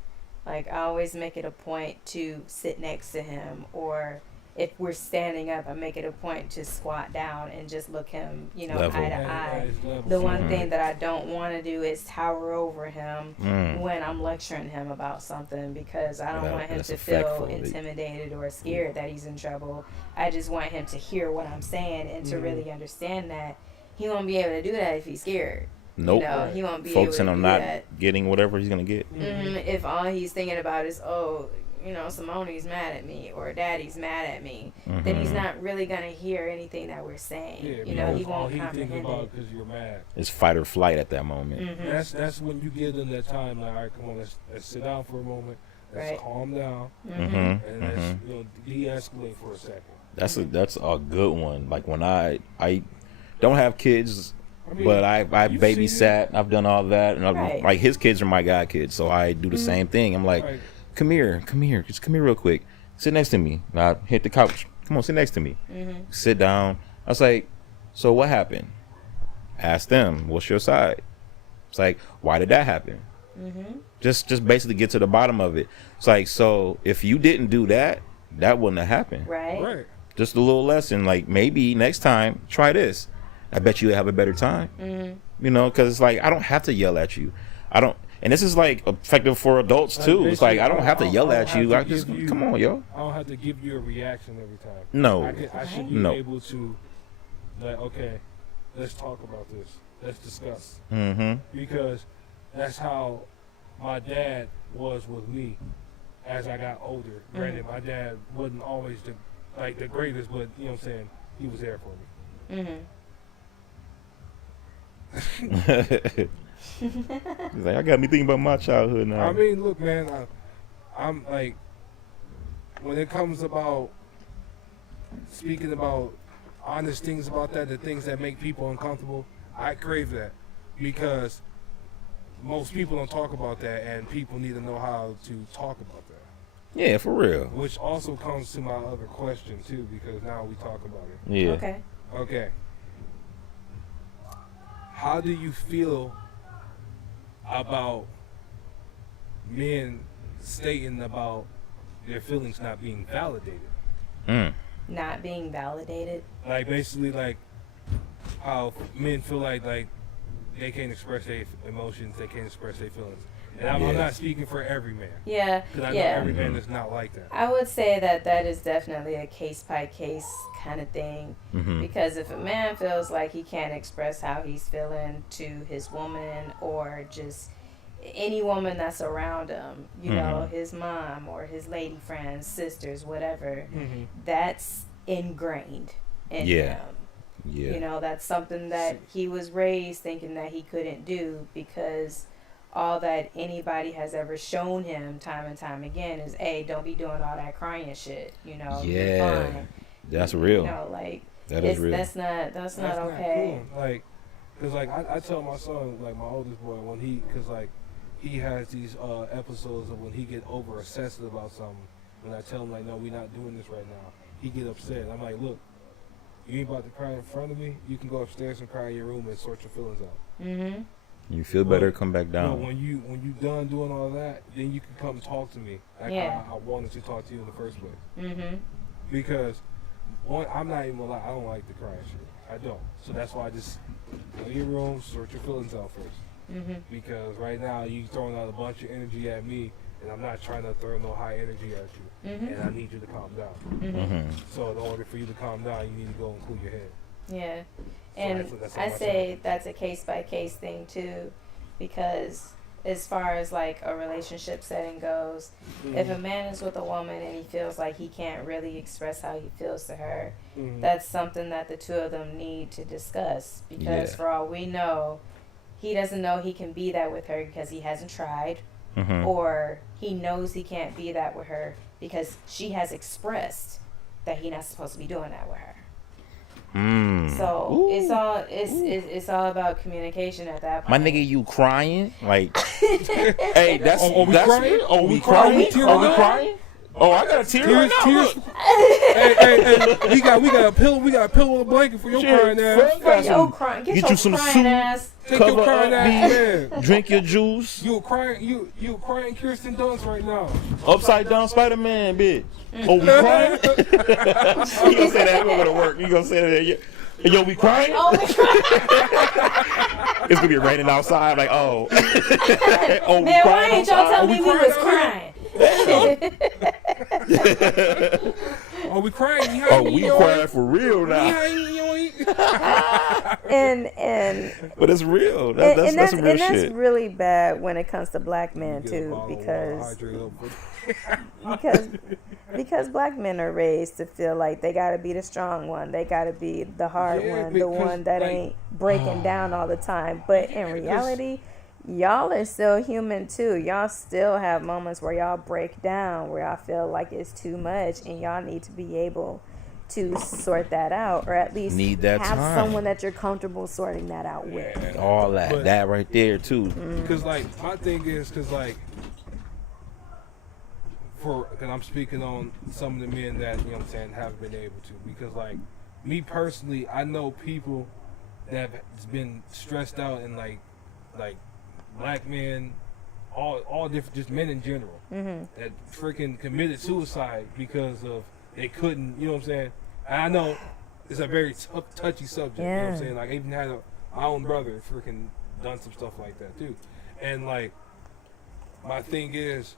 like, I always make it a point to sit next to him, or if we're standing up, I make it a point to squat down and just look him, you know, Level. eye to eye. The one thing that I don't want to do is tower over him when I'm lecturing him about something, because I don't want him to feel intimidated or scared that he's in trouble. I just want him to hear what I'm saying and to really understand that he won't be able to do that if he's scared. Nope. You know, he won't be Focusing able to on do not that. getting whatever he's going to get. If all he's thinking about is, oh, you know, Simone's mad at me or Daddy's mad at me, then he's not really gonna hear anything that we're saying. Yeah, you know, he all won't comprehend it. because you're mad. It's fight or flight at that moment. That's when you give them that time. Like, all right, come on, let's sit down for a moment. Let's calm down and let's de-escalate for a second. That's a good one. Like when I don't have kids, but I babysat. I've done all that, and like his kids are my god kids, so I do the same thing. I'm like, come here, just come here real quick. Sit next to me. And I hit the couch. Come on, sit next to me. Sit down. I was like, so what happened? Ask them, what's your side? It's like, why did that happen? Just basically get to the bottom of it. It's like, so if you didn't do that, that wouldn't have happened. Right. Just a little lesson. Like, maybe next time, try this. I bet you'll have a better time. You know, because it's like, I don't have to yell at you. And this is like effective for adults too. It's like, I don't have to yell at you. I just come on, yo. I don't have to give you a reaction every time. No. I should be able to, like, okay, let's talk about this. Let's discuss. Because that's how my dad was with me. as I got older. Granted, my dad wasn't always the greatest, but you know what I'm saying, he was there for me. He's like, I got me thinking about my childhood now. I mean, look, man, I'm like, when it comes about speaking about honest things about that, the things that make people uncomfortable, I crave that because most people don't talk about that, and people need to know how to talk about that. Yeah, for real. Which also comes to my other question too, because now we talk about it. Yeah. Okay. How do you feel about men stating about their feelings not being validated? Not being validated? Like basically like how men feel like they can't express their emotions, they can't express their feelings. And I'm not speaking for every man. Yeah. Because I know every man is not like that. I would say that is definitely a case-by-case kind of thing. Because if a man feels like he can't express how he's feeling to his woman or just any woman that's around him, you know, his mom or his lady friends, sisters, whatever, that's ingrained in him. Yeah. You know, that's something that he was raised thinking that he couldn't do because all that anybody has ever shown him time and time again is, hey, don't be doing all that crying shit, you know. You're fine. That's real. You know, like, that is real. That's not okay. Cool. Like, because, like, I tell my son, like, my oldest boy, when because, like, he has these episodes of when he get over obsessed about something. When I tell him, like, no, we're not doing this right now, he get upset. I'm like, look, you ain't about to cry in front of me. You can go upstairs and cry in your room and sort your feelings out. You feel better, come back down. No, when you done doing all that, then you can come talk to me. Like I wanted to talk to you in the first place. Because one, I'm not even gonna lie, I don't like the crying shit. I don't. So that's why I just go in your room, sort your feelings out first. Because right now you throwing out a bunch of energy at me, and I'm not trying to throw no high energy at you. And I need you to calm down. So in order for you to calm down, you need to go and cool your head. Yeah. So And I say that's a case-by-case thing, too, because as far as, like, a relationship setting goes, if a man is with a woman and he feels like he can't really express how he feels to her, that's something that the two of them need to discuss, because for all we know, he doesn't know he can be that with her because he hasn't tried, or he knows he can't be that with her because she has expressed that he's not supposed to be doing that with her. So it's all about communication at that point. My nigga, you crying? Like, hey, that's we that's crying? it? Oh, we crying? Are we crying? Oh, I got a tear right now. Look. Hey, we got a pillow. We got a pillow and a blanket for your crying ass. Get you some soup. ass. Take your crying ass, man. Drink your juice. You crying Kirsten Dunst right now. Upside down Spider-Man, bitch. Oh, we crying? You gonna say that? I'm gonna work. You gonna say that? Yo, we crying? Oh, we crying. It's gonna be raining outside. Like, oh. Oh, man, why ain't y'all telling me we was crying? Are we crying? Oh, we crying for real now. But it's real. That's some real shit. And that's really bad when it comes to black men too, because black men are raised to feel like they gotta be the strong one, they gotta be the hard one, the one that ain't breaking down all the time. But in reality, y'all are still human too. Y'all still have moments where y'all break down, where y'all feel like it's too much, and y'all need to be able to sort that out, or at least need that have time. someone that you're comfortable sorting that out with. All that right there too. Because like my thing is, because I'm speaking on some of the men that, you know what I'm saying, haven't been able to. Because like me personally, I know people that have been stressed out, and like black men, all different, just men in general, that freaking committed suicide because of they couldn't, you know what I'm saying? And I know it's a very touchy subject, you know what I'm saying? Like I even had my own brother freaking done some stuff like that too. And like my thing is,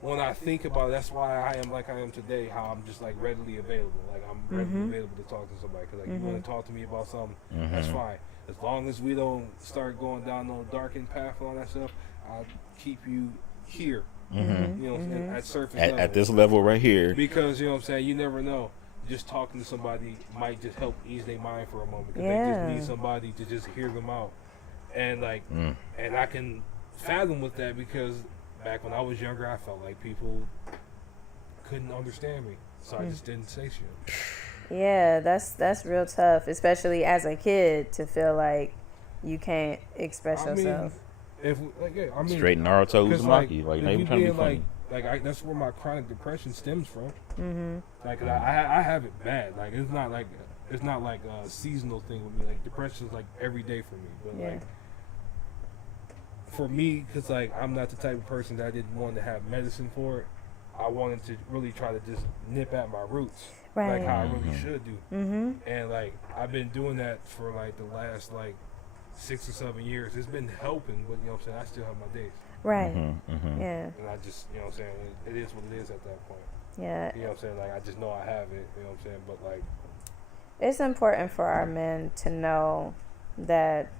when I think about it, that's why I am like I am today, how I'm just like readily available. Like I'm readily available to talk to somebody. Cause like you want to talk to me about something, that's fine. As long as we don't start going down no darkened path and all that stuff, I'll keep you here Mm-hmm. You know, at surface level. At this level right here. Because, you know what I'm saying, you never know. Just talking to somebody might just help ease their mind for a moment. Because they just need somebody to just hear them out. And, like, and I can fathom with that because back when I was younger, I felt like people couldn't understand me. So I just didn't say shit. Yeah, that's real tough, especially as a kid, to feel like you can't express yourself. Straight Naruto Uzumaki. Like, not even trying to be funny. That's where my chronic depression stems from. Mm-hmm. Like, I have it bad. Like, it's not like a seasonal thing with me. Like, depression's like every day for me. But like, for me, because like I'm not the type of person that I didn't want to have medicine for it. I wanted to really try to just nip at my roots, like how I really should do. Mm-hmm. And like I've been doing that for like the last like 6 or 7 years. It's been helping, but you know what I'm saying, I still have my days. Right. Mm-hmm. Yeah. And I just, you know what I'm saying, it is what it is at that point. Yeah. You know what I'm saying? Like I just know I have it, you know what I'm saying? But like it's important for our men to know that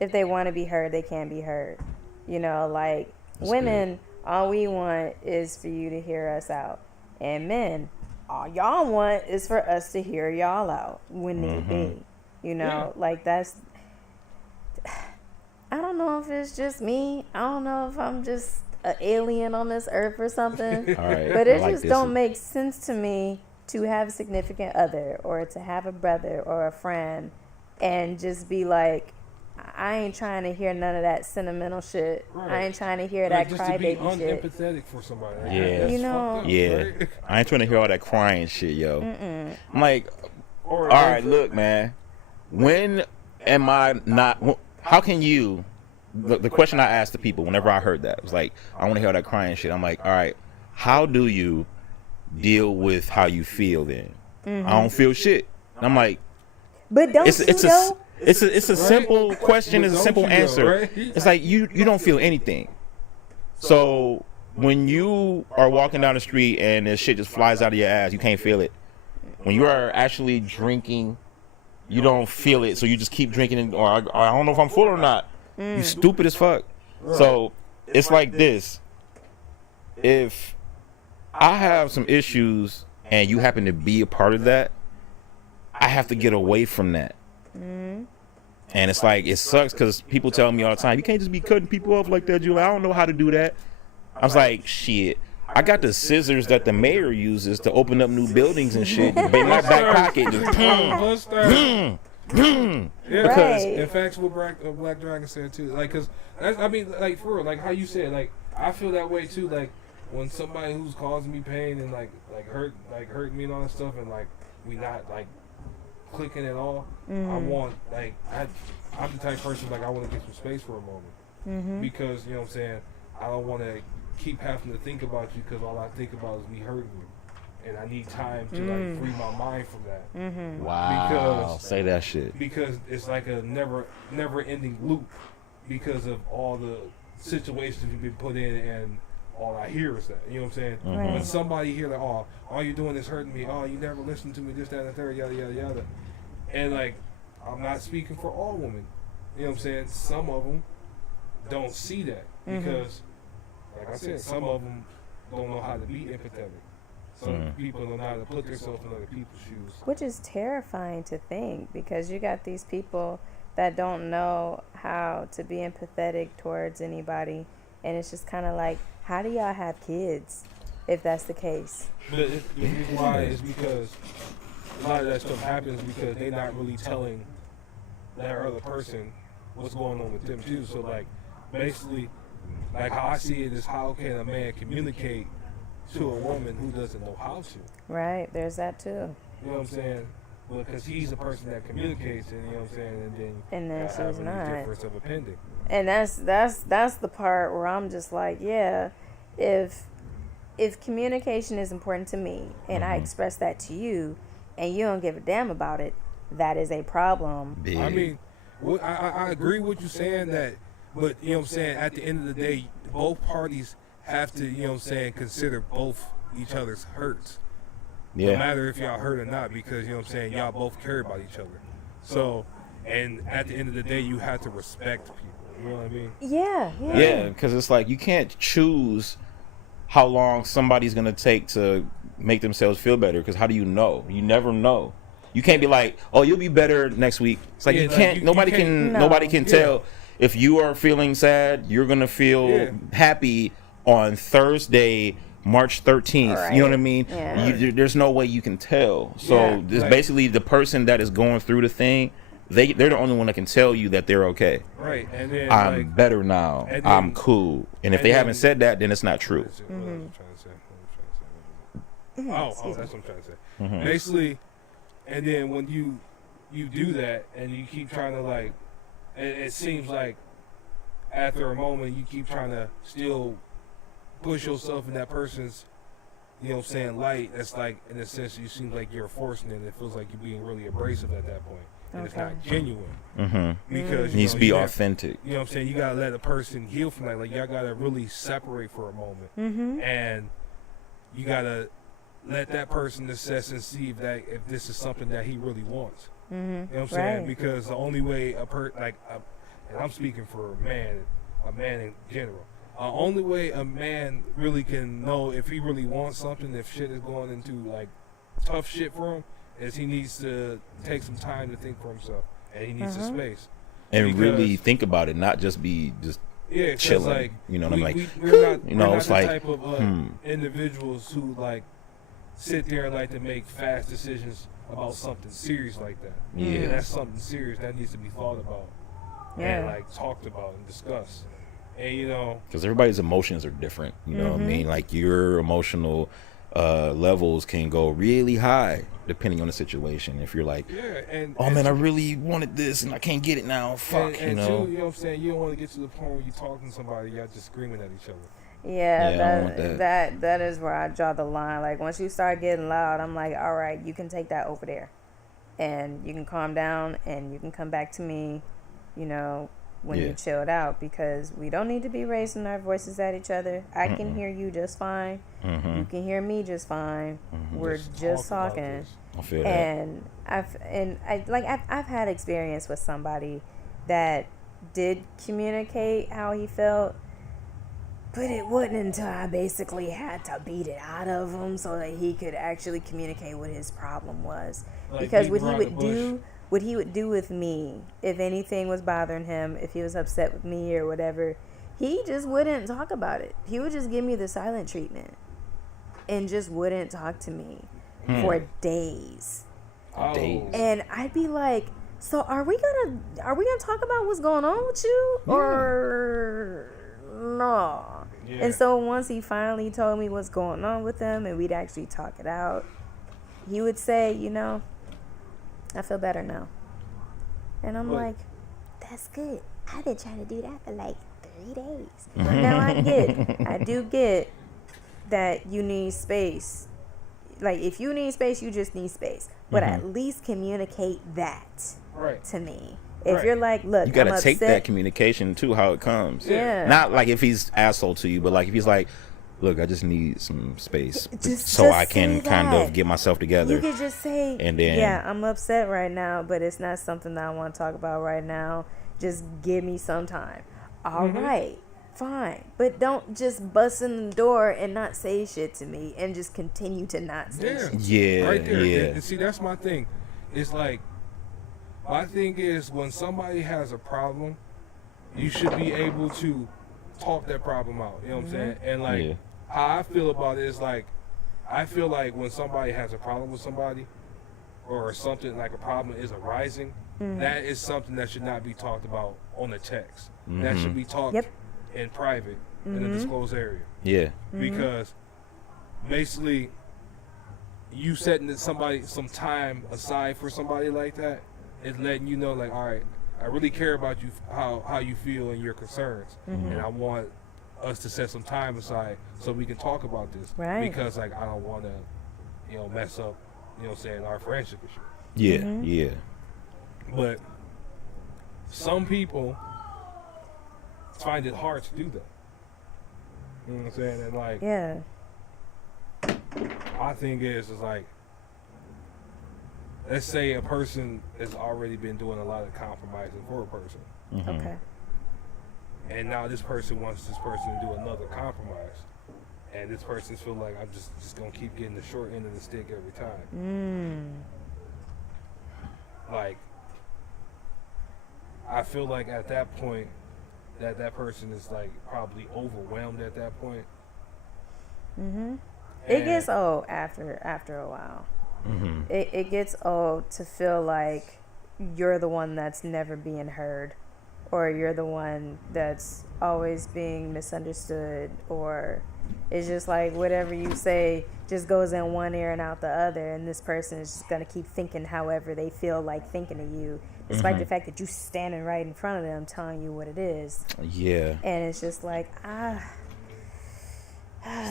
if they want to be heard, they can be heard. You know, like that's women, all we want is for you to hear us out. And men, all y'all want is for us to hear y'all out when need be. You know, like that's, I don't know if it's just me. I don't know if I'm just an alien on this earth or something. All right. But it just don't make sense to me to have a significant other or to have a brother or a friend and just be like, I ain't trying to hear none of that sentimental shit. Right. I ain't trying to hear that crybaby shit. Just to be unempathetic for somebody. Like, yeah. You know. Up, right? I ain't trying to hear all that crying shit, yo. I'm like, all right, look, man. When am I not? How can you? The question I asked the people whenever I heard that was like, I want to hear all that crying shit. I'm like, all right, how do you deal with how you feel then? I don't feel shit. And I'm like, but don't It's a simple question. It's a simple answer. It's like you don't feel anything. So when you are walking down the street and this shit just flies out of your ass, you can't feel it. When you are actually drinking, you don't feel it. So you just keep drinking, or I don't know if I'm full or not. You stupid as fuck. So it's like this. If I have some issues and you happen to be a part of that, I have to get away from that. And it's like, it sucks because people tell me all the time, you can't just be cutting people off like that, Julie. I don't know how to do that. I was like, shit, I got the scissors that the mayor uses to open up new buildings and shit. In my back pocket, just because in fact, what Black Dragon said too, like, cause I mean, like for real, like how you said, like I feel that way too. Like when somebody who's causing me pain and like hurting me and all that stuff, and like we not like clicking at all. I want like I'm the type of person like I want to get some space for a moment because you know what I'm saying, I don't want to keep having to think about you because all I think about is me hurting you, and I need time to like free my mind from that. Wow, because say that shit, because it's like a never ending loop because of all the situations you've been put in, and all I hear is that, you know what I'm saying? When somebody hear like, oh, all you're doing is hurting me, oh, you never listen to me, this, that, and the third, yada, yada, yada. And like, I'm not speaking for all women. You know what I'm saying? Some of them don't see that because, like I said, some of them don't know how to be empathetic. Some people don't know how to put themselves in other people's shoes. Which is terrifying to think because you got these people that don't know how to be empathetic towards anybody. And it's just kind of like, how do y'all have kids if that's the case? But the reason why is because a lot of that stuff happens because they're not really telling that other person what's going on with them too. So like basically, like how I see it is, how can a man communicate to a woman who doesn't know how to? Right, there's that too. You know what I'm saying? Well, because he's the person that communicates, and you know what I'm saying, and then she's not. Difference of opinion. And that's the part where I'm just like, yeah, if communication is important to me and I express that to you, and you don't give a damn about it, that is a problem. Big. I mean, I agree with you saying that, but you know what I'm saying, at the end of the day, both parties have to, you know what I'm saying, consider both each other's hurts. Yeah. No matter if y'all hurt or not, because you know what I'm saying, y'all both care about each other. So, and at the end of the day, you have to respect people. You know what I mean? Yeah. Yeah, because it's like you can't choose how long somebody's gonna take to make themselves feel better. Because how do you know? You never know. You can't be like, oh, you'll be better next week. It's like you can't. Nobody can tell. If you are feeling sad, you're gonna feel happy on Thursday, March 13th. Right. You know what I mean? Yeah. There's no way you can tell. So it's basically the person that is going through the thing. They're the only one that can tell you that they're okay. Right. And then I'm better now. Then, I'm cool. And if they haven't said that, then it's not true. Mm-hmm. That's what I'm trying to say. Mm-hmm. Basically, and then when you do that and you keep trying to like, it seems like after a moment you keep trying to still push yourself in that person's, you know what I'm saying, light. That's like, in a sense, you seem like you're forcing it. It feels like you're being really abrasive at that point. And it's not genuine. Mm-hmm. Because it needs to be authentic. You know what I'm saying? You got to let a person heal from that. Like, y'all got to really separate for a moment. Mm-hmm. And you got to let that person assess and see if this is something that he really wants. Mm-hmm. You know what I'm saying? Because the only way and I'm speaking for a man in general, only way a man really can know if he really wants something, if shit is going into like tough shit for him, is he needs to take some time to think for himself, and he needs some space and really think about it, not just be chilling. Like, you know what I'm like? We're not the type of individuals who like sit there and like to make fast decisions about something serious like that. Yeah, and that's something serious that needs to be thought about and like talked about and discussed. And you know, because everybody's emotions are different. You know what I mean? Like your emotional levels can go really high depending on the situation. If you're like, man, I really wanted this and I can't get it now. Fuck, you know. Too, you know what I'm saying? You don't want to get to the point where you're talking to somebody, y'all just screaming at each other. That is where I draw the line. Like once you start getting loud, I'm like, all right, you can take that over there, and you can calm down, and you can come back to me, you know, when you chilled out, because we don't need to be raising our voices at each other. I can hear you just fine. You can hear me just fine. We're just talking. I feel and that. I've had experience with somebody that did communicate how he felt, but it wasn't until I basically had to beat it out of him so that he could actually communicate what his problem was. Like, because what he would do with me, if anything was bothering him, if he was upset with me or whatever, he just wouldn't talk about it. He would just give me the silent treatment and just wouldn't talk to me for days. And I'd be like, so are we gonna talk about what's going on with you or no? Yeah. And so once he finally told me what's going on with him and we'd actually talk it out, he would say, you know, I feel better now. And I'm like, that's good. I've been trying to do that for like 3 days. Now I do get that you need space. Like if you need space, you just need space. But at least communicate that to me. If you're like, look, you gotta take that communication to how it comes. Yeah. Not like if he's asshole to you, but like if he's like, look, I just need some space so I can kind of get myself together. You could just say, and then, yeah, I'm upset right now, but it's not something that I want to talk about right now. Just give me some time. All right, fine. But don't just bust in the door and not say shit to me and just continue to not say shit. Yeah, right there. Yeah. And see, that's my thing. It's like, my thing is when somebody has a problem, you should be able to talk that problem out. You know what I'm saying? And like, how I feel about it is like, I feel like when somebody has a problem with somebody or something like a problem is arising, that is something that should not be talked about on the text. That should be talked in private in a disclosed area. Yeah. Because basically you setting somebody some time aside for somebody like that is letting you know like, all right, I really care about you, how you feel and your concerns. And I want us to set some time aside so we can talk about this. Right. Because like I don't want to, you know, mess up, you know what I'm saying, our friendship and shit. Yeah, yeah. But some people find it hard to do that. You know what I'm saying? And like, my thing is like, let's say a person has already been doing a lot of compromising for a person. Okay. And now this person wants this person to do another compromise. and this person feel like I'm just gonna keep getting the short end of the stick every time. Like, I feel like at that point, that person is like probably overwhelmed at that point. It gets old after a while. It gets old to feel like you're the one that's never being heard, or you're the one that's always being misunderstood, or it's just like whatever you say just goes in one ear and out the other, and this person is just going to keep thinking however they feel like thinking of you, despite the fact that you standing right in front of them telling you what it is. Yeah. And it's just like, It's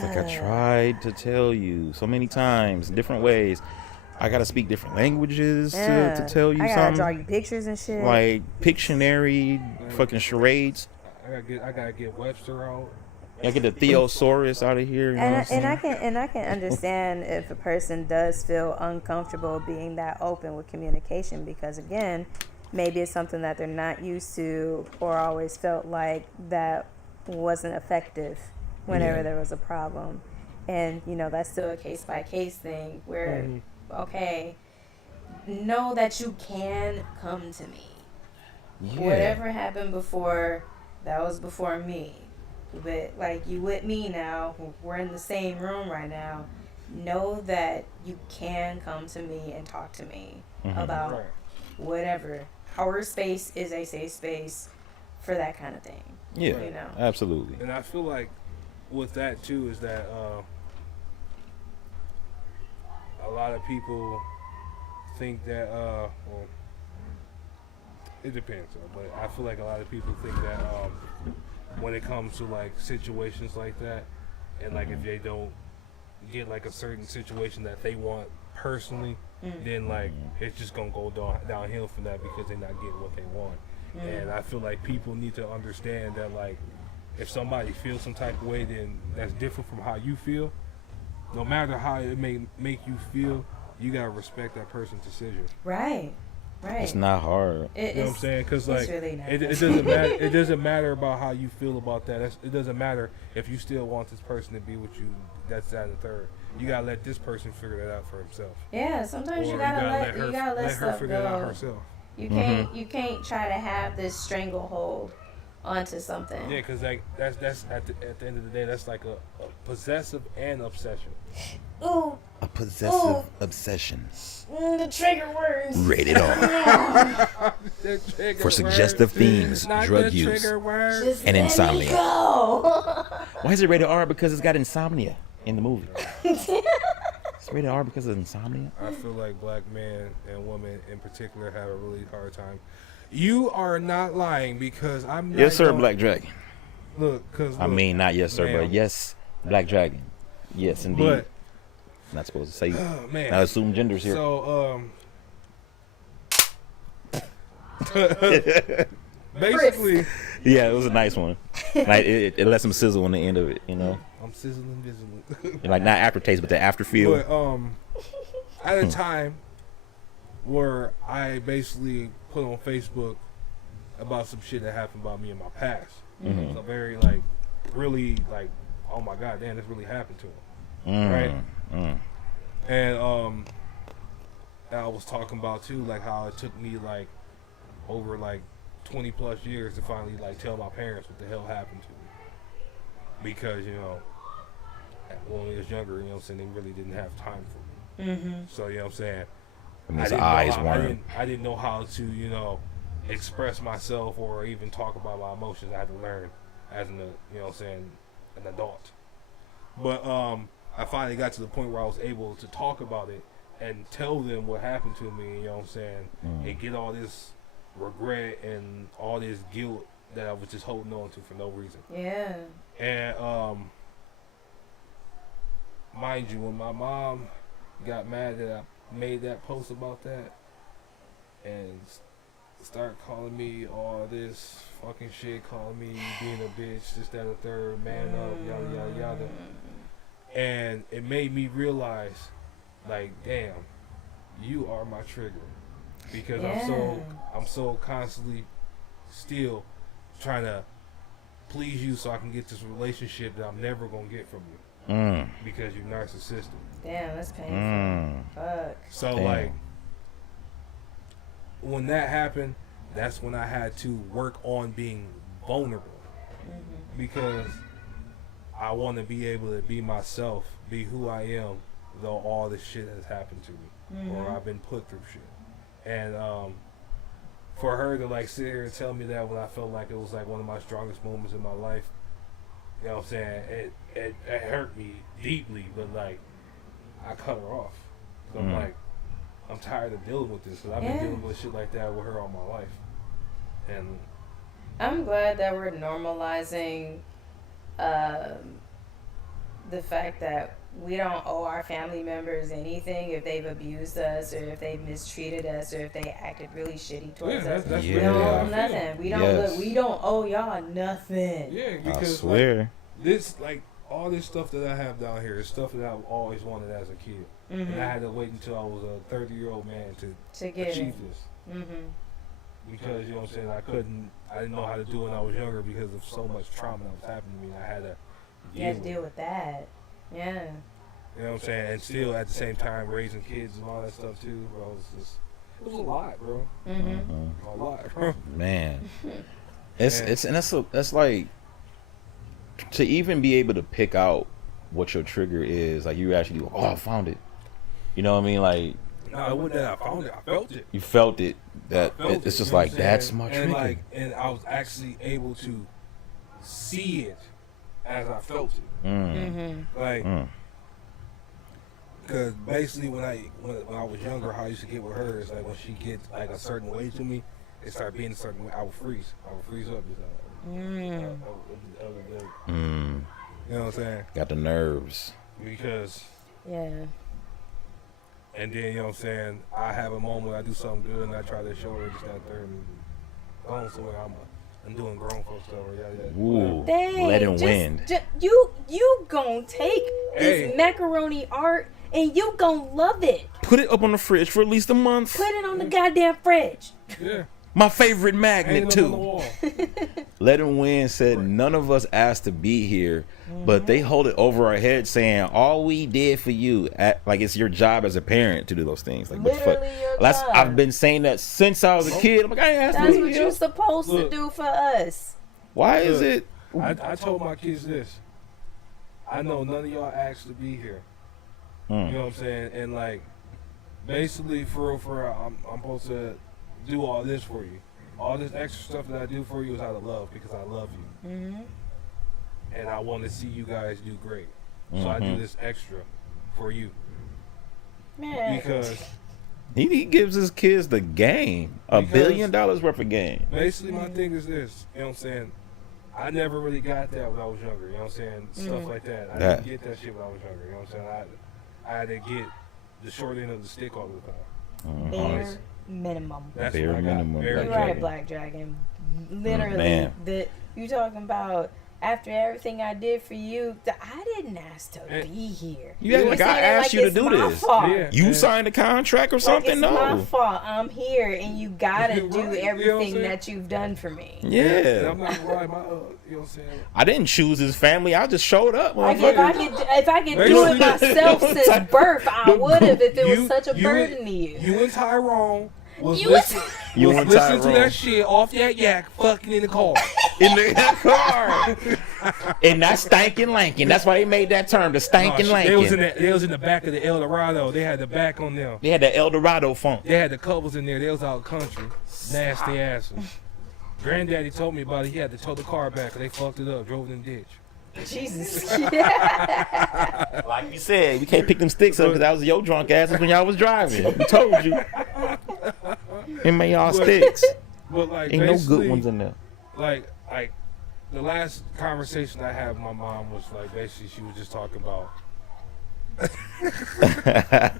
like I tried to tell you so many times, different ways. I gotta speak different languages to tell you I gotta something. draw you pictures and shit. Like Pictionary, fucking charades. I gotta get Webster out. I get the Theosaurus out of here. You know what I'm and I can understand if a person does feel uncomfortable being that open with communication, because again, maybe it's something that they're not used to, or always felt like that wasn't effective whenever there was a problem. And that's still a case by case thing where okay, know that you can come to me. Yeah. Whatever happened before, that was before me. But like, you with me now, we're in the same room right now. Know that you can come to me and talk to me about whatever. Our space is a safe space for that kind of thing. Yeah, absolutely. And I feel like with that too is that a lot of people think that well, it depends, but I feel like a lot of people think that when it comes to like situations like that, and like if they don't get like a certain situation that they want personally, then like it's just gonna go downhill from that because they're not getting what they want. And I feel like people need to understand that like if somebody feels some type of way, then that's different from how you feel. No matter how it may make you feel, you gotta respect that person's decision. Right. It's not hard. You know what I'm saying? Because like really it doesn't matter. It doesn't matter about how you feel about that. It doesn't matter if you still want this person to be with you. That's that and the third. You gotta let this person figure that out for himself. Yeah, sometimes you gotta let her stuff figure it out go. herself. You can't try to have this stranglehold onto something. Yeah, because like that's at the end of the day, that's like a possessive and obsession. Ooh. A possessive obsession. The trigger words. Rated R. For suggestive themes, drug use, and insomnia. Why is it rated R? Because it's got insomnia in the movie. It's rated R because of insomnia. I feel like black men and women in particular have a really hard time. You are not lying because I'm not. Yes, sir, Black Dragon. Look, I mean, not yes, sir, but yes, Black Dragon. Yes, indeed. But, not supposed to say. Man. Not assume genders here. So, basically. Yeah, it was a nice one. Like it let some sizzle on the end of it, you know. I'm sizzling, vigilant. Like not aftertaste, but the after feel. But at a time where I basically put on Facebook about some shit that happened about me in my past. So very like, really like, oh my god, damn, this really happened to him, right? And I was talking about too, like how it took me like over like 20 plus years to finally like tell my parents what the hell happened to me, because when we was younger, you know what I'm saying, they really didn't have time for me. So you know what I'm saying, I didn't know how to express myself or even talk about my emotions. I had to learn as an an adult. But I finally got to the point where I was able to talk about it and tell them what happened to me, you know what I'm saying, and get all this regret and all this guilt that I was just holding on to for no reason. Yeah. And mind you, when my mom got mad that I made that post about that and start calling me all this fucking shit, calling me being a bitch, this, that, and the third, man up, yada, yada, yada. And it made me realize, like, damn, you are my trigger. Because I'm so constantly still trying to please you so I can get this relationship that I'm never going to get from you. because you're narcissistic. Damn, that's painful. Fuck. So like, when that happened, that's when I had to work on being vulnerable because I want to be able to be myself, be who I am, though all this shit has happened to me or I've been put through shit. And for her to like sit here and tell me that when I felt like it was like one of my strongest moments in my life, you know what I'm saying? It hurt me deeply, but like I cut her off. So I'm like, I'm tired of dealing with this because I've been dealing with shit like that with her all my life. And I'm glad that we're normalizing the fact that we don't owe our family members anything if they've abused us or if they've mistreated us or if they acted really shitty towards us. That's we don't owe them nothing. We don't we don't owe y'all nothing. Yeah, because I swear. Like, this like all this stuff that I have down here is stuff that I've always wanted as a kid. And I had to wait until I was a 30-year-old man to get achieve this. Because, you know what I'm saying, I didn't know how to do it when I was younger because of so much trauma that was happening to me. I had to deal with that. Yeah. You know what I'm saying? And still at the same time raising kids and all that stuff too, bro. It was a lot, bro. A lot, bro. Man. That's like to even be able to pick out what your trigger is, like you actually go, I found it. You know what I mean? Like, no, it wasn't that I found it. I felt it. You felt it. It's just like that's my trigger. And like, and I was actually able to see it as I felt it. Like, because basically when I was younger, how I used to get with her is like when she gets like a certain way to me, it started being a certain way. I would freeze. Up. You know what I'm saying? Got the nerves. Because and then, you know what I'm saying, I have a moment I do something good and I try to show her this, that, third, and going somewhere I'm doing grown folks stuff. Ooh, dang, letting wind. You gon' take this macaroni art and you gon' love it. Put it up on the fridge for at least a month. Put it on the goddamn fridge. Yeah. My favorite magnet too. Letting Win said none of us asked to be here, but they hold it over our head saying all we did for you, like it's your job as a parent to do those things. Like literally your job. I've been saying that since I was a kid. I'm like, I ain't asked. That's what you're supposed to do for us. Why is it? I told my kids this. I know none of y'all asked to be here. You know what I'm saying? And like, basically, for real, I'm supposed to do all this for you. All this extra stuff that I do for you is out of love because I love you. And I want to see you guys do great. So I do this extra for you. Man. Because he gives his kids the game. $1 billion worth of game. Basically, my thing is this. You know what I'm saying? I never really got that when I was younger. You know what I'm saying? Stuff like that. I didn't get that shit when I was younger. You know what I'm saying? I had to get the short end of the stick all the time. Bare minimum. That's bare minimum. You're right, Black Dragon. Literally, you talking about after everything I did for you, I didn't ask to be here. You act like I asked you to do this. Yeah, you signed a contract or something? It's my fault. I'm here, and you gotta do everything that you've done for me. Yeah. I'm not right. You know what I'm saying? I didn't choose his family. I just showed up. If I could do it myself since birth, I would have. If it was such a burden to you. You and Tyrone was listening to that shit off that yak, fucking in the car. In the car. And that's stankin' lankin'. That's why they made that term, the stankin' lankin'. They was in the back of the El Dorado. They had the back on them. They had the El Dorado funk. They had the couples in there. They was out country. Nasty asses. Granddaddy told me about it. He had to tow the car back. They fucked it up. Drove it in the ditch. Jesus. Like you said, we can't pick them sticks up because that was your drunk asses when y'all was driving. We told you. And made y'all sticks. But like, ain't no good ones in there. Like the last conversation I had with my mom was like basically she was just talking about.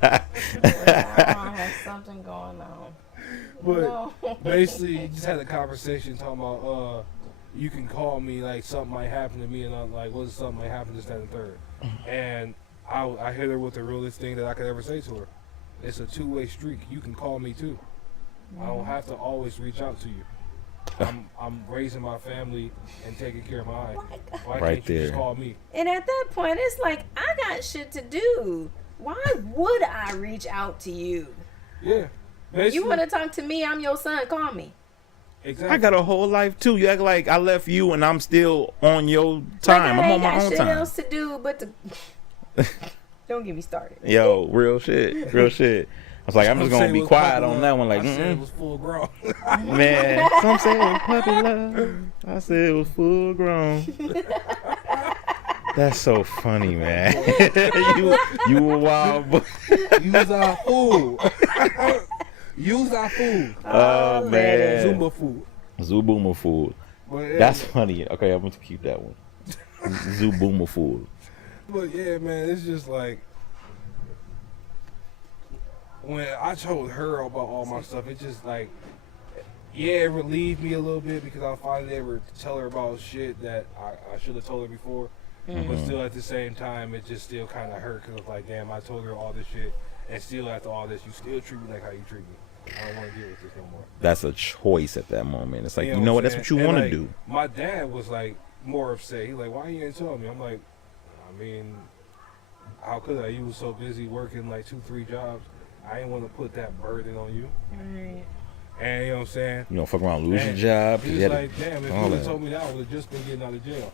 I have something going on. But basically, you just had a conversation talking about you can call me like something might happen to me, and I'm like, what if something might happen, this, that, and third. And I hit her with the realest thing that I could ever say to her. It's a two-way streak. You can call me too. I don't have to always reach out to you. I'm raising my family and taking care of mine. Why can't you just call me? And at that point, it's like I got shit to do. Why would I reach out to you? Yeah. Basically, You want to talk to me? I'm your son. Call me. exactly. I got a whole life too. You act like I left you and I'm still on your time. Like, I'm I on my ain't own got shit time. else to do but to. Don't get me started. Yo, real shit. Real shit. I was like, I'm just gonna be quiet on that one. Like, I said it was full grown. man, some say it was puppy love. I said it was full grown. That's so funny, man. you a wild boy. Use our food. Use our food. Oh man, Zumba food. Zubuma food. But, yeah, That's funny. Okay, I'm gonna keep that one. Zubuma food. But yeah, man, it's just like when I told her about all my stuff, it just like, yeah, it relieved me a little bit because I finally able to tell her about shit that I should have told her before. But still, at the same time, it just still kind of hurt because it's like, damn, I told her all this shit, and still after all this, you still treat me like how you treat me. I don't want to deal with this no more. That's a choice at that moment. It's like, you what know I'm what? That's saying? what you And, want to like, do. My dad was like more upset. He's like, why you ain't tell me? I'm like, I mean, how could I? You was so busy working like 2-3 jobs. I didn't want to put that burden on you. Right. And you know what I'm saying? You don't fuck around, lose your And job. 'cause He's you had to- like, damn, if all you would have that. told me that, I would have just been getting out of jail.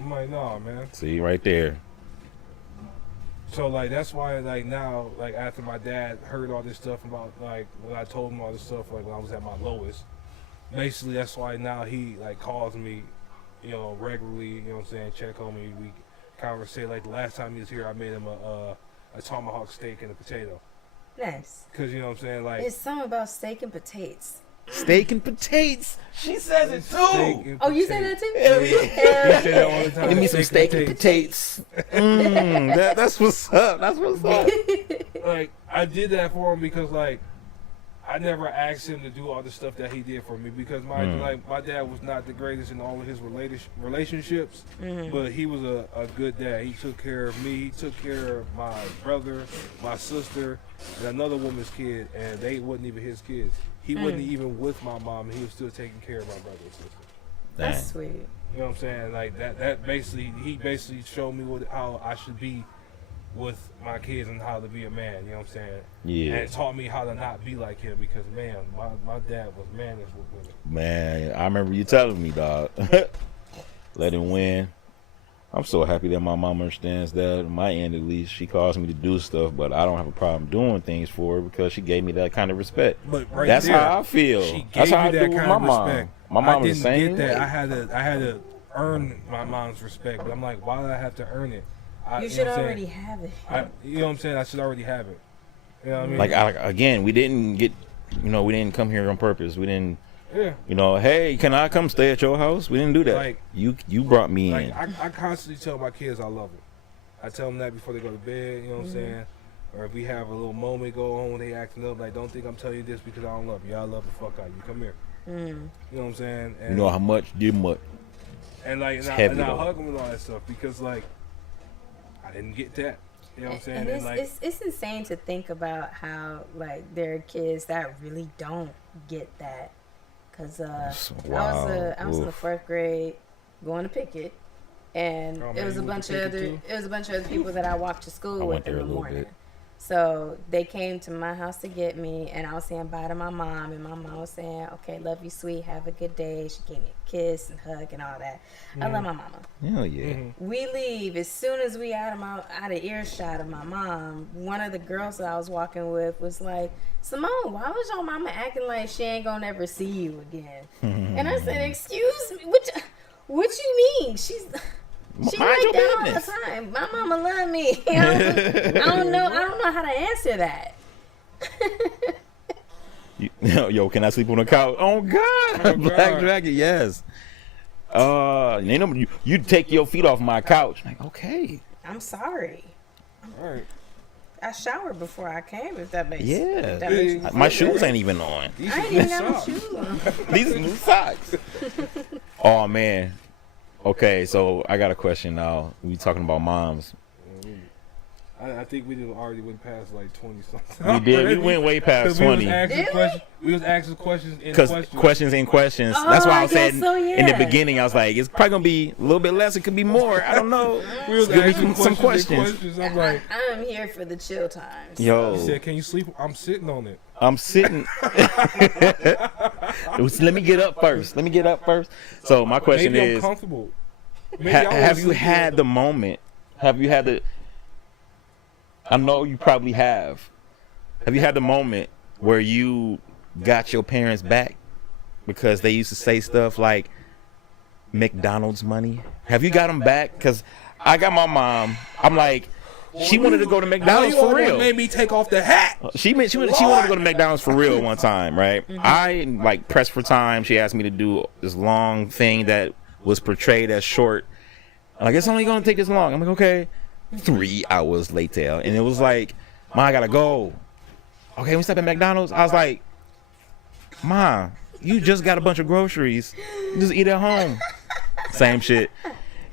I'm like, nah, man. See, right there. So like that's why like now like after my dad heard all this stuff about like when I told him all this stuff like when I was at my lowest, basically that's why now he like calls me, you know, regularly, you know what I'm saying, check on me. We conversate. Like the last time he was here, I made him a tomahawk steak and a potato. Nice. Cause you know what I'm saying, like It's something about steak and potatoes. Steak and potatoes. She says it too. Oh, you say that too? Hell yeah. He say that all the time. Give me some steak and potatoes. That's what's up. That's what's up. Like I did that for him because like I never asked him to do all the stuff that he did for me because my dad was not the greatest in all of his relationships, but he was a good dad. He took care of me. He took care of my brother, my sister, and another woman's kid, and they wasn't even his kids. He wasn't even with my mom, and he was still taking care of my brother and sister. That's sweet. You know what I'm saying? Like that basically, he basically showed me how I should be with my kids and how to be a man. You know what I'm saying? Yeah. And it taught me how to not be like him because man, my dad was mannish with women. Man, I remember you telling me, dog. Let him win. I'm so happy that my mom understands that. On my end, at least, she calls me to do stuff, but I don't have a problem doing things for her because she gave me that kind of respect. But right That's there, how I feel. she That's gave how I me do that with kind my of mom. respect. My mom I was the didn't same get that. way. I had to earn my mom's respect, but I'm like, why did I have to earn it? You should already have it. You know what I'm saying? I should already have it. You know what I mean? Like, again, we didn't get, we didn't come here on purpose. We didn't, yeah. Hey, can I come stay at your house? We didn't do that. Like, you brought me Like in. I constantly tell my kids I love them. I tell them that before they go to bed. You know what I'm saying? Or if we have a little moment go on when they acting up, like don't think I'm telling you this because I don't love you. I love the fuck out of you. Come here. You know what I'm saying? And, You know how much, did much. And like, It's and heavy, I though. hug them and all that stuff because like I didn't get that. You know what I'm saying? And And like, it's insane to think about how like there are kids that really don't get that. Cause Wow. I was in the Oof. 4th grade going to Pickett, and Oh, it man, was a you went bunch to of Pickett other people that I walked to I school went with there in a the little morning. bit. So they came to my house to get me, and I was saying bye to my mom, and my mom was saying, "Okay, love you, sweet, have a good day." She gave me a kiss and hug and all that. I love my mama. Hell yeah. Mm-hmm. We leave as soon as we out of earshot of my mom. One of the girls that I was walking with was like, "Simone, why was your mama acting like she ain't gonna ever see you again?" And I said, "Excuse me, what you mean? She's Mind like your that all business." the time. My mama love me. I don't know how to answer that." Yo, can I sleep on the couch? Oh God, Black Dragon, yes. You take your feet off my couch. Like, okay, I'm sorry. all right, I showered before I came. If that makes yeah. if that makes you My feel shoes better. ain't even on. these I are ain't even good got my socks. shoes on. These are new socks. Oh man. Okay, so I got a question now. We talking about moms. I think we already went past like 20 something. We did. We went way past 20. We was asking questions in Because questions in questions. That's why I said so, yeah. in the beginning, I was like, it's probably going to be a little bit less. It could be more. I don't know. We was Give me asking some questions. I'm like, I'm here for the chill times. Yo. he said, can you sleep? I'm sitting on it. I'm sitting. Let me get up first. So my question Maybe I'm is, comfortable. have you had the moment? Have you had the? I know you probably have. Have you had the moment where you got your parents back because they used to say stuff like McDonald's money? Have you got them back? Because I got my mom. I'm like, she wanted to go to McDonald's for real. Made me take off the hat. She wanted to go to McDonald's for real one time, right? I like pressed for time. She asked me to do this long thing that was portrayed as short. Like, it's only gonna take this long. I'm like, okay. 3 hours later, and it was like, Ma, I gotta go. Okay, we stop at McDonald's. I was like, Ma, you just got a bunch of groceries. Just eat at home. Same shit.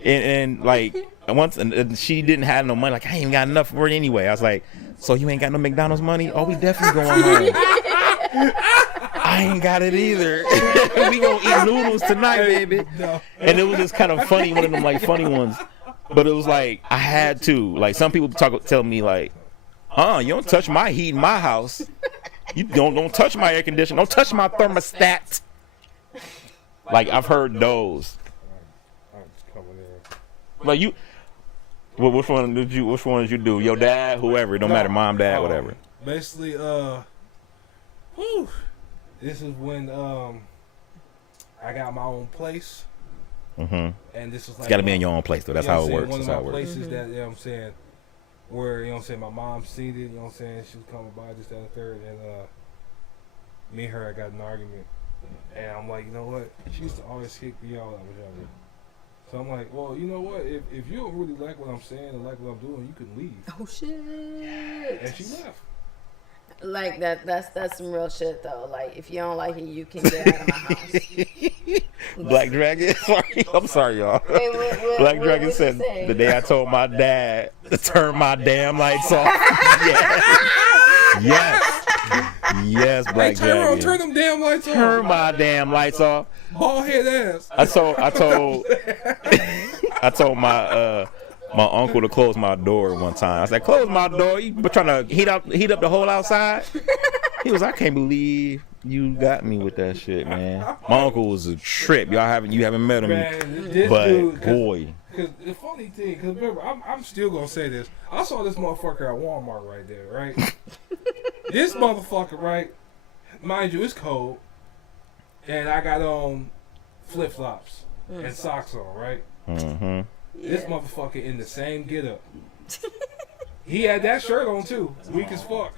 And like once, and she didn't have no money. Like, I ain't even got enough for it anyway. I was like, so you ain't got no McDonald's money? Oh, we definitely going home. I ain't got it either. We gonna eat noodles tonight, baby. No. And it was just kind of funny, one of them like funny ones. But it was like, I had to. Like, some people tell me like, you don't touch my heat in my house. You don't touch my air conditioner. Don't touch my thermostat. Like, I've heard those. Like, you, which one did you do? Your dad, whoever, it don't matter, mom, dad, whatever. Basically, this is when I got my own place. Mm-hmm. And this was like, it's got to be in your own place, though. That's how it works. One of That's my how it works. places that, you know what I'm saying, where, you know what I'm saying, my mom seen it, you know what I'm saying, she was coming by, this, that, and the third, and me and her, I got an argument. And I'm like, you know what? She used to always kick me out when I was younger. So I'm like, well, you know what? If you don't really like what I'm saying and like what I'm doing, you can leave. Oh shit! And she left. Like that's some real shit though. Like, if you don't like it, you can get out of my house. Black Dragon, sorry, I'm sorry, y'all. Wait, Black Dragon said the day I told my dad to turn my damn lights off. Yes, Black Dragon. Turn them damn lights off. Turn my damn lights off. Bald head ass. I told my my uncle to close my door one time. I was like, close my door. You trying to heat up the whole outside? He was, I can't believe you got me with that shit, man. My uncle was a trip. You haven't met him, man, but dude, boy. Because the funny thing, because remember, I'm still gonna say this. I saw this motherfucker at Walmart right there, right? This motherfucker, right? Mind you, it's cold, and I got on flip flops and socks on, right? Mm-hmm. This motherfucker in the same getup. He had that shirt on too. Weak as fuck.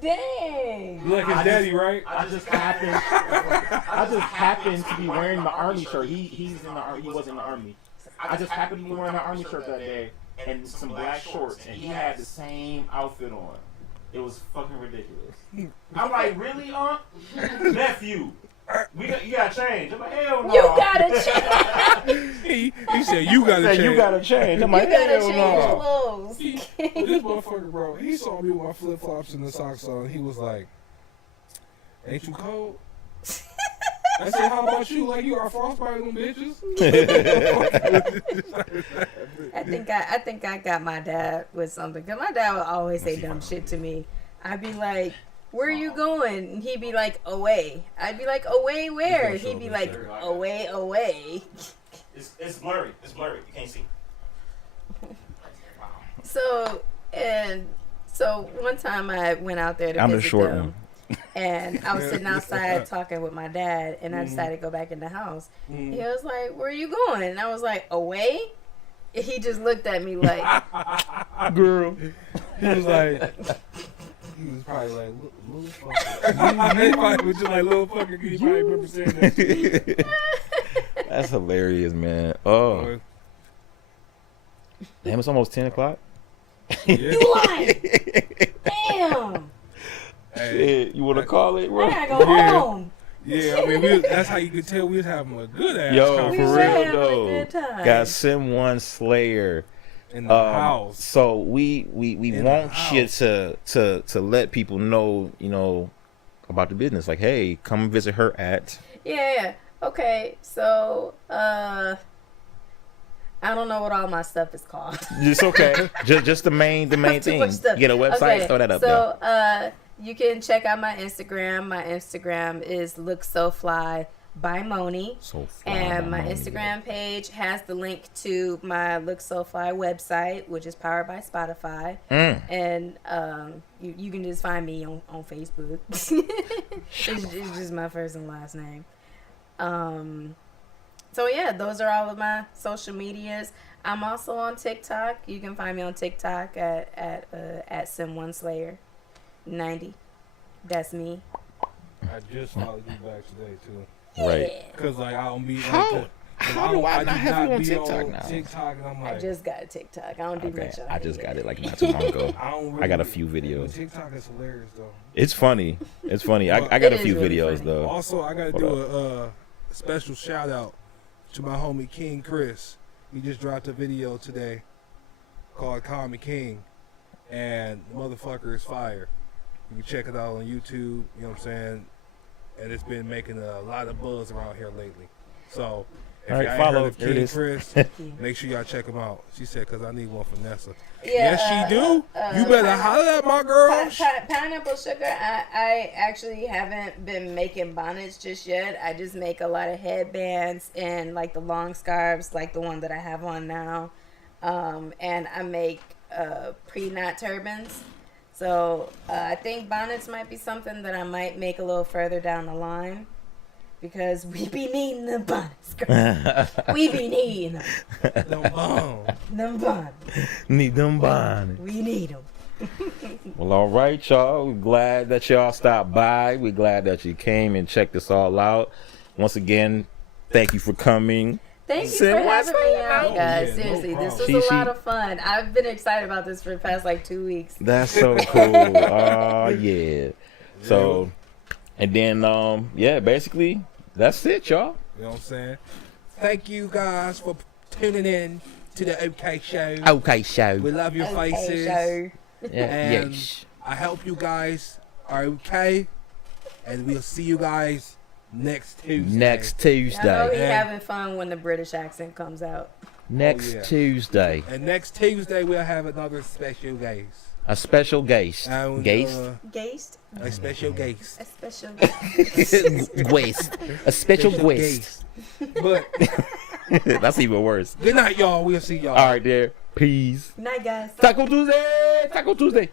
Dang. Like his daddy, right? I just happened to be wearing the army shirt. He was in the army. I just happened to be wearing the army shirt that day and some black shorts, and he had the same outfit on. It was fucking ridiculous. I'm like, really, nephew? You gotta change. I'm like, hell no. You gotta change. He said, you gotta change. You gotta change. I'm like, You gotta hell change no. clothes. This motherfucker, bro, he saw me with my flip flops and the socks on. He was like, ain't you cold? I said, how about you? Like, you are frostbiting them bitches? I think I got my dad with something. Because my dad would always say dumb shit to me. I'd be like, where are you going? And he'd be like, away. I'd be like, away where? He'd be like, away. It's blurry. It's blurry. You can't see. So one time I went out there to I'm the visit short them. one. And I was sitting outside talking with my dad, and I decided to go back in the house. He was like, where are you going? And I was like, away? And he just looked at me like, girl. He was probably like, little fucker. He probably was just like, little fucker. He probably remember saying that. That's hilarious, man. Oh. Damn, it's almost 10 o'clock. Yeah. you lying? Damn. Hey, Shit, you want to call it, bro? I gotta go home. Yeah, I mean, that's how you could tell we was having a good ass Yo, conversation. for We were real having a though. good time. Got Sim 1 Slayer. In the house. So we want you to let people know, about the business. Like, hey, come visit her at. Yeah. Okay. So, I don't know what all my stuff is called. It's okay. just the main thing. Get a website, okay. throw that up. So, you can check out my Instagram. My Instagram is Look So Fly by Moni. And my Instagram page has the link to my Look So Fly website, which is powered by Spotify. And you can just find me on Facebook. It's just my first and last name. So yeah, those are all of my social medias. I'm also on TikTok. You can find me on TikTok at Sim1Slayer 90. That's me. I just followed you back today too. Right. Because like I don't be How do I not have you on TikTok now? TikTok, and I'm like, I just got a TikTok. I don't do much. I just got it like not too long ago. I got a few videos. TikTok is hilarious though. It's funny. I got a few really videos funny. though. Also, I gotta Hold do a special shout out to my homie King Chris. He just dropped a video today called Call Me King, and the motherfucker is fire. You can check it out on YouTube. You know what I'm saying? And it's been making a lot of buzz around here lately. So if All right, y'all follow. heard of There it King is. Chris, make sure y'all check him out. She said, "Cause I need one for Nessa." Yeah, Yes, she do. You better holler at my girl. Pineapple sugar. I actually haven't been making bonnets just yet. I just make a lot of headbands and like the long scarves, like the one that I have on now. And I make pre-knot turbans. So I think bonnets might be something that I might make a little further down the line. Because we be needing the bonnets, girl. We be needing them. Them bonnets. Need them bonnets. We need them. Well, all right, y'all. We're glad that y'all stopped by. We're glad that you came and checked this all out. Once again, thank you for coming. Thank you for having me on, guys. Seriously, this was a lot of fun. I've been excited about this for the past 2 weeks. That's so cool. Oh, yeah. So, and then, basically, that's it, y'all. You know what I'm saying? Thank you guys for tuning in to the OK Show. Okay, show. We love your faces. And I hope you guys are okay. And we'll see you guys next Tuesday. Next I know Tuesday. he's having fun when the British accent comes out. Next Tuesday. And next Tuesday we'll have another special guest. A special guest. And, Guest? Gaste? A special guest. A special Guest. A special guest. But That's even worse. good night, y'all. We'll see y'all. All right, there. Peace. Good night, guys. Taco Tuesday. Taco Tuesday.